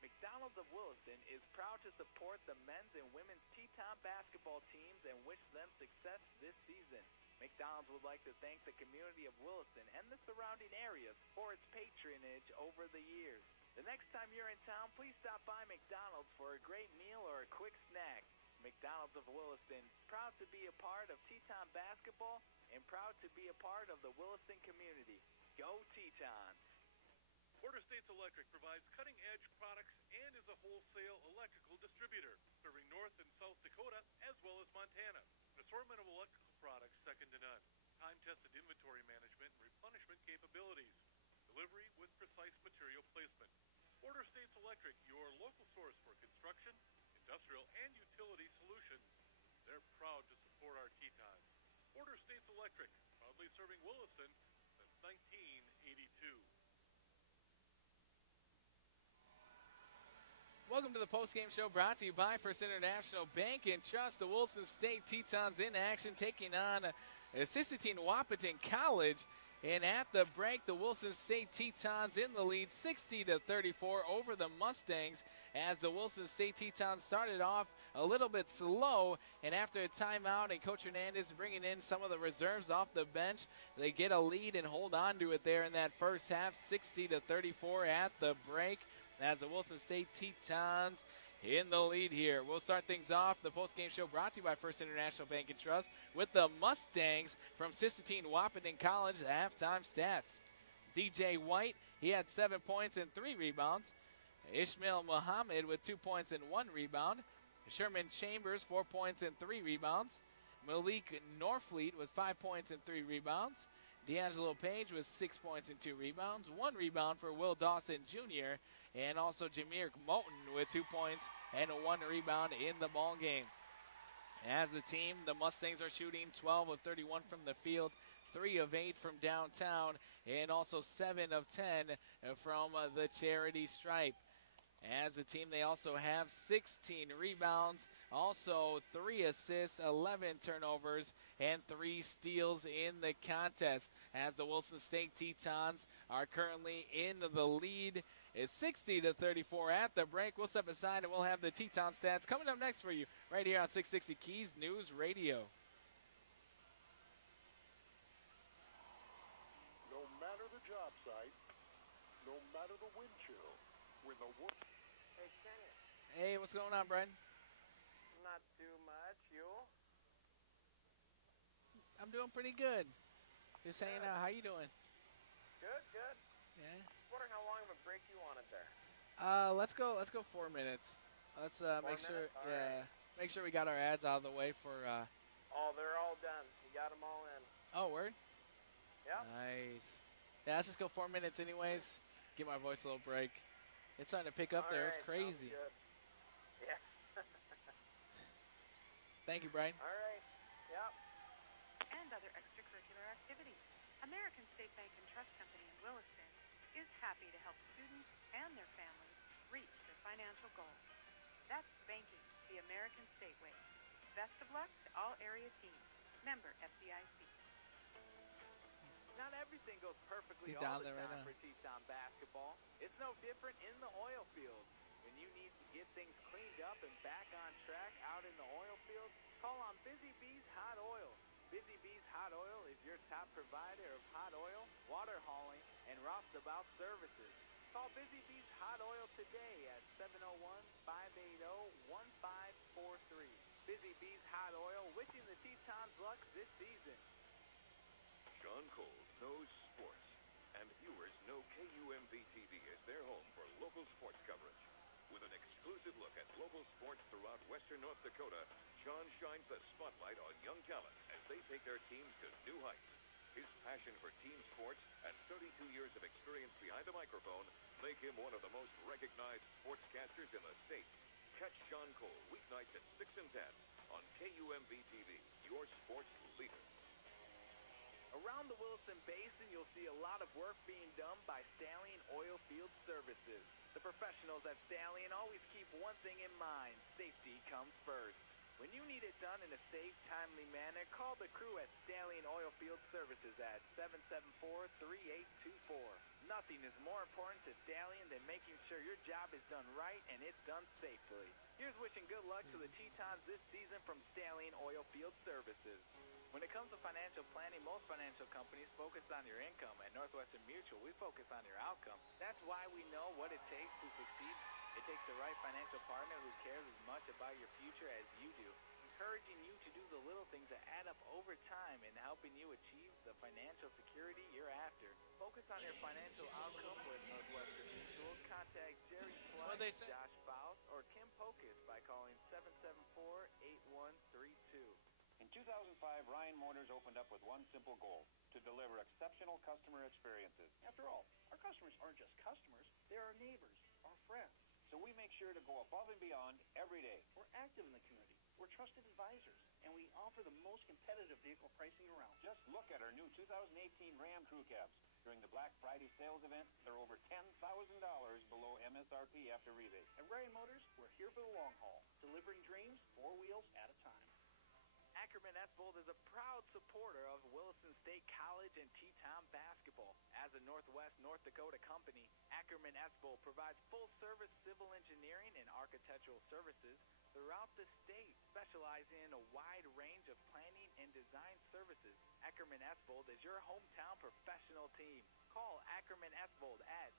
McDonald's of Williston is proud to support the men's and women's Teton basketball teams and wish them success this season. McDonald's would like to thank the community of Williston and the surrounding areas for its patronage over the years. The next time you're in town, please stop by McDonald's for a great meal or a quick snack. McDonald's of Williston, proud to be a part of Teton basketball and proud to be a part of the Williston community. Go Tetons! Border States Electric provides cutting-edge products and is a wholesale electrical distributor, serving North and South Dakota as well as Montana. An assortment of electrical products second to none. Time-tested inventory management and replenishment capabilities. Delivery with precise material placement. Border States Electric, your local source for construction, industrial, and utility solutions. They're proud to support our Tetons. Border States Electric, proudly serving Williston since 1982. Welcome to the postgame show brought to you by First International Bank and Trust. The Wilson State Tetons in action taking on Sisseton Wahpeton College. And at the break, the Wilson State Tetons in the lead 60-34 over the Mustangs as the Wilson State Tetons started off a little bit slow. And after a timeout and Coach Hernandez bringing in some of the reserves off the bench, they get a lead and hold on to it there in that first half, 60-34 at the break. As the Wilson State Tetons in the lead here. We'll start things off. The postgame show brought to you by First International Bank and Trust with the Mustangs from Sisseton Wahpeton College. The halftime stats. DJ White, he had 7 points and 3 rebounds. Ishmael Muhammad with 2 points and 1 rebound. Sherman Chambers, 4 points and 3 rebounds. Malik Norfleet with 5 points and 3 rebounds. D'Angelo Page with 6 points and 2 rebounds. 1 rebound for Will Dawson Jr. And also Jameer Moulton with 2 points and 1 rebound in the ball game. As a team, the Mustangs are shooting 12 of 31 from the field, 3 of 8 from downtown, and also 7 of 10 from the charity stripe. As a team, they also have 16 rebounds, also 3 assists, 11 turnovers, and 3 steals in the contest. As the Wilson State Tetons are currently in the lead, is 60-34 at the break. We'll step aside and we'll have the Teton stats coming up next for you right here on 660 Keys News Radio. No matter the job site, no matter the wind chill, when the work. Hey, Kenny. Hey, what's going on, Brian? Not too much. You? I'm doing pretty good. Just hanging out. How you doing? Good, good. Yeah. Wondering how long of a break you wanted there. Let's go 4 minutes. Let's make sure. Right. Make sure we got our ads out of the way for. Oh, they're all done. You got them all in. Oh, word. Yeah. Nice. Yeah, let's just go 4 minutes, anyways. Give my voice a little break. It's starting to pick up all there. Right, it's crazy. Yeah. Thank you, Brian. All right. Yep. And other extracurricular activities. American State Bank and Trust Company in Williston is happy to help students and their families reach their financial goals. That's banking the American State way. Best of luck to all area teams. Member FDIC. Not everything goes perfectly He's all down the there time right for Teton basketball. It's no different in the oil field. When you need to get things cleaned up and back on track out in the oil field, call on Busy Bees Hot Oil. Busy Bees Hot Oil is your top provider of hot oil, water hauling, and roustabout services. Call Busy Bees Hot Oil today at 701-580-1543. Busy Bees Hot Oil, wishing the Tetons luck this season. John Cole knows sports, and viewers know KUMV-TV is their home for local sports coverage. With an exclusive look at local sports throughout western North Dakota, John shines the spotlight on young talent as they take their teams to new heights. His passion for team sports and 32 years of experience behind the microphone make him one of the most recognized sportscasters in the state. Catch John Cole weeknights at 6 and 10 on KUMB-TV, your sports leader. Around the Williston Basin, you'll see a lot of work being done by Stallion Oilfield Services. The professionals at Stallion always keep one thing in mind: safety comes first. When you need it done in a safe, timely manner, call the crew at Stallion Oilfield Services at 774-3824. Nothing is more important to Stallion than making sure your job is done right and it's done safely. Here's wishing good luck to the Tetons this season from Stallion Oilfield Services. When it comes to financial planning, most financial companies focus on your income. At Northwestern Mutual, we focus on your outcome. That's why we know what it takes to succeed. It takes the right financial partner who cares as much about your future as you do, encouraging you to do the little things that add up over time and helping you achieve the financial security you're after. Focus on your financial outcome with Northwestern Mutual. Contact Jerry Flood, Josh Faust, or Kim Pocus by calling 774-8132. In 2005, Ryan Motors opened up with one simple goal: to deliver exceptional customer experiences. After all, our customers aren't just customers, they're our neighbors, our friends. So we make sure to go above and beyond every day. We're active in the community, we're trusted advisors, and we offer the most competitive vehicle pricing around. Just look at our new 2018 Ram Crew Cabs. During the Black Friday sales event, they're over $10,000 below MSRP after rebate. At Ryan Motors, we're here for the long haul, delivering dreams 4 wheels at a time. Ackerman Esbold is a proud supporter of Williston State College and Teton basketball. As a Northwest North Dakota company, Ackerman Esbold provides full-service civil engineering and architectural services throughout the state, specializing in a wide range of planning and design services. Ackerman Esbold is your hometown professional team. Call Ackerman Esbold at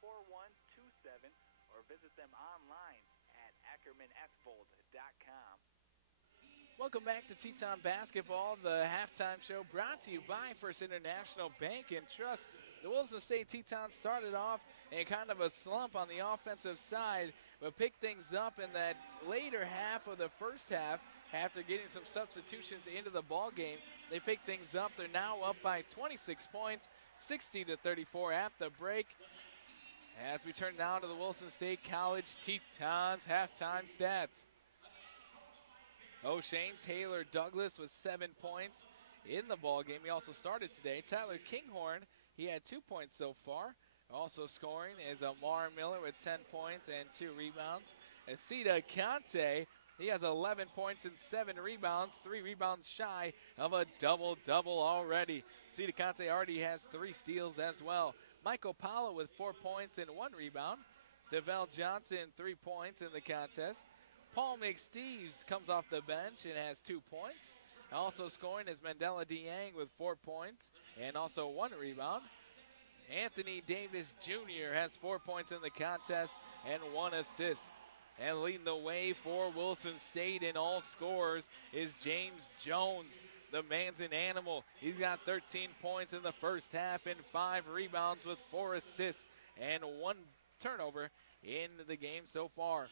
701-577-4127 or visit them online at ackermanesbold.com. Welcome back to Teton Basketball, the halftime show brought to you by First International Bank and Trust. The Williston State Tetons started off in kind of a slump on the offensive side, but picked things up in that later half of the first half. After getting some substitutions into the ball game, they picked things up. They're now up by 26 points, 60-34 at the break. As we turn now to the Williston State College Tetons halftime stats. O'Shane Taylor Douglas with 7 points in the ball game. He also started today. Tyler Kinghorn, he had 2 points so far. Also scoring is Amar Miller with 10 points and 2 rebounds. Asita Kante, he has 11 points and 7 rebounds, 3 rebounds shy of a double-double already. Asita Kante already has 3 steals as well. Michael Paolo with 4 points and 1 rebound. DeVell Johnson, 3 points in the contest. Paul McSteeves comes off the bench and has 2 points. Also scoring is Mandela Diang with 4 points and also 1 rebound. Anthony Davis Jr. has 4 points in the contest and 1 assist. And leading the way for Williston State in all scores is James Jones, the man's an animal. He's got 13 points in the first half and 5 rebounds with 4 assists and 1 turnover in the game so far.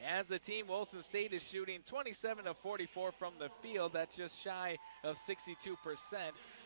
As a team, Williston State is shooting 27-44 from the field. That's just shy of 62%.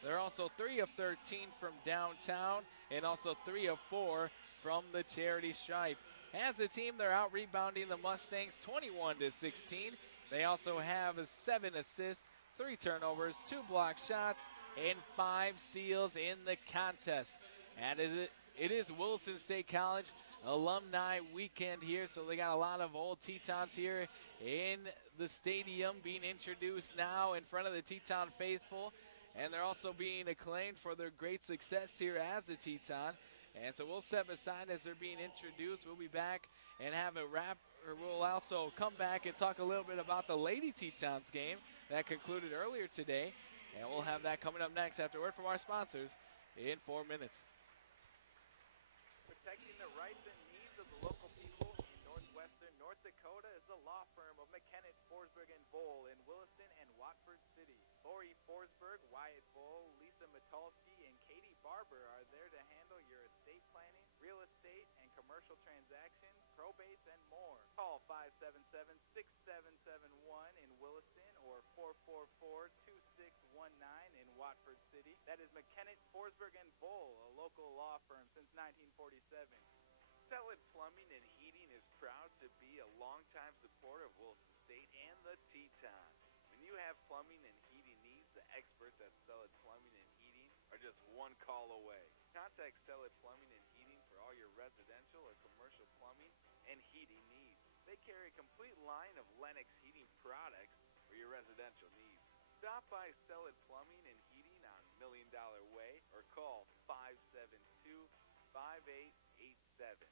They're also 3 of 13 from downtown and also 3 of 4 from the charity stripe. As a team, they're out rebounding the Mustangs 21-16. They also have 7 assists, 3 turnovers, 2 block shots, and 5 steals in the contest. And it is Williston State College alumni weekend here, so they got a lot of old Tetons here in the stadium being introduced now in front of the Teton faithful, and they're also being acclaimed for their great success here as a Teton. And so we'll step aside as they're being introduced. We'll be back and have a wrap, or we'll also come back and talk a little bit about the Lady Tetons game that concluded earlier today, and we'll have that coming up next after a word from our sponsors in 4 minutes. Protecting the rights and needs of the local people in northwestern North Dakota is the law firm of McKennitt, Forsberg & Bowl in Williston and Watford City. Lori Forsberg, Wyatt Bowl, Lisa Mitalski, and Katie Barber are there to handle your estate planning, real estate, and commercial transactions, probates, and more. Call 577-6771 in Williston or 444-2619 in Watford City. That is McKennitt, Forsberg & Bowl, a local law firm since 1947. Sellet Plumbing and Heating is proud to be a longtime supporter of Williston plumbing and heating needs, the experts at Stellar Plumbing and Heating are just one call away. Contact Stellar Plumbing and Heating for all your residential or commercial plumbing and heating needs. They carry a complete line of Lennox heating products for your residential needs. Stop by Stellar Plumbing and Heating on $1 Million Way or call 572-5887.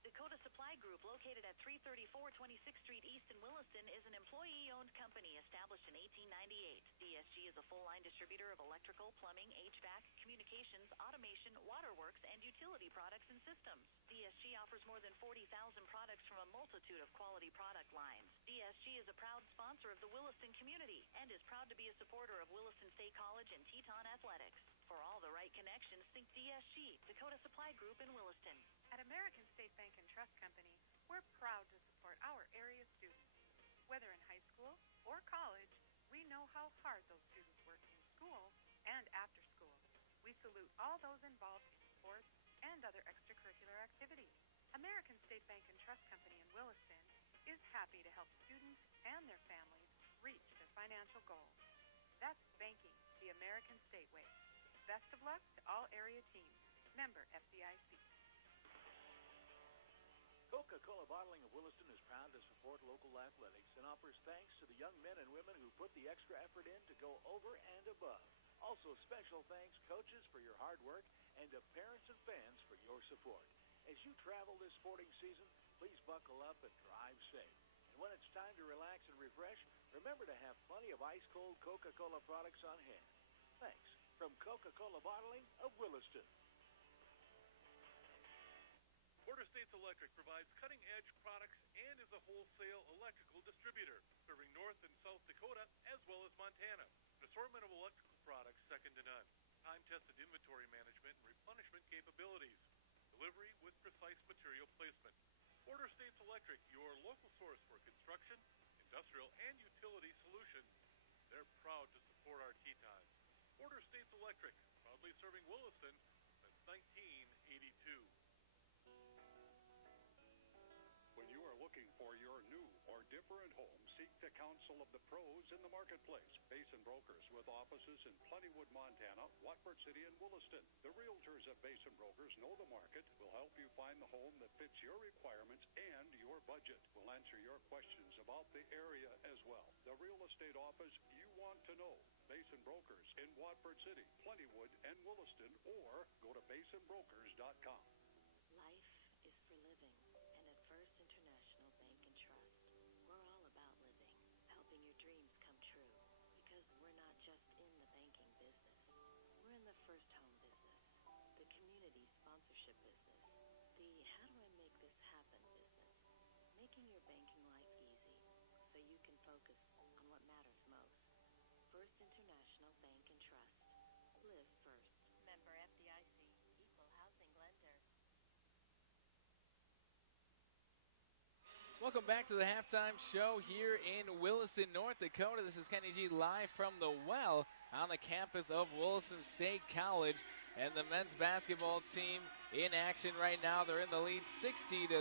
Dakota Supply Group, located at 334 26th Street East in Williston, is an employee-owned company established in 1898. DSG is a full-line distributor of electrical, plumbing, HVAC, communications, automation, waterworks, and utility products and systems. DSG offers more than 40,000 products from a multitude of quality product lines. DSG is a proud sponsor of the Williston community and is proud to be a supporter of Williston State College and Teton athletics. For all the right connections, think DSG, Dakota Supply Group in Williston. At American State Bank and Trust Company, we're proud to support our area students. Whether in high school or college, we know how hard those students work in school and after school. We salute all those involved in sports and other extracurricular activities. American State Bank and Trust Company in Williston is happy to help students and their families reach their financial goals. That's banking the American State way. Best of luck to all area teams. Member FDIC. Coca-Cola Bottling of Williston is proud to support local athletics and offers thanks to the young men and women who put the extra effort in to go over and above. Also, special thanks, coaches, for your hard work, and to parents and fans for your support. As you travel this sporting season, please buckle up and drive safe. And when it's time to relax and refresh, remember to have plenty of ice-cold Coca-Cola products on hand. Thanks from Coca-Cola Bottling of Williston. Border States Electric provides cutting-edge products and is a wholesale electrical distributor, serving North and South Dakota as well as Montana. An assortment of electrical products second to none. Time-tested inventory management and replenishment capabilities. Delivery with precise material placement. Border States Electric, your local source for construction, industrial, and utility solutions. They're proud to support our Tetons. Border States Electric, proudly serving Williston since 1982. When you are looking for your new or different home, seek the counsel of the pros in the marketplace. Basin Brokers, with offices in Plentywood, Montana, Watford City, and Williston. The realtors at Basin Brokers know the market, will help you find the home that fits your requirements and your budget. We'll answer your questions about the area as well. The real estate office you want to know. Basin Brokers in Watford City, Plentywood, and Williston, or go to basinbrokers.com. Life is for living, and at First International Bank and Trust, we're all about living, helping your dreams come true, because we're not just in the banking business. We're in the first home business, the community sponsorship business, the how do I make this happen business, making your banking life easy so you can focus on what matters most. First International Bank and Trust. Live first. Member FDIC, Equal Housing Lender. Welcome back to the halftime show here in Williston, North Dakota. This is Kenny G live from the well on the campus of Williston State College. And the men's basketball team in action right now. They're in the lead 60-34.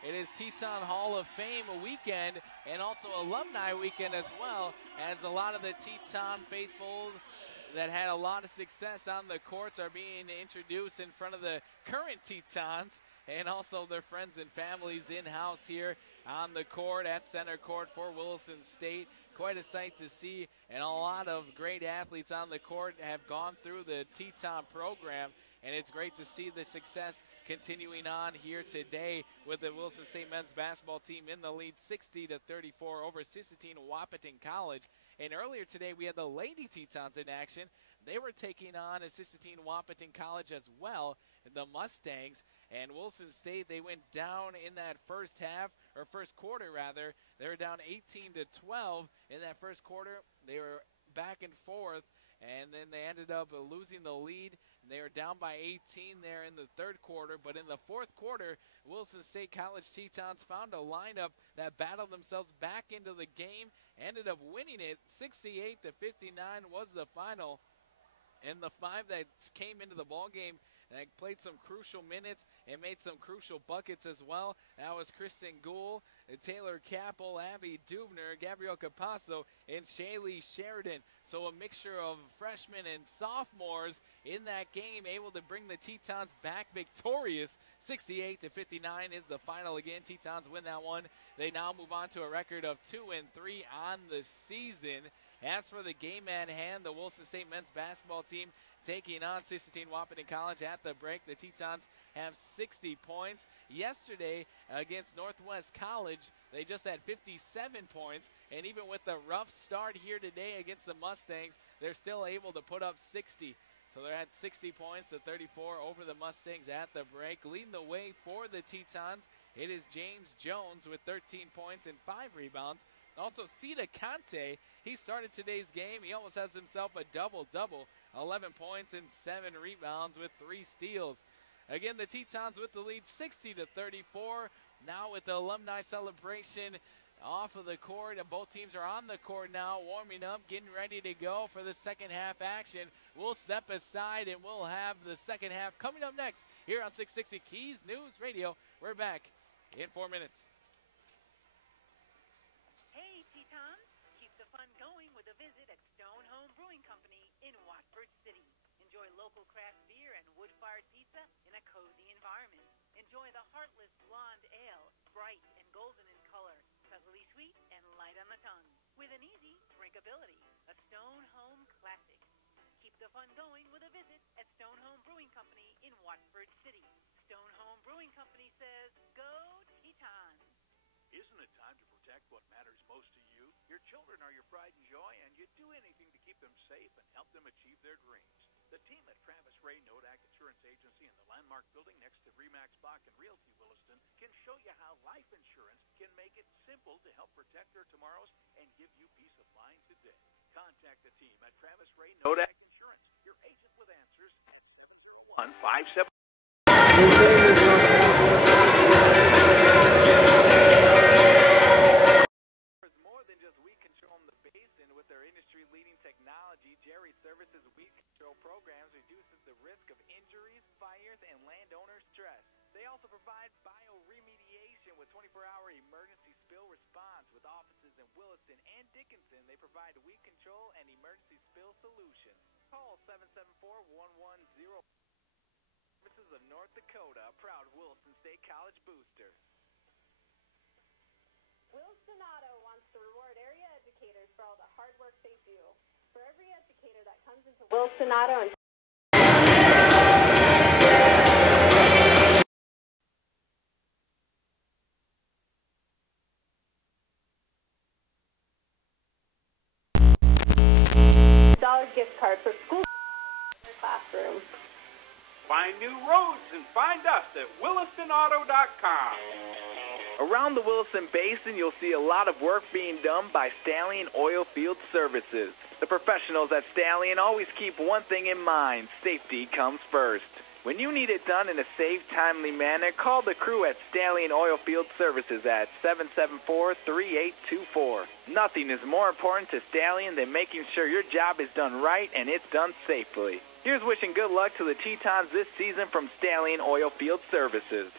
It is Teton Hall of Fame weekend and also alumni weekend as well, as a lot of the Teton faithful that had a lot of success on the courts are being introduced in front of the current Tetons and also their friends and families in-house here on the court, at center court for Williston State. Quite a sight to see, and a lot of great athletes on the court have gone through the Teton program, and it's great to see the success continuing on here today with the Williston State men's basketball team in the lead 60-34 over Sisseton Wahpeton College. And earlier today, we had the Lady Tetons in action. They were taking on Sisseton Wahpeton College as well, the Mustangs. And Williston State, they went down in that first quarter rather. They were down 18-12 in that first quarter. They were back and forth, and then they ended up losing the lead. They were down by 18 there in the third quarter, but in the fourth quarter, Williston State College Tetons found a lineup that battled themselves back into the game, ended up winning it. 68-59 was the final. And the five that came into the ball game that played some crucial minutes and made some crucial buckets as well. That was Kristen Gould, Taylor Capel, Abby Dubner, Gabrielle Capasso, and Shaylee Sheridan. So a mixture of freshmen and sophomores in that game, able to bring the Tetons back victorious. 68-59 is the final. Again, Tetons win that one. They now move on to a record of 2-3 on the season. As for the game at hand, the Wilson State men's basketball team taking on Sisseton Wahpeton College at the break. The Tetons have 60 points. Yesterday against Northwest College, they just had 57 points. And even with the rough start here today against the Mustangs, they're still able to put up 60. So they're at 60 points to 34 over the Mustangs at the break. Leading the way for the Tetons, it is James Jones with 13 points and 5 rebounds. Also, Sita Conte, he started today's game. He almost has himself a double-double, 11 points and 7 rebounds with 3 steals. Again, the Tetons with the lead 60-34. Now with the alumni celebration off of the court, and both teams are on the court now, warming up, getting ready to go for the second half action. We'll step aside and we'll have the second half coming up next here on 660 Keys News Radio. We're back in 4 minutes. Hey, Tetons, keep the fun going with a visit at Stone Home Brewing Company in Watford City. Enjoy local craft beer and wood-fired pizza in a cozy environment. Enjoy the Heartless Blonde Ale, bright and golden in color, subtly sweet and light on the tongue, with an easy drinkability. A Stone Home classic. Keep the fun going with a visit at Stone Home Brewing Company in Watford City. Stone Home Brewing Company says, go Tetons. Isn't it time to protect what matters most to you? Your children are your pride and joy, and you'd do anything to keep them safe and help them achieve their dreams. The team at Travis Ray Nodak Insurance Agency in the Landmark Building next to Remax Bach and Realty Williston can show you how life insurance can make it simple to help protect your tomorrows and give you peace of mind today. Contact the team at Travis Ray Nodak Insurance, your agent with answers at 701-57. More than just weed control in the basin. With their industry-leading technology, Jerry Services weed control programs reduces the risk of injuries, fires, and landowner stress. They also provide bioremediation with 24-hour emergency spill response. With offices in Williston and Dickinson, they provide weed control and emergency spill solutions. Call 774-110. Services of North Dakota, a proud Williston State College booster. Wilson Auto wants to reward area educators for all the hard work they do. For every educator that comes into Wilson Auto and $1 gift card for school classroom. Find new roads and find us at WillistonAuto.com. Around the Williston Basin, you'll see a lot of work being done by Stallion Oilfield Services. The professionals at Stallion always keep one thing in mind: safety comes first. When you need it done in a safe, timely manner, call the crew at Stallion Oilfield Services at 774-3824. Nothing is more important to Stallion than making sure your job is done right and it's done safely. Here's wishing good luck to the Tetons this season from Stallion Oilfield Services.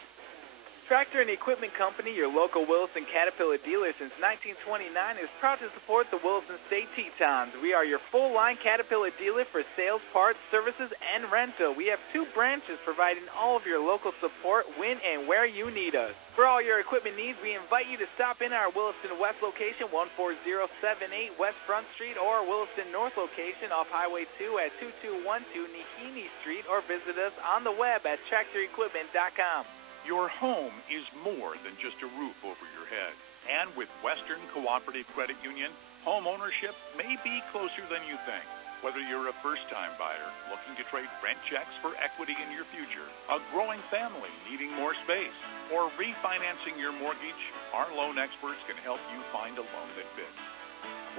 Tractor and Equipment Company, your local Williston Caterpillar dealer since 1929, is proud to support the Williston State Tetons. We are your full-line Caterpillar dealer for sales, parts, services, and rental. We have 2 branches providing all of your local support when and where you need us. For all your equipment needs, we invite you to stop in our Williston West location, 14078 West Front Street, or our Williston North location off Highway 2 at 2212 Nahini Street, or visit us on the web at tractorequipment.com. Your home is more than just a roof over your head. And with Western Cooperative Credit Union, home ownership may be closer than you think. Whether you're a first-time buyer looking to trade rent checks for equity in your future, a growing family needing more space, or refinancing your mortgage, our loan experts can help you find a loan that fits.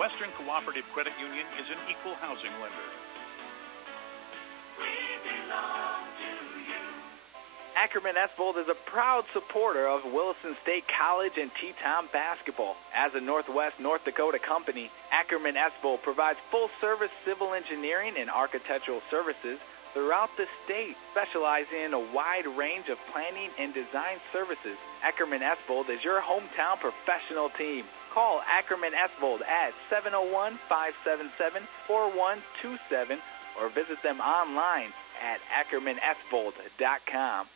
Western Cooperative Credit Union is an equal housing lender. We belong to you. Ackerman-Espbold is a proud supporter of Williston State College and Teton basketball. As a Northwest North Dakota company, Ackerman-Espbold provides full-service civil engineering and architectural services, throughout the state, specializing in a wide range of planning and design services. Ackerman Esbold is your hometown professional team. Call Ackerman Esbold at 701-577-4127 or visit them online at ackermanesbold.com.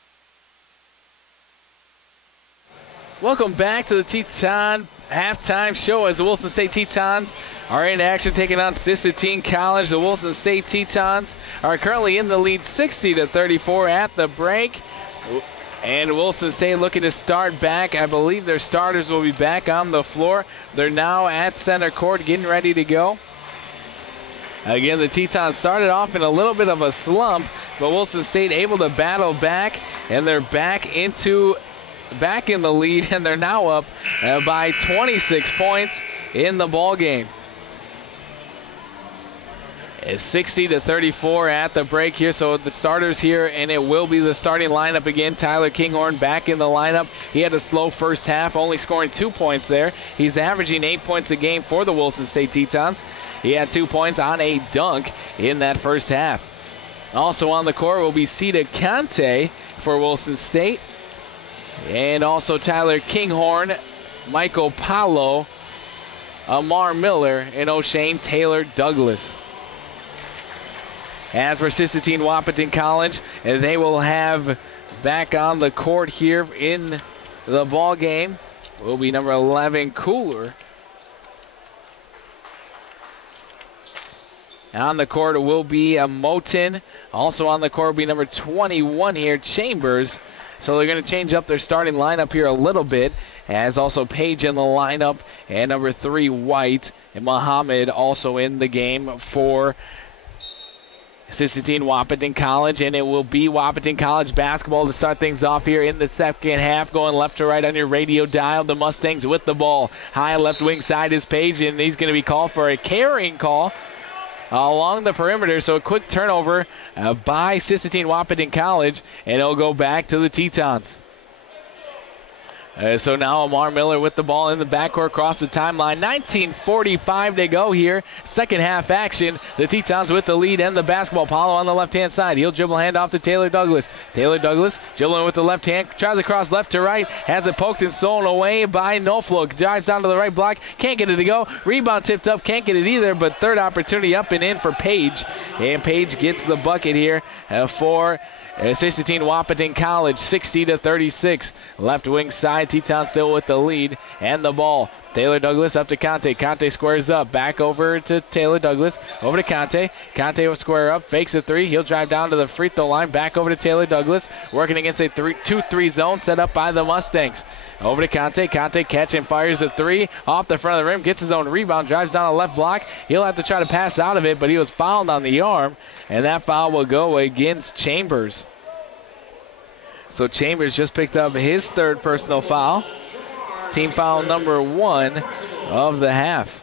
Welcome back to the Teton halftime show as the Wilson State Tetons are in action taking on Sisseton College. The Wilson State Tetons are currently in the lead 60-34 at the break. And Wilson State looking to start back. I believe their starters will be back on the floor. They're now at center court getting ready to go. Again, the Tetons started off in a little bit of a slump, but Wilson State able to battle back, and they're back in the lead, and they're now up by 26 points in the ball game. It's 60-34 at the break here, so the starters here, and it will be the starting lineup again. Tyler Kinghorn back in the lineup. He had a slow first half, only scoring 2 points there. He's averaging 8 points a game for the Wilson State Tetons. He had 2 points on a dunk in that first half. Also on the court will be Sita Kante for Wilson State. And also Tyler Kinghorn, Michael Paulo, Amar Miller, and O'Shane Taylor Douglas. As for Sisseton Wahpeton College, they will have back on the court here in the ball game will be number 11, Cooler. On the court will be Moten. Also on the court will be number 21 here, Chambers. So they're going to change up their starting lineup here a little bit, as also Page in the lineup, and number 3, White, and Muhammad also in the game for Sisseton Wahpeton College, and it will be Wahpeton College basketball to start things off here in the second half. Going left to right on your radio dial. The Mustangs with the ball. High left wing side is Page, and he's going to be called for a carrying call along the perimeter. So a quick turnover by Sisseton Wahpeton College, and it'll go back to the Tetons. So now Amar Miller with the ball in the backcourt across the timeline. 19:45 to go here. Second half action. The Tetons with the lead and the basketball. Paulo on the left-hand side. He'll dribble handoff to Taylor Douglas. Taylor Douglas dribbling with the left hand. Tries across left to right. Has it poked and stolen away by Norfolk. Drives down to the right block. Can't get it to go. Rebound tipped up. Can't get it either, but third opportunity up and in for Page. And Page gets the bucket here for Sisseton Wahpeton College, 60-36. Left wing side, Teton still with the lead and the ball. Taylor Douglas up to Conte. Conte squares up. Back over to Taylor Douglas. Over to Conte. Conte will square up. Fakes a three. He'll drive down to the free throw line. Back over to Taylor Douglas. Working against a 2-3 zone set up by the Mustangs. Over to Conte. Conte catching, fires a three off the front of the rim. Gets his own rebound. Drives down a left block. He'll have to try to pass out of it, but he was fouled on the arm. And that foul will go against Chambers. So Chambers just picked up his third personal foul. Team foul number 1 of the half.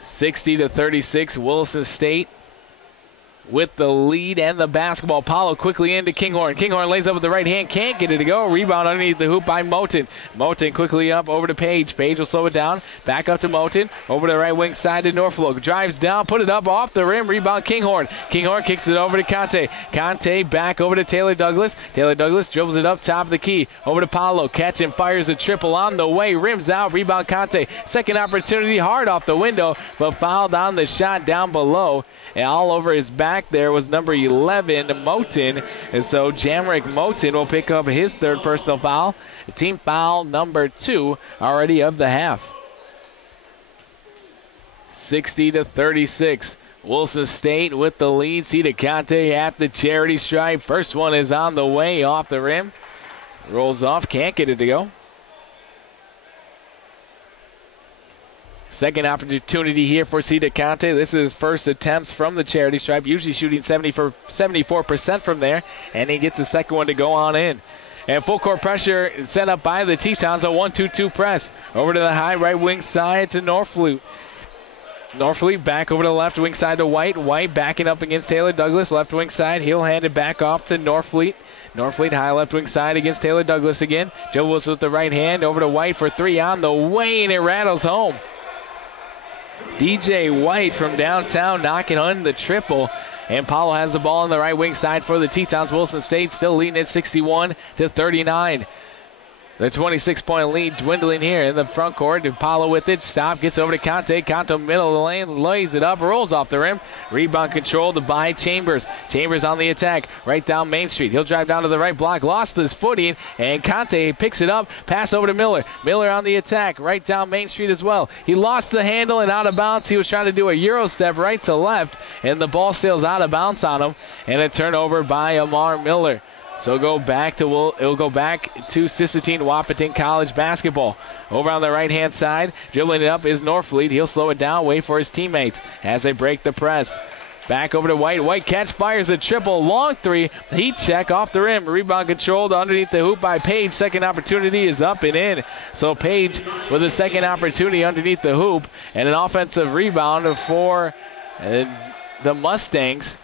60-36, Wilson State with the lead and the basketball. Paulo quickly into Kinghorn. Kinghorn lays up with the right hand. Can't get it to go. Rebound underneath the hoop by Moten. Moten quickly up over to Page. Page will slow it down. Back up to Moten. Over to the right wing side to Norfolk. Drives down. Put it up off the rim. Rebound Kinghorn. Kinghorn kicks it over to Conte. Conte back over to Taylor Douglas. Taylor Douglas dribbles it up top of the key. Over to Paulo. Catch and fires a triple on the way. Rims out. Rebound Conte. Second opportunity. Hard off the window, but fouled on the shot down below. And all over his back there was number 11, Moten. And so Jamrick Moten will pick up his third personal foul. Team foul number 2 already of the half. 60-36. Wilson State with the lead. Sita Conte at the charity stripe. First one is on the way off the rim. Rolls off. Can't get it to go. Second opportunity here for Sita Conte. This is his first attempts from the charity stripe, usually shooting 74% from there, and he gets the second one to go on in. And full court pressure set up by the Tetons, a 1-2-2 press. Over to the high right wing side to Norfleet. Norfleet back over to the left wing side to White. White backing up against Taylor Douglas, left wing side. He'll hand it back off to Norfleet. Norfleet high left wing side against Taylor Douglas again. Joe Wilson with the right hand over to White for three on the way, and it rattles home. DJ White from downtown knocking on the triple. And Paulo has the ball on the right wing side for the Tetons. Wilson State still leading at 61-39. The 26-point lead dwindling here in the front court. Paulo with it. Stop. Gets over to Conte. Conte middle of the lane. Lays it up. Rolls off the rim. Rebound controlled by Chambers. Chambers on the attack. Right down Main Street. He'll drive down to the right block. Lost his footing. And Conte picks it up. Pass over to Miller. Miller on the attack. Right down Main Street as well. He lost the handle and out of bounds. He was trying to do a Euro step right to left. And the ball sails out of bounds on him. And a turnover by Amar Miller. So it'll go back to Sisseton Wahpeton College basketball. Over on the right-hand side, dribbling it up is Norfleet. He'll slow it down, wait for his teammates as they break the press. Back over to White. White catch, fires a triple, long three. Heat check off the rim. Rebound controlled underneath the hoop by Page. Second opportunity is up and in. So Page with a second opportunity underneath the hoop. And an offensive rebound for the Mustangs.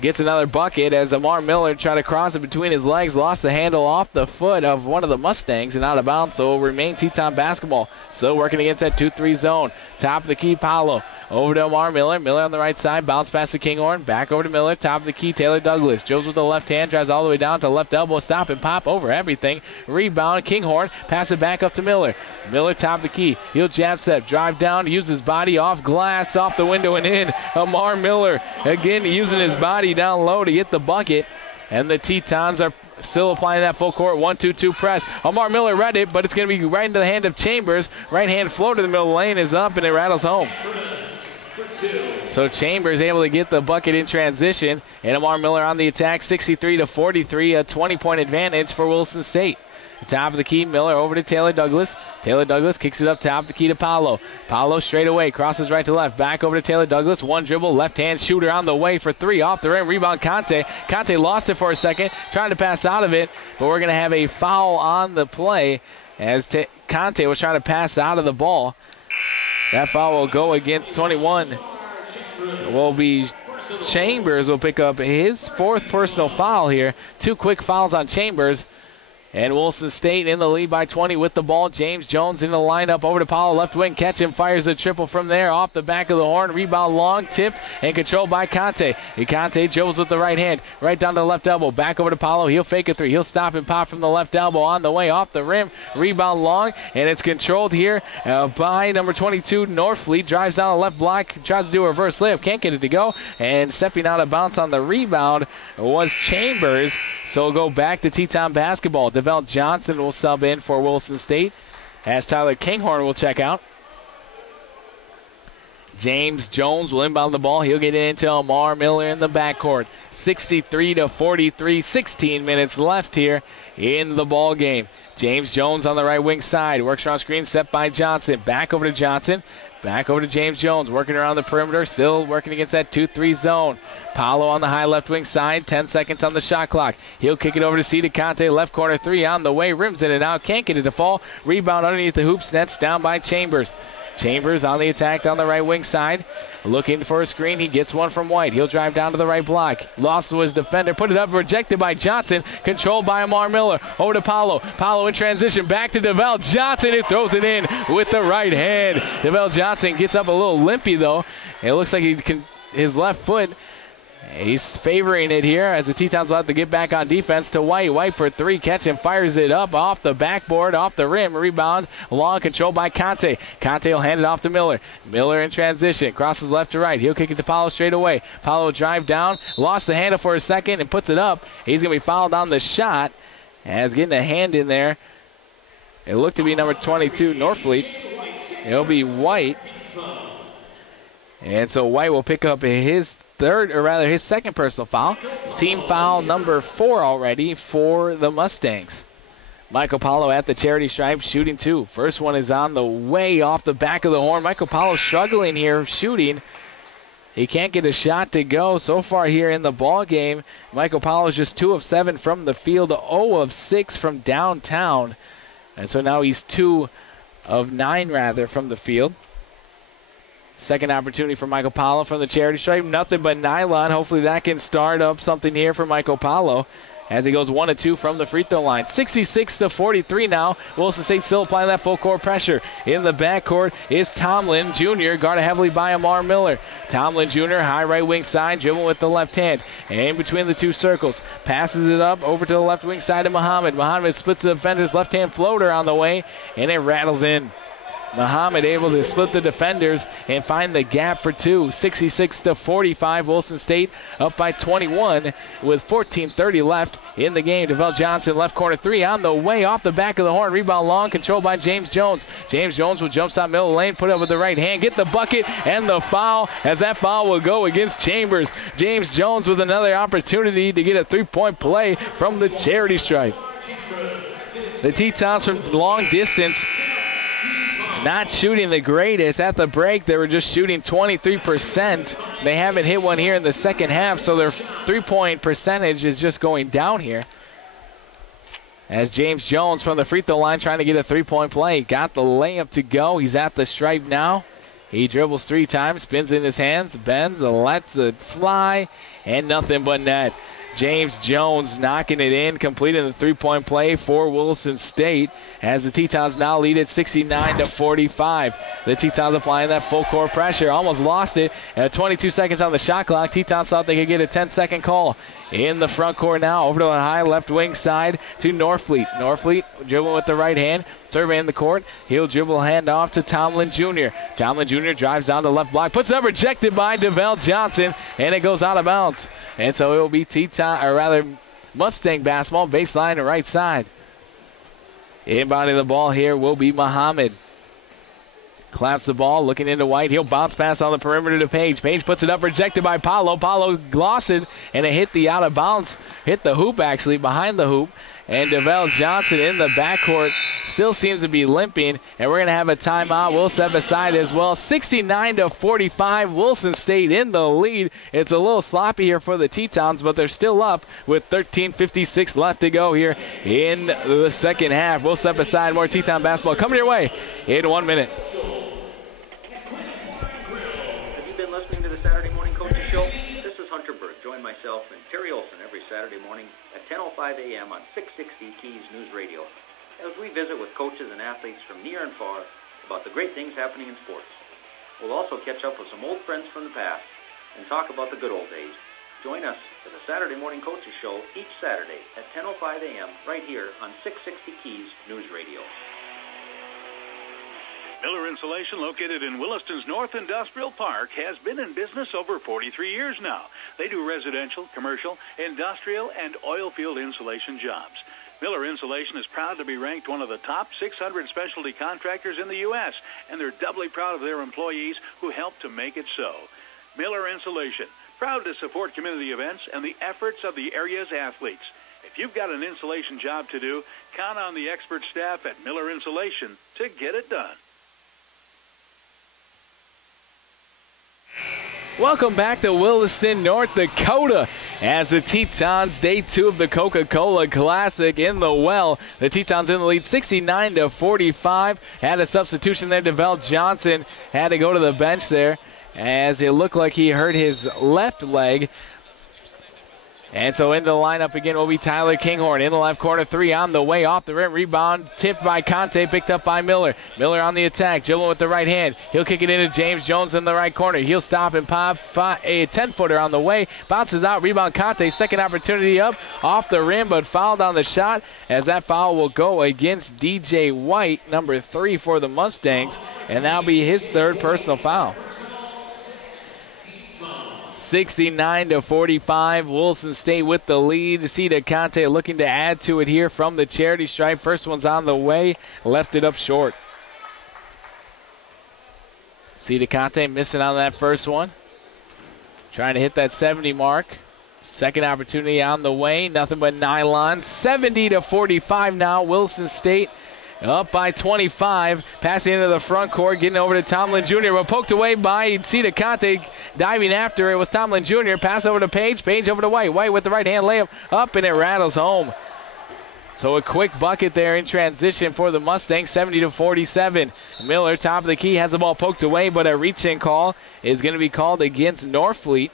Gets another bucket as Amar Miller tried to cross it between his legs. Lost the handle off the foot of one of the Mustangs and out of bounds. So will remain Teton basketball. Still working against that 2-3 zone. Top of the key, Paulo. Over to Amar Miller. Miller on the right side. Bounce past the Kinghorn. Back over to Miller. Top of the key, Taylor Douglas. Drills with the left hand. Drives all the way down to left elbow. Stop and pop over everything. Rebound. Kinghorn. Pass it back up to Miller. Miller top of the key. He'll jab step. Drive down. Use his body off glass. Off the window and in. Amar Miller again using his body down low to get the bucket. And the Tetons are still applying that full court 1-2-2 press. Amar Miller read it, but it's going to be right into the hand of Chambers. Right hand flow to the middle lane is up, and it rattles home. So Chambers able to get the bucket in transition, and Amar Miller on the attack, 63-43, a 20-point advantage for Wilson State. Top of the key, Miller over to Taylor Douglas. Taylor Douglas kicks it up top of the key to Paulo. Paulo straight away, crosses right to left. Back over to Taylor Douglas. One dribble, left-hand shooter on the way for three. Off the rim, rebound Conte. Conte lost it for a second, trying to pass out of it, but we're going to have a foul on the play as Conte was trying to pass out of the ball. That foul will go against 21. Will be Chambers will pick up his fourth personal foul here. Two quick fouls on Chambers. And Wilson State in the lead by 20 with the ball. James Jones in the lineup. Over to Paulo, left wing. Catch him, fires a triple from there. Off the back of the horn. Rebound long, tipped, and controlled by Conte. And Conte dribbles with the right hand. Right down to the left elbow. Back over to Paulo. He'll fake a three. He'll stop and pop from the left elbow on the way. Off the rim. Rebound long, and it's controlled here by number 22, Norfleet. Drives down the left block. Tries to do a reverse layup. Can't get it to go. And stepping out of bounds on the rebound was Chambers. So we'll go back to Teton basketball. DeVell Johnson will sub in for Wilson State as Tyler Kinghorn will check out. James Jones will inbound the ball. He'll get it into Amar Miller in the backcourt. 63-43, 16 minutes left here in the ball game. James Jones on the right wing side. Works around screen, set by Johnson. Back over to Johnson. Back over to James Jones, working around the perimeter, still working against that 2-3 zone. Paulo on the high left wing side, 10 seconds on the shot clock. He'll kick it over to Cedar Conte, left corner three on the way, rims in and out, can't get it to fall. Rebound underneath the hoop, snatched down by Chambers. Chambers on the attack down the right wing side. Looking for a screen. He gets one from White. He'll drive down to the right block. Lost to his defender. Put it up. Rejected by Johnson. Controlled by Amar Miller. Over to Paulo. Paulo in transition. Back to DeVell Johnson. He throws it in with the right hand. DeVell Johnson gets up a little limpy, though. It looks like his left foot. He's favoring it here as the Tetons will have to get back on defense to White. White for three. Catch and fires it up off the backboard, off the rim. Rebound. Long control by Conte. Conte will hand it off to Miller. Miller in transition. Crosses left to right. He'll kick it to Paulo straight away. Paulo will drive down. Lost the handle for a second and puts it up. He's going to be fouled on the shot as getting a hand in there. It looked to be number 22, Norfleet. It'll be White. And so White will pick up his his second personal foul. Team foul number 4 already for the Mustangs. Michael Paulo at the charity stripe, shooting two. First one is on the way off the back of the horn. Michael Paulo struggling here shooting. He can't get a shot to go so far here in the ball game. Michael Paulo is just 2 of 7 from the field, 0 of 6 from downtown. And so now he's 2 of 9 from the field. Second opportunity for Michael Paulo from the charity stripe. Nothing but nylon. Hopefully that can start up something here for Michael Paulo as he goes 1 of 2 from the free throw line. 66-43 now. Wilson State still applying that full court pressure. In the backcourt is Tomlin Jr., guarded heavily by Amar Miller. Tomlin Jr., high right wing side, dribbling with the left hand. And in between the two circles, passes it up over to the left wing side of Muhammad. Muhammad splits the defender's left hand floater on the way, and it rattles in. Muhammad able to split the defenders and find the gap for 2. 66-45. Wilson State up by 21 with 14:30 left in the game. DeVell Johnson, left corner 3 on the way off the back of the horn. Rebound long, controlled by James Jones. James Jones will jump shot middle lane, put it with the right hand, get the bucket and the foul, as that foul will go against Chambers. James Jones with another opportunity to get a 3-point play from the charity stripe. The Tetons from long distance not shooting the greatest. At the break, they were just shooting 23%. They haven't hit one here in the second half, so their 3-point percentage is just going down here. As James Jones from the free throw line trying to get a 3-point play. Got the layup to go. He's at the stripe now. He dribbles 3 times, spins in his hands, bends, lets it fly, and nothing but net. James Jones knocking it in, completing the 3-point play for Wilson State, as the Tetons now lead at 69-45. The Tetons applying that full court pressure. Almost lost it at 22 seconds on the shot clock. Tetons thought they could get a 10-second call. In the front court now, over to the high left wing side to Norfleet. Norfleet dribbling with the right hand, surveying the court. He'll dribble hand off to Tomlin Jr. Tomlin Jr. drives down the left block, puts up, rejected by DeVell Johnson, and it goes out of bounds. And so it will be Mustang basketball, baseline to right side. Inbounding the ball here will be Muhammad. Claps the ball, looking into White. He'll bounce pass on the perimeter to Page. Page puts it up, rejected by Paulo. Paulo glossed it, and it hit the out of bounds. Hit the hoop, actually, behind the hoop. And DeVell Johnson in the backcourt still seems to be limping, and we're going to have a timeout. We'll step aside as well. 69-45, Wilson State in the lead. It's a little sloppy here for the Tetons, but they're still up with 13:56 left to go here in the second half. We'll step aside. More Teton basketball coming your way in 1 minute. Have you been listening to the Saturday Morning Coaching Show? This is Hunter Berg. Join myself and Terry Olson every Saturday morning at 10:05 a.m. on 660 Keys News Radio, as we visit with coaches and athletes from near and far about the great things happening in sports. We'll also catch up with some old friends from the past and talk about the good old days. Join us for the Saturday Morning Coaches Show each Saturday at 10:05 a.m. right here on 660 Keys News Radio. Miller Insulation, located in Williston's North Industrial Park, has been in business over 43 years now. They do residential, commercial, industrial, and oil field insulation jobs. Miller Insulation is proud to be ranked one of the top 600 specialty contractors in the U.S., and they're doubly proud of their employees who help to make it so. Miller Insulation, proud to support community events and the efforts of the area's athletes. If you've got an insulation job to do, count on the expert staff at Miller Insulation to get it done. Welcome back to Williston, North Dakota, as the Tetons, day 2 of the Coca-Cola Classic in the well. The Tetons in the lead 69-45. Had a substitution there. DeVell Johnson had to go to the bench there, as it looked like he hurt his left leg. And so into the lineup again will be Tyler Kinghorn in the left corner. 3 on the way, off the rim. Rebound tipped by Conte, picked up by Miller. Miller on the attack, dribbling with the right hand. He'll kick it into James Jones in the right corner. He'll stop and pop. A 10-footer on the way. Bounces out. Rebound Conte. Second opportunity up. Off the rim, but fouled on the shot, as that foul will go against DJ White, number 3 for the Mustangs. And that'll be his 3rd personal foul. 69-45, Wilson State with the lead. Cedar Conte looking to add to it here from the charity stripe. First one's on the way, left it up short. Cedar Conte missing on that first one. Trying to hit that 70 mark. Second opportunity on the way, nothing but nylon. 70-45 now, Wilson State up by 25, passing into the front court, getting over to Tomlin Jr., but poked away by Cedar Conte, diving after it was Tomlin Jr., pass over to Page, Page over to White, White with the right hand layup, up, and it rattles home. So a quick bucket there in transition for the Mustangs, 70-47. Miller, top of the key, has the ball poked away, but a reach-in call is going to be called against Norfleet.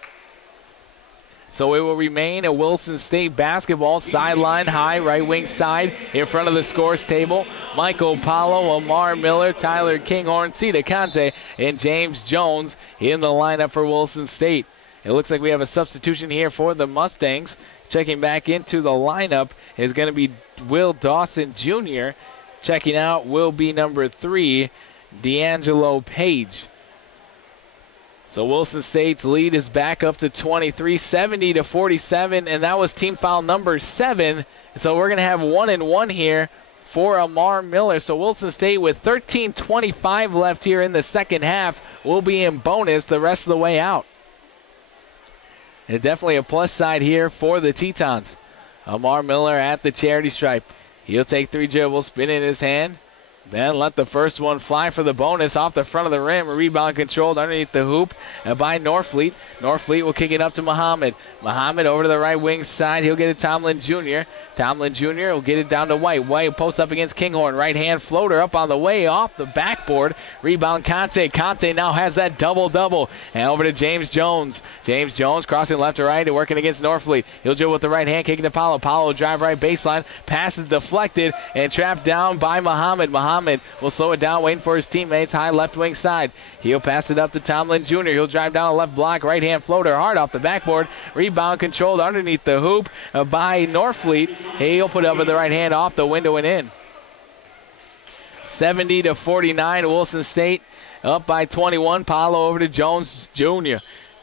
So it will remain a Wilson State basketball sideline high, right wing side in front of the scores table. Michael Paulo, Amar Miller, Tyler Kinghorn, Sita Conte, and James Jones in the lineup for Wilson State. It looks like we have a substitution here for the Mustangs. Checking back into the lineup is going to be Will Dawson Jr. Checking out will be number 3, D'Angelo Page. So Wilson State's lead is back up to 23, 70-47, and that was team foul number 7. So we're going to have 1-1 here for Amar Miller. So Wilson State with 13:25 left here in the second half will be in bonus the rest of the way out. And definitely a plus side here for the Tetons. Amar Miller at the charity stripe. He'll take 3 dribbles, spin in his hand. Then let the first one fly for the bonus off the front of the rim. Rebound controlled underneath the hoop by Norfleet. Norfleet will kick it up to Muhammad. Muhammad over to the right wing side. He'll get it Tomlin Jr. Tomlin Jr. will get it down to White. White posts up against Kinghorn. Right hand floater up on the way off the backboard. Rebound Conte. Conte now has that double-double. And over to James Jones. James Jones crossing left to right and working against Norfleet. He'll dribble with the right hand, kicking to Paulo. Paulo drive right baseline. Pass is deflected and trapped down by Muhammad. Muhammad will slow it down, waiting for his teammates. High left wing side. He'll pass it up to Tomlin Jr. He'll drive down a left block. Right hand floater hard off the backboard. Rebound controlled underneath the hoop by Norfleet. He'll put it up with the right hand off the window and in. 70-49, Wilson State up by 21. Paulo over to Jones Jr.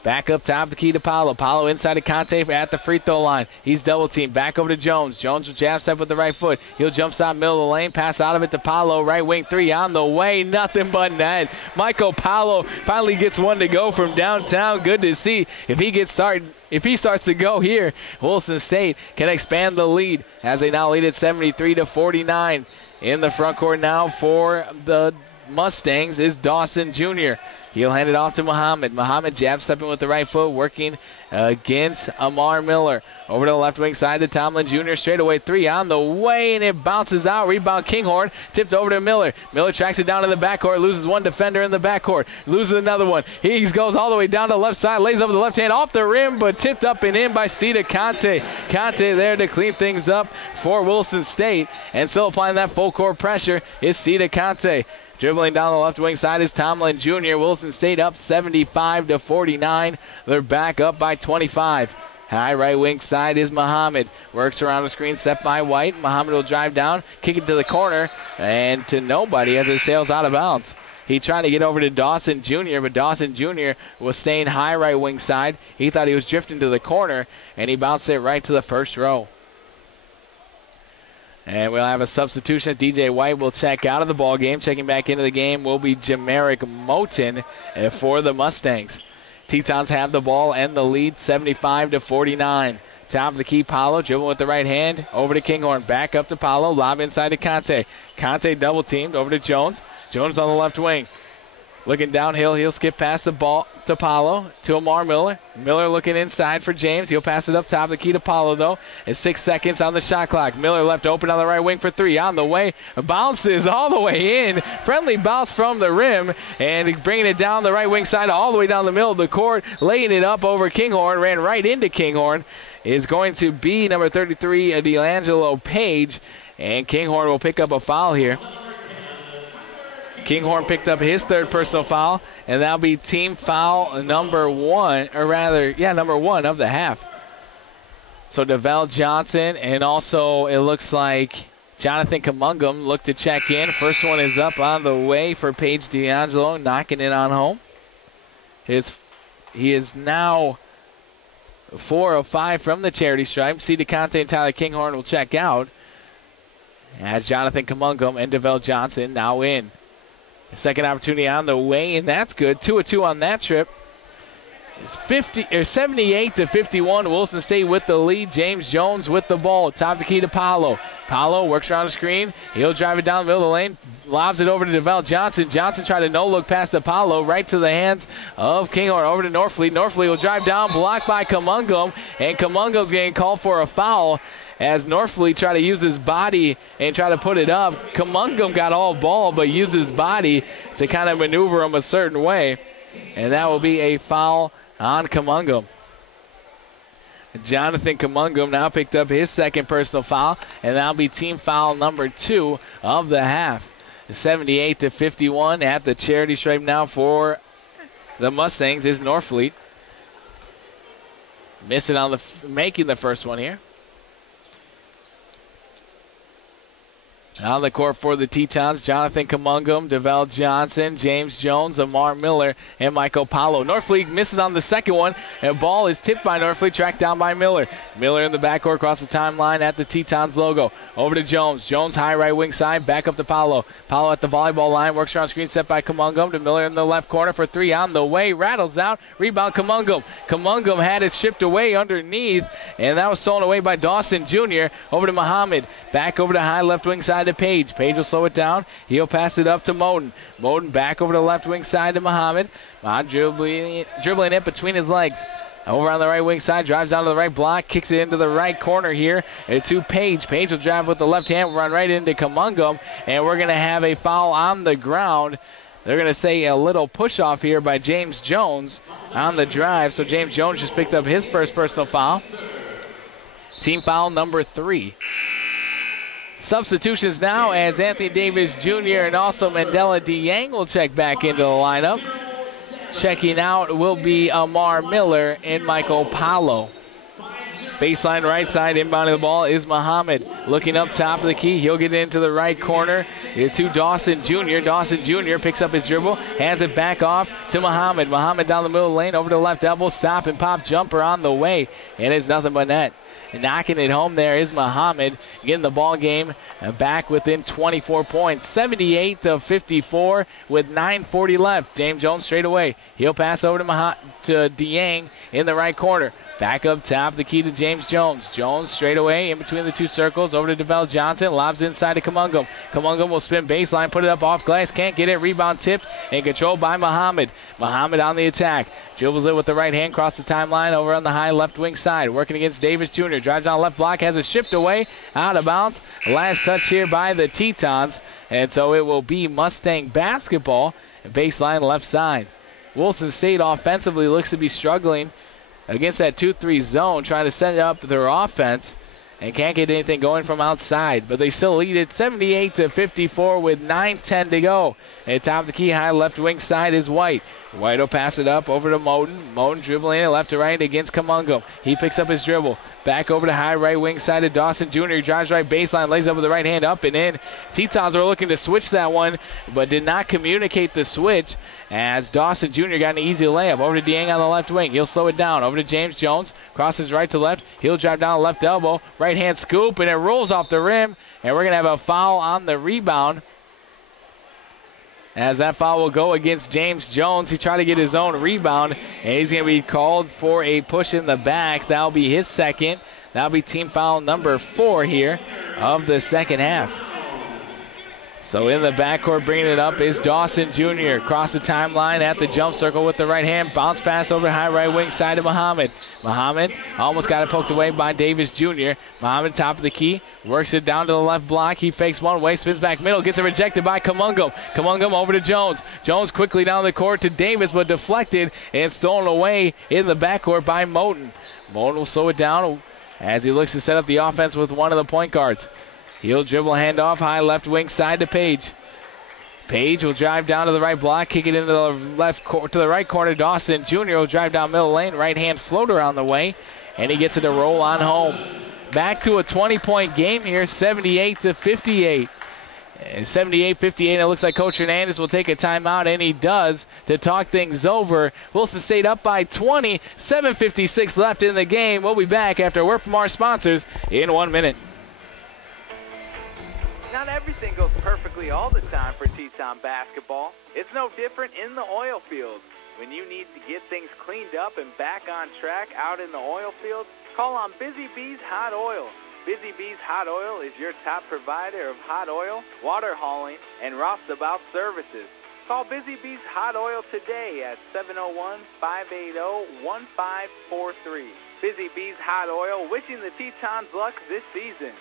Back up top, the key to Paulo. Paulo inside to Conte at the free throw line. He's double teamed. Back over to Jones. Jones will jab step with the right foot. He'll jump stop middle of the lane. Pass out of it to Paulo. Right wing 3 on the way. Nothing but net. Michael Paulo finally gets one to go from downtown. Good to see. If he starts to go here, Wilson State can expand the lead as they now lead at 73-49. In the front court now for the Mustangs is Dawson Jr. He'll hand it off to Muhammad. Muhammad jab stepping with the right foot, working against Amar Miller. Over to the left wing side to Tomlin Jr. Straightaway 3 on the way, and it bounces out. Rebound Kinghorn. Tipped over to Miller. Miller tracks it down to the backcourt. Loses one defender in the backcourt. Loses another one. He goes all the way down to the left side. Lays over the left hand off the rim, but tipped up and in by Sita Conte. Conte there to clean things up for Wilson State. And still applying that full court pressure is Sita Conte. Dribbling down the left wing side is Tomlin Jr. Wilson State up 75-49. They're back up by 25. High right wing side is Muhammad. Works around the screen, set by White. Muhammad will drive down, kick it to the corner, and to nobody as it sails out of bounds. He tried to get over to Dawson Jr., but Dawson Jr. was staying high right wing side. He thought he was drifting to the corner, and he bounced it right to the first row. And we'll have a substitution. DJ White will check out of the ball game. Checking back into the game will be Jamaric Moten for the Mustangs. Tetons have the ball and the lead 75-49. Top of the key, Paulo dribbling with the right hand over to Kinghorn. Back up to Paulo. Lob inside to Conte. Conte double teamed over to Jones. Jones on the left wing. Looking downhill, he'll skip past the ball to Paulo, to Amar Miller. Miller looking inside for James. He'll pass it up top of the key to Paulo, though. It's 6 seconds on the shot clock. Miller left open on the right wing for 3. On the way, bounces all the way in. Friendly bounce from the rim, and bringing it down the right wing side all the way down the middle of the court. Laying it up over Kinghorn, ran right into Kinghorn. Is going to be number 33, D'Angelo Page. And Kinghorn will pick up a foul here. Kinghorn picked up his third personal foul, and that'll be team foul number 1, or rather, number 1 of the half. So DeVell Johnson, and also it looks like Jonathan Kamungum look to check in. First one is up on the way for Paige D'Angelo, knocking it on home. He is now 4 of 5 from the charity stripe. Sita Conte and Tyler Kinghorn will check out, as Jonathan Kamungum and DeVell Johnson now in. Second opportunity on the way, and that's good. 2 of 2 on that trip. It's 78-51. Wilson State with the lead. James Jones with the ball. Top of the key to Paulo. Paulo works around the screen. He'll drive it down the middle of the lane. Lobs it over to DeVell Johnson. Johnson tried to no-look pass to Paulo. Right to the hands of Kinghorn. Over to Norfleet. Norfleet will drive down. Blocked by Kamungum. And Kamungum's getting called for a foul. As Norfleet tried to use his body and try to put it up. Kamungum got all ball, but used his body to kind of maneuver him a certain way. And that will be a foul on Kamungum. Jonathan Kamungum now picked up his second personal foul, and that'll be team foul number 2 of the half. 78-51 at the charity stripe now for the Mustangs is Norfleet. Missing on making the first one here. On the court for the Tetons, Jonathan Kamungum, DeVell Johnson, James Jones, Amar Miller, and Michael Paulo. Norfleet misses on the second one, and ball is tipped by Norfleet, tracked down by Miller. Miller in the backcourt across the timeline at the Tetons logo. Over to Jones. Jones high right wing side, back up to Paulo. Paulo at the volleyball line, works around screen set by Kamungum to Miller in the left corner for 3 on the way. Rattles out, rebound Kamungum. Kamungum had it shipped away underneath, and that was stolen away by Dawson Jr. Over to Muhammad. Back over to high left wing side to Page. Page will slow it down. He'll pass it up to Moden. Moden back over to the left wing side to Muhammad. Dribbling it between his legs. Over on the right wing side, drives down to the right block, kicks it into the right corner here to Page. Page will drive with the left hand, run right into Kamungum, and we're going to have a foul on the ground. They're going to say a little push-off here by James Jones on the drive. So James Jones just picked up his first personal foul. Team foul number 3. Substitutions now as Anthony Davis Jr. and also Mandela DeYang will check back into the lineup. Checking out will be Amar Miller and Michael Paulo. Baseline right side, inbounding the ball is Muhammad. Looking up top of the key, he'll get into the right corner to Dawson Jr. Dawson Jr. picks up his dribble, hands it back off to Muhammad. Muhammad down the middle of the lane, over to the left elbow, stop and pop jumper on the way, and it's nothing but net. Knocking it home there is Muhammad, getting the ball game back within 24 points. 78-54 with 9:40 left. James Jones straight away. He'll pass over to DeYang in the right corner. Back up top, the key to James Jones. Jones straight away in between the two circles, over to DeVell Johnson, lobs inside to Kamungum. Kamungum will spin baseline, put it up off glass, can't get it, rebound tipped and controlled by Muhammad. Muhammad on the attack. Dribbles it with the right hand, cross the timeline over on the high left wing side. Working against Davis Jr. Drives down left block, has it shipped away, out of bounds. Last touch here by the Tetons. And so it will be Mustang basketball, baseline left side. Wilson State offensively looks to be struggling against that 2-3 zone, trying to set up their offense and can't get anything going from outside. But they still lead it 78-54 with 9:10 to go. At top of the key, high left wing side is White. White will pass it up over to Moden. Moden dribbling it left to right against Kamungum. He picks up his dribble. Back over to high right wing side of Dawson Jr. He drives right baseline, lays up with the right hand up and in. Tetons were looking to switch that one, but did not communicate the switch as Dawson Jr. got an easy layup. Over to DeYang on the left wing. He'll slow it down. Over to James Jones. Crosses right to left. He'll drive down the left elbow. Right hand scoop, and it rolls off the rim. And we're going to have a foul on the rebound, as that foul will go against James Jones. He tried to get his own rebound, and he's going to be called for a push in the back. That'll be his second. That'll be team foul number 4 here of the second half. So in the backcourt, bringing it up is Dawson Jr. Across the timeline at the jump circle with the right hand. Bounce pass over high right wing side to Muhammad. Muhammad almost got it poked away by Davis Jr. Muhammad, top of the key, works it down to the left block. He fakes one way, spins back middle, gets it rejected by Kamungum. Kamungum over to Jones. Jones quickly down the court to Davis, but deflected and stolen away in the backcourt by Moden. Moden will slow it down as he looks to set up the offense with one of the point guards. He'll dribble handoff high left wing side to Page. Page will drive down to the right block, kick it into the right corner. Dawson Jr. will drive down middle lane, right hand floater on the way, and he gets it to roll on home. Back to a 20-point game here, 78-58. 78-58, and it looks like Coach Hernandez will take a timeout, and he does, to talk things over. Wilson State up by 20, 7:56 left in the game. We'll be back after a word from our sponsors in 1 minute. Not everything goes perfectly all the time for Teton basketball. It's no different in the oil field. When you need to get things cleaned up and back on track out in the oil field, call on Busy Bees Hot Oil. Busy Bees Hot Oil is your top provider of hot oil, water hauling, and roustabout services. Call Busy Bees Hot Oil today at 701-580-1543. Busy Bees Hot Oil, wishing the Tetons luck this season.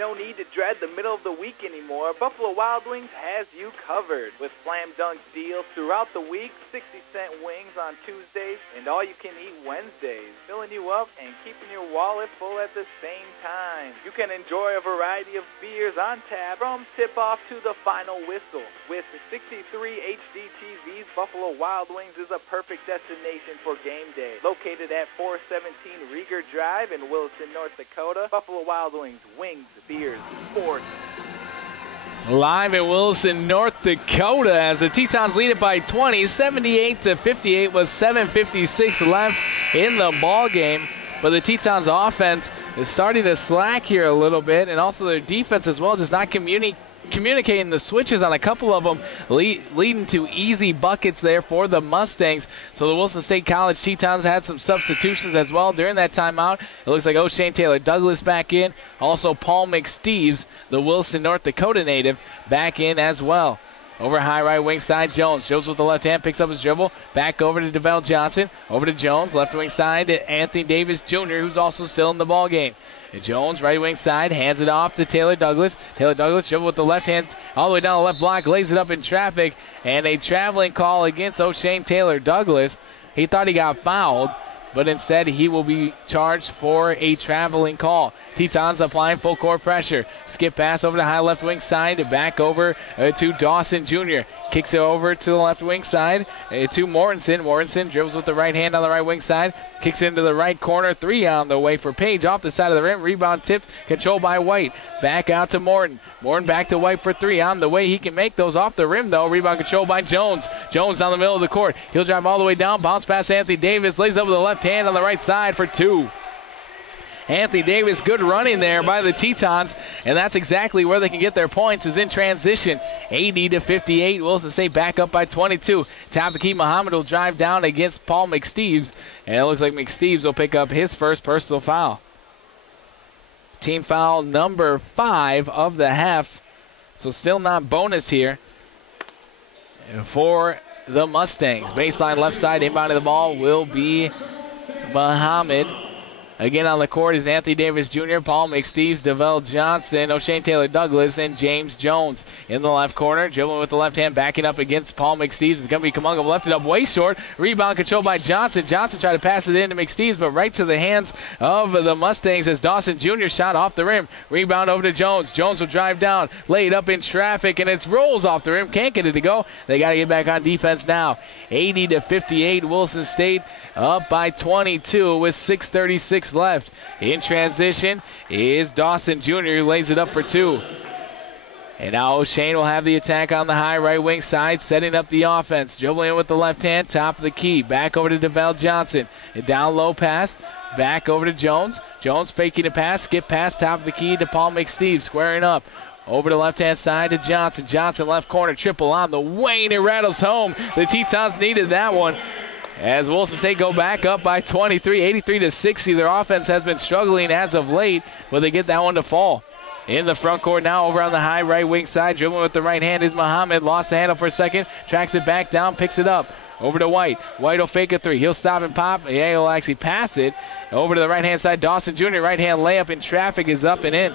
No need to dread the middle of the week anymore. Buffalo Wild Wings has you covered with slam dunk deals throughout the week, 60-cent wings on Tuesdays, and all-you-can-eat Wednesdays, filling you up and keeping your wallet full at the same time. You can enjoy a variety of beers on tap from tip-off to the final whistle. With 63 HD TVs, Buffalo Wild Wings is a perfect destination for game day. Located at 417 Rieger Drive in Williston, North Dakota, Buffalo Wild Wings, wings, beers, sports. Live in Williston, North Dakota, as the Tetons lead it by 20, 78-58 with 7:56 left in the ball game. But the Tetons offense is starting to slack here a little bit, and also their defense as well, just not communicating the switches on a couple of them, leading to easy buckets there for the Mustangs. So the Wilson State College Tetons had some substitutions as well during that timeout. It looks like O'Shane Taylor Douglas back in. Also Paul McSteeves, the Wilson, North Dakota native, back in as well. Over high right wing side, Jones. Jones with the left hand, picks up his dribble. Back over to DeVell Johnson. Over to Jones. Left wing side to Anthony Davis Jr., who's also still in the ball game. And Jones, right wing side, hands it off to Taylor Douglas. Taylor Douglas dribble with the left hand all the way down the left block, lays it up in traffic. And a traveling call against O'Shane Taylor Douglas. He thought he got fouled, but instead he will be charged for a traveling call. Tetons applying full court pressure. Skip pass over to high left wing side, back over to Dawson Jr. Kicks it over to the left wing side to Mortensen. Mortensen dribbles with the right hand on the right wing side. Kicks into the right corner. 3 on the way for Page. Off the side of the rim. Rebound tipped. Controlled by White. Back out to Morton. Morton back to White for 3. On the way. He can make those off the rim, though. Rebound controlled by Jones. Jones down the middle of the court. He'll drive all the way down. Bounce past Anthony Davis. Lays up with the left hand on the right side for 2. Anthony Davis, good running there by the Tetons, and that's exactly where they can get their points, is in transition. 80-58, Wilson State back up by 22. Top of the key, Muhammad will drive down against Paul McSteeves, and it looks like McSteeves will pick up his first personal foul. Team foul number 5 of the half, so still not bonus here for the Mustangs. Baseline left side, inbounding the ball will be Muhammad. Again on the court is Anthony Davis Jr., Paul McSteeves, DeVell Johnson, O'Shane Taylor Douglas, and James Jones. In the left corner, dribbling with the left hand, backing up against Paul McSteeves. It's going to be Kamunga, left it up way short. Rebound controlled by Johnson. Johnson tried to pass it in to McSteeves, but right to the hands of the Mustangs as Dawson Jr. shot off the rim. Rebound over to Jones. Jones will drive down, lay it up in traffic, and it rolls off the rim. Can't get it to go. They got to get back on defense now. 80-58, Wilson State up by 22 with 6:36 left. In transition is Dawson Jr., who lays it up for 2. And now O'Shane will have the attack on the high right wing side, setting up the offense. Dribbling in with the left hand, top of the key. Back over to DeVell Johnson. A down low pass. Back over to Jones. Jones faking a pass. Skip pass, top of the key to Paul McSteeves. Squaring up. Over to left-hand side to Johnson. Johnson left corner, triple on the way, and it rattles home. The Tetons needed that one. As Wilson State go back up by 23, 83-60. Their offense has been struggling as of late, but they get that one to fall. In the front court now, over on the high right wing side, dribbling with the right hand is Muhammad. Lost the handle for a second, tracks it back down, picks it up. Over to White. White will fake a 3. He'll stop and pop. Yeah, he'll actually pass it. Over to the right-hand side, Dawson Jr. Right-hand layup in traffic is up and in.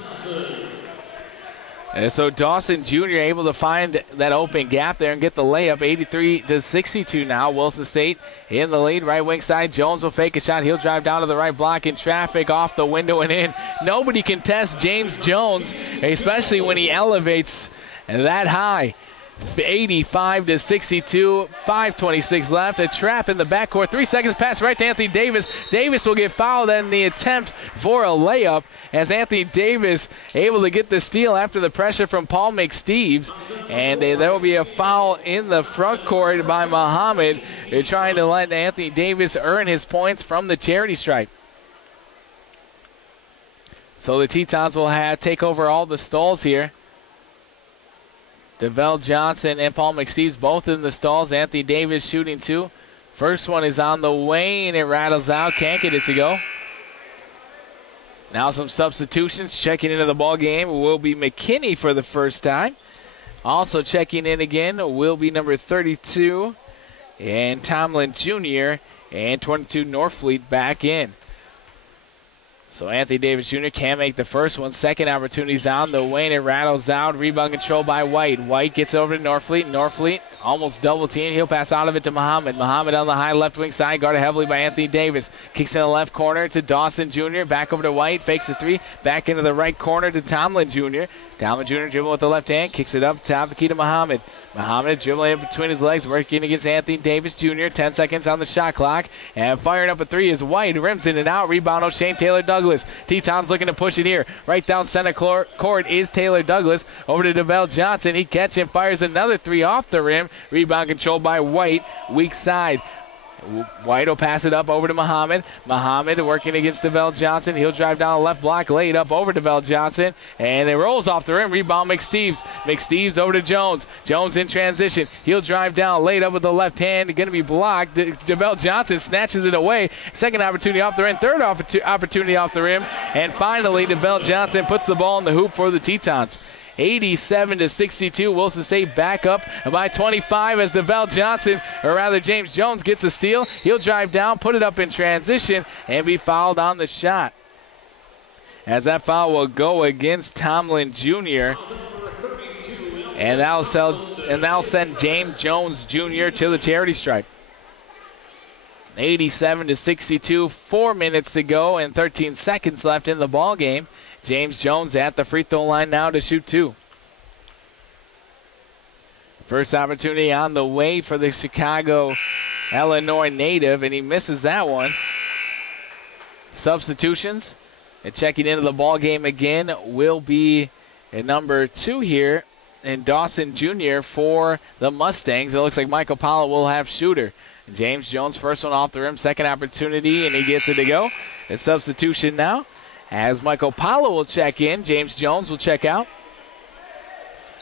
And so Dawson Jr. able to find that open gap there and get the layup. 83-62 now. Wilson State in the lead. Right wing side. Jones will fake a shot. He'll drive down to the right block in traffic, off the window and in. Nobody can test James Jones, especially when he elevates that high. 85-62, 5:26 left. A trap in the backcourt. 3 seconds pass right to Anthony Davis. Davis will get fouled in the attempt for a layup as Anthony Davis able to get the steal after the pressure from Paul McSteeves. And there will be a foul in the front court by Muhammad. They're trying to let Anthony Davis earn his points from the charity stripe. So the Tetons will take over all the stalls here. DeVell Johnson and Paul McSteeves both in the stalls. Anthony Davis shooting 2. First one is on the way, and it rattles out. Can't get it to go. Now some substitutions. Checking into the ball game will be McKinney for the first time. Also checking in again will be number 32 and Tomlin Jr. and 22 Norfleet back in. So Anthony Davis Jr. can't make the first one. Second opportunity's on the way, and it rattles out. Rebound control by White. White gets over to Norfleet. Norfleet almost double team. He'll pass out of it to Muhammad. Muhammad on the high left wing side, guarded heavily by Anthony Davis. Kicks in the left corner to Dawson Jr. Back over to White. Fakes the three. Back into the right corner to Tomlin Jr. Tomlin Jr. dribbling with the left hand. Kicks it up top the key to Muhammad. Muhammad dribbling in between his legs, working against Anthony Davis Jr. 10 seconds on the shot clock. And firing up a three is White. Rims in and out. Rebound O'Shane Taylor Douglas. Teton's looking to push it here. Right down center court is Taylor Douglas. Over to DeVell Johnson. He catches and fires another three off the rim. Rebound controlled by White. Weak side. White will pass it up over to Muhammad. Muhammad working against DeVell Johnson. He'll drive down the left block, lay it up over DeVell Johnson, and it rolls off the rim. Rebound McSteeves. McSteeves over to Jones. Jones in transition. He'll drive down, lay it up with the left hand. Going to be blocked. DeVell Johnson snatches it away. Second opportunity off the rim. Third opportunity off the rim. And finally, DeVell Johnson puts the ball in the hoop for the Tetons. 87-62. Wilson State back up by 25 as DeVell Johnson, or rather James Jones, gets a steal. He'll drive down, put it up in transition, and be fouled on the shot. As that foul will go against Tomlin Jr. And that'll send James Jones Jr. to the charity stripe. 87-62. 4 minutes to go and 13 seconds left in the ball game. James Jones at the free throw line now to shoot two. First opportunity on the way for the Chicago, Illinois native, and he misses that one. Substitutions. And checking into the ball game again will be a number 2 here, and Dawson Jr. for the Mustangs. It looks like Michael Powell will have shooter. James Jones, first one off the rim, second opportunity, and he gets it to go. A substitution now. As Michael Powell will check in, James Jones will check out.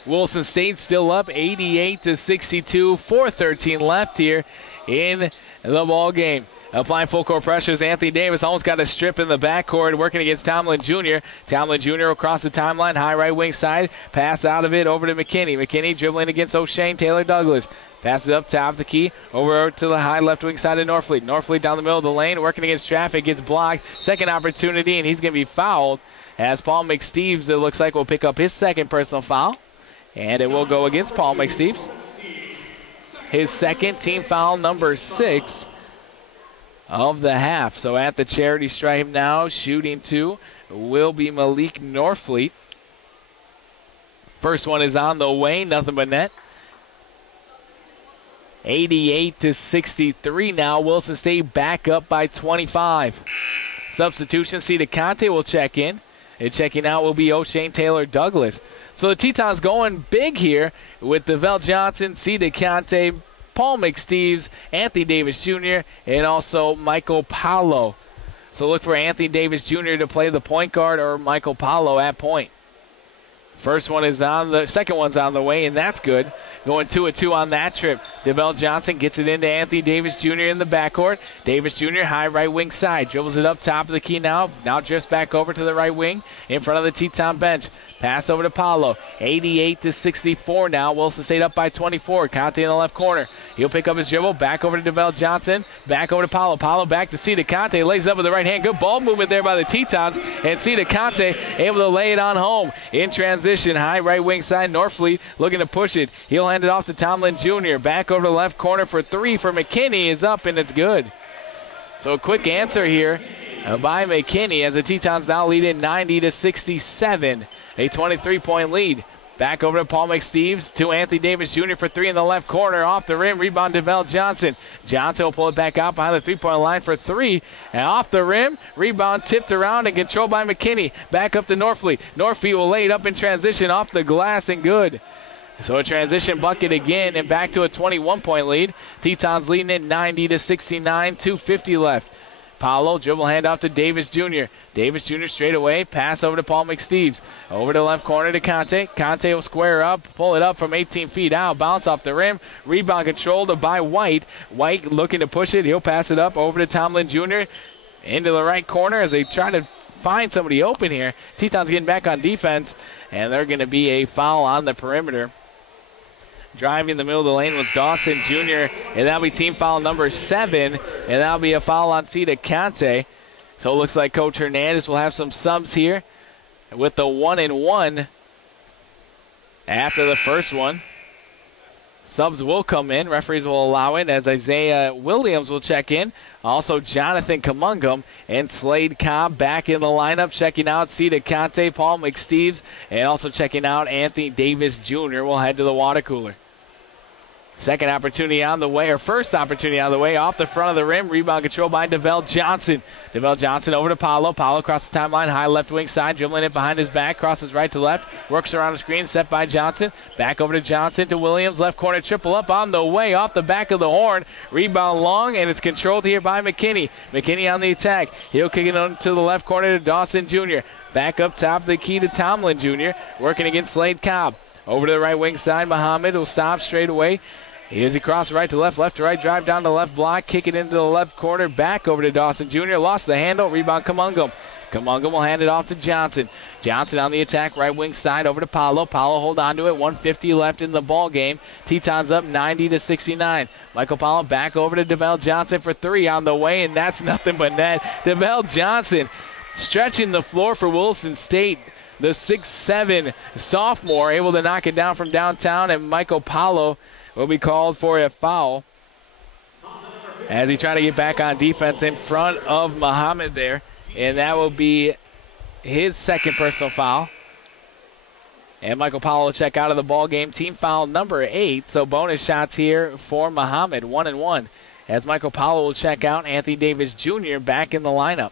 Wilson State still up 88-62, 4:13 left here in the ball game. Applying full court pressures, Anthony Davis almost got a strip in the backcourt, working against Tomlin Jr. Tomlin Jr. across the timeline, high right wing side, pass out of it over to McKinney. McKinney dribbling against O'Shane Taylor Douglas. Passes up top the key, over to the high left wing side of Norfleet. Norfleet down the middle of the lane, working against traffic, gets blocked. Second opportunity, and he's going to be fouled as Paul McSteeves, it looks like, will pick up his second personal foul. And it will go against Paul McSteeves. His second, team foul number 6 of the half. So at the charity stripe now, shooting 2 will be Malik Norfleet. First one is on the way, nothing but net. 88-63 now. Wilson State back up by 25. Substitution, Cedar Conte will check in. And checking out will be O'Shane Taylor Douglas. So the Tetons going big here with DeVell Johnson, Cedar Conte, Paul McSteeves, Anthony Davis Jr., and also Michael Paulo. So look for Anthony Davis Jr. to play the point guard or Michael Paulo at point. Second one's on the way, and that's good. Going 2-2 on that trip. DeVell Johnson gets it into Anthony Davis Jr. in the backcourt. Davis Jr. high right wing side. Dribbles it up top of the key now. Now drifts back over to the right wing in front of the Teton bench. Pass over to Paulo. 88-64 now. Wilson State up by 24. Conte in the left corner. He'll pick up his dribble. Back over to DeVell Johnson. Back over to Paulo. Paulo back to Cedar Conte. Lays up with the right hand. Good ball movement there by the Tetons. And Cedar Conte able to lay it on home. In transition. High right wing side. Norfleet looking to push it. He'll hand it off to Tomlin Jr. Back over to the left corner for 3 for McKinney. Is up and it's good. So a quick answer here by McKinney as the Tetons now lead in 90-67. A 23-point lead. Back over to Paul McSteeves to Anthony Davis Jr. for 3 in the left corner. Off the rim, rebound DeVell Johnson. Johnson will pull it back out behind the three-point line for 3. And off the rim, rebound tipped around and controlled by McKinney. Back up to Norfleet. Norfleet will lay it up in transition off the glass and good. So a transition bucket again and back to a 21-point lead. Tetons leading it 90-69, 2:50 left. Paulo, dribble handoff to Davis Jr. Davis Jr. straight away, pass over to Paul McSteeves. Over to the left corner to Conte. Conte will square up, pull it up from 18 feet out, bounce off the rim. Rebound controlled by White. White looking to push it. He'll pass it up over to Tomlin Jr. into the right corner as they try to find somebody open here. Tetons getting back on defense, and they're going to be a foul on the perimeter. Driving in the middle of the lane was Dawson Jr., and that'll be team foul number 7, and that'll be a foul on Cedar Conte. So it looks like Coach Hernandez will have some subs here with the 1-1 after the first one. Subs will come in. Referees will allow it as Isaiah Williams will check in. Also, Jonathan Kamungum and Slade Cobb back in the lineup. Checking out Cedar Conte, Paul McSteeves, and also checking out Anthony Davis Jr. will head to the water cooler. Second opportunity on the way, or first opportunity on the way, off the front of the rim. Rebound control by DeVell Johnson. DeVell Johnson over to Paulo. Paulo across the timeline, high left wing side, dribbling it behind his back, crosses right to left, works around the screen, set by Johnson. Back over to Johnson to Williams, left corner triple up on the way, off the back of the horn. Rebound long, and it's controlled here by McKinney. McKinney on the attack. He'll kick it on to the left corner to Dawson Jr. Back up top of the key to Tomlin Jr., working against Slade Cobb. Over to the right wing side, Muhammad will stop straight away. Here's he cross right to left to right, drive down the left block, kick it into the left corner, back over to Dawson Jr., lost the handle, rebound Kamungum. Kamungum will hand it off to Johnson. Johnson on the attack, right wing side, over to Paulo. Paulo hold on to it, 1:50 left in the ball game. Tetons up 90-69. Michael Paulo back over to DeVell Johnson for three on the way, and that's nothing but net. DeVell Johnson stretching the floor for Wilson State. The 6'7" sophomore able to knock it down from downtown, and Michael Paulo will be called for a foul as he tried to get back on defense in front of Muhammad there. And that will be his second personal foul. And Michael Powell will check out of the ball game. Team foul number 8. So bonus shots here for Muhammad, 1-1. As Michael Powell will check out, Anthony Davis Jr. back in the lineup.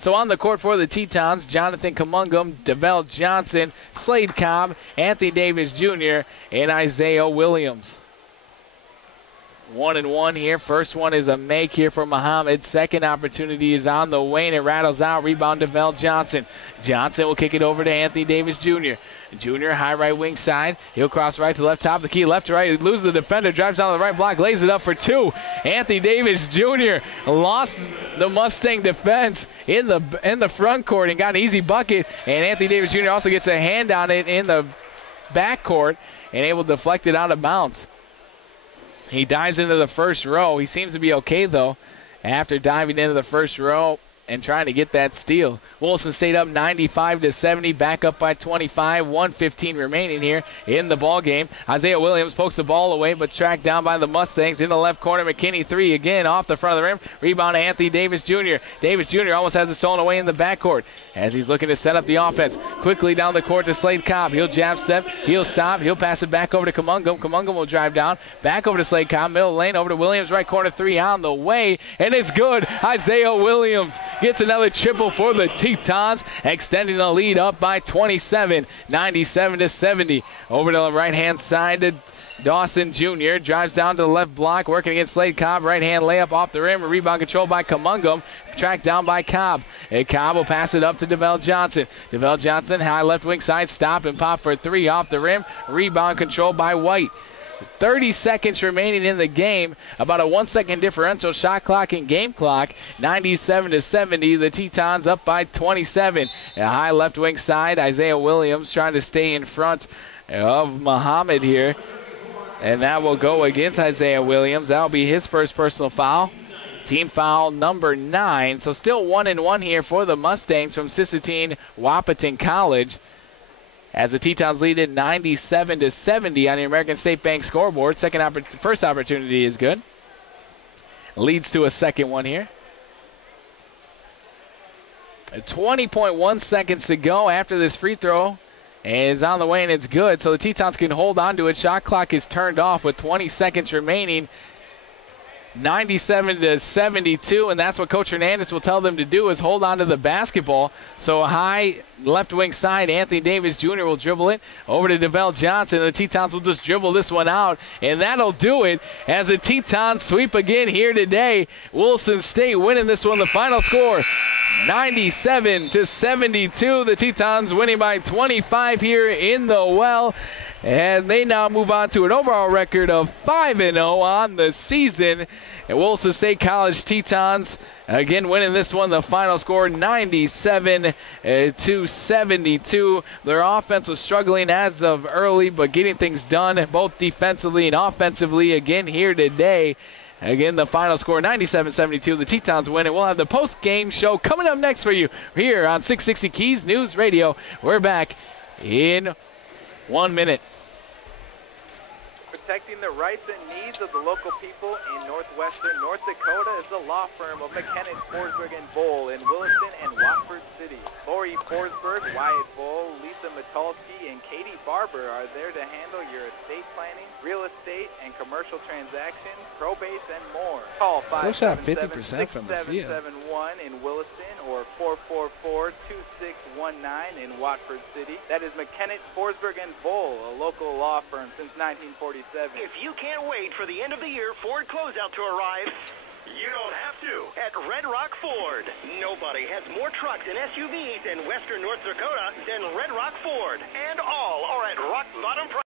So on the court for the Tetons, Jonathan Kamungum, DeVell Johnson, Slade Cobb, Anthony Davis Jr., and Isaiah Williams. 1-1 here. First one is a make here for Muhammad. Second opportunity is on the way, and it rattles out. Rebound DeVell Johnson. Johnson will kick it over to Anthony Davis Jr. Jr. high right wing side. He'll cross right to left, top of the key, left to right. He loses the defender, drives down to the right block, lays it up for two. Anthony Davis Jr. lost the Mustang defense in the front court and got an easy bucket. And Anthony Davis Jr. also gets a hand on it in the back court and able to deflect it out of bounds. He dives into the first row. He seems to be okay, though, after diving into the first row and trying to get that steal. Wilson State up 95-70, back up by 25, 1:15 remaining here in the ball game. Isaiah Williams pokes the ball away, but tracked down by the Mustangs in the left corner. McKinney three again off the front of the rim. Rebound to Anthony Davis Jr. Davis Jr. almost has it stolen away in the backcourt as he's looking to set up the offense. Quickly down the court to Slade Cobb. He'll jab step, he'll stop, he'll pass it back over to Kamungum. Kamungum will drive down, back over to Slade Cobb, middle lane over to Williams, right corner three on the way, and it's good. Isaiah Williams gets another triple for the Tetons, extending the lead up by 27, 97-70. Over to the right-hand side to Dawson Jr. Drives down to the left block, working against Slade Cobb. Right-hand layup off the rim. Rebound controlled by Kamungum. Tracked down by Cobb. And Cobb will pass it up to DeVell Johnson. DeVell Johnson, high left wing side, stop and pop for three off the rim. Rebound controlled by White. 30 seconds remaining in the game. About a 1 second differential, shot clock and game clock. 97-70. The Tetons up by 27. A high left wing side. Isaiah Williams trying to stay in front of Muhammad here. And that will go against Isaiah Williams. That will be his first personal foul. Team foul number 9. So still 1-1 here for the Mustangs from Sisseton Wahpeton College, as the Tetons lead it 97-70 on the American State Bank scoreboard. First opportunity is good. Leads to a second one here. 20.1 seconds to go after this free throw. Is on the way, and it's good. So the Tetons can hold on to it. Shot clock is turned off with 20 seconds remaining. 97-72, and that's what Coach Hernandez will tell them to do, is hold on to the basketball. So a high left wing side, Anthony Davis Jr. will dribble it over to DeVell Johnson. The Tetons will just dribble this one out, and that'll do it as the Tetons sweep again here today. Wilson State winning this one. The final score, 97-72. The Tetons winning by 25 here in the well. And they now move on to an overall record of 5-0 on the season. And Wilson State College Tetons again winning this one. The final score 97-72. Their offense was struggling as of early, but getting things done both defensively and offensively again here today. Again, the final score, 97-72. The Tetons win, and we'll have the post-game show coming up next for you here on 660 Keys News Radio. We're back in 1 minute. Protecting the rights and needs of the local people in northwestern North Dakota is the law firm of McKenna, Forsberg & Bowl in Williston and Watford City. Lori Forsberg, Wyatt Bowl, Lisa Mitalski, and Katie Barber are there to handle your estate planning, real estate, and commercial transactions, probates, and more. Call Still shot 50% from the field. 577-6771 in Williston or 444-2619 in Watford City. That is McKenna, Forsberg & Bowl, a local law firm since 1947. If you can't wait for the end of the year Ford closeout to arrive, you don't have to at Red Rock Ford. Nobody has more trucks and SUVs in western North Dakota than Red Rock Ford, and all are at rock bottom price.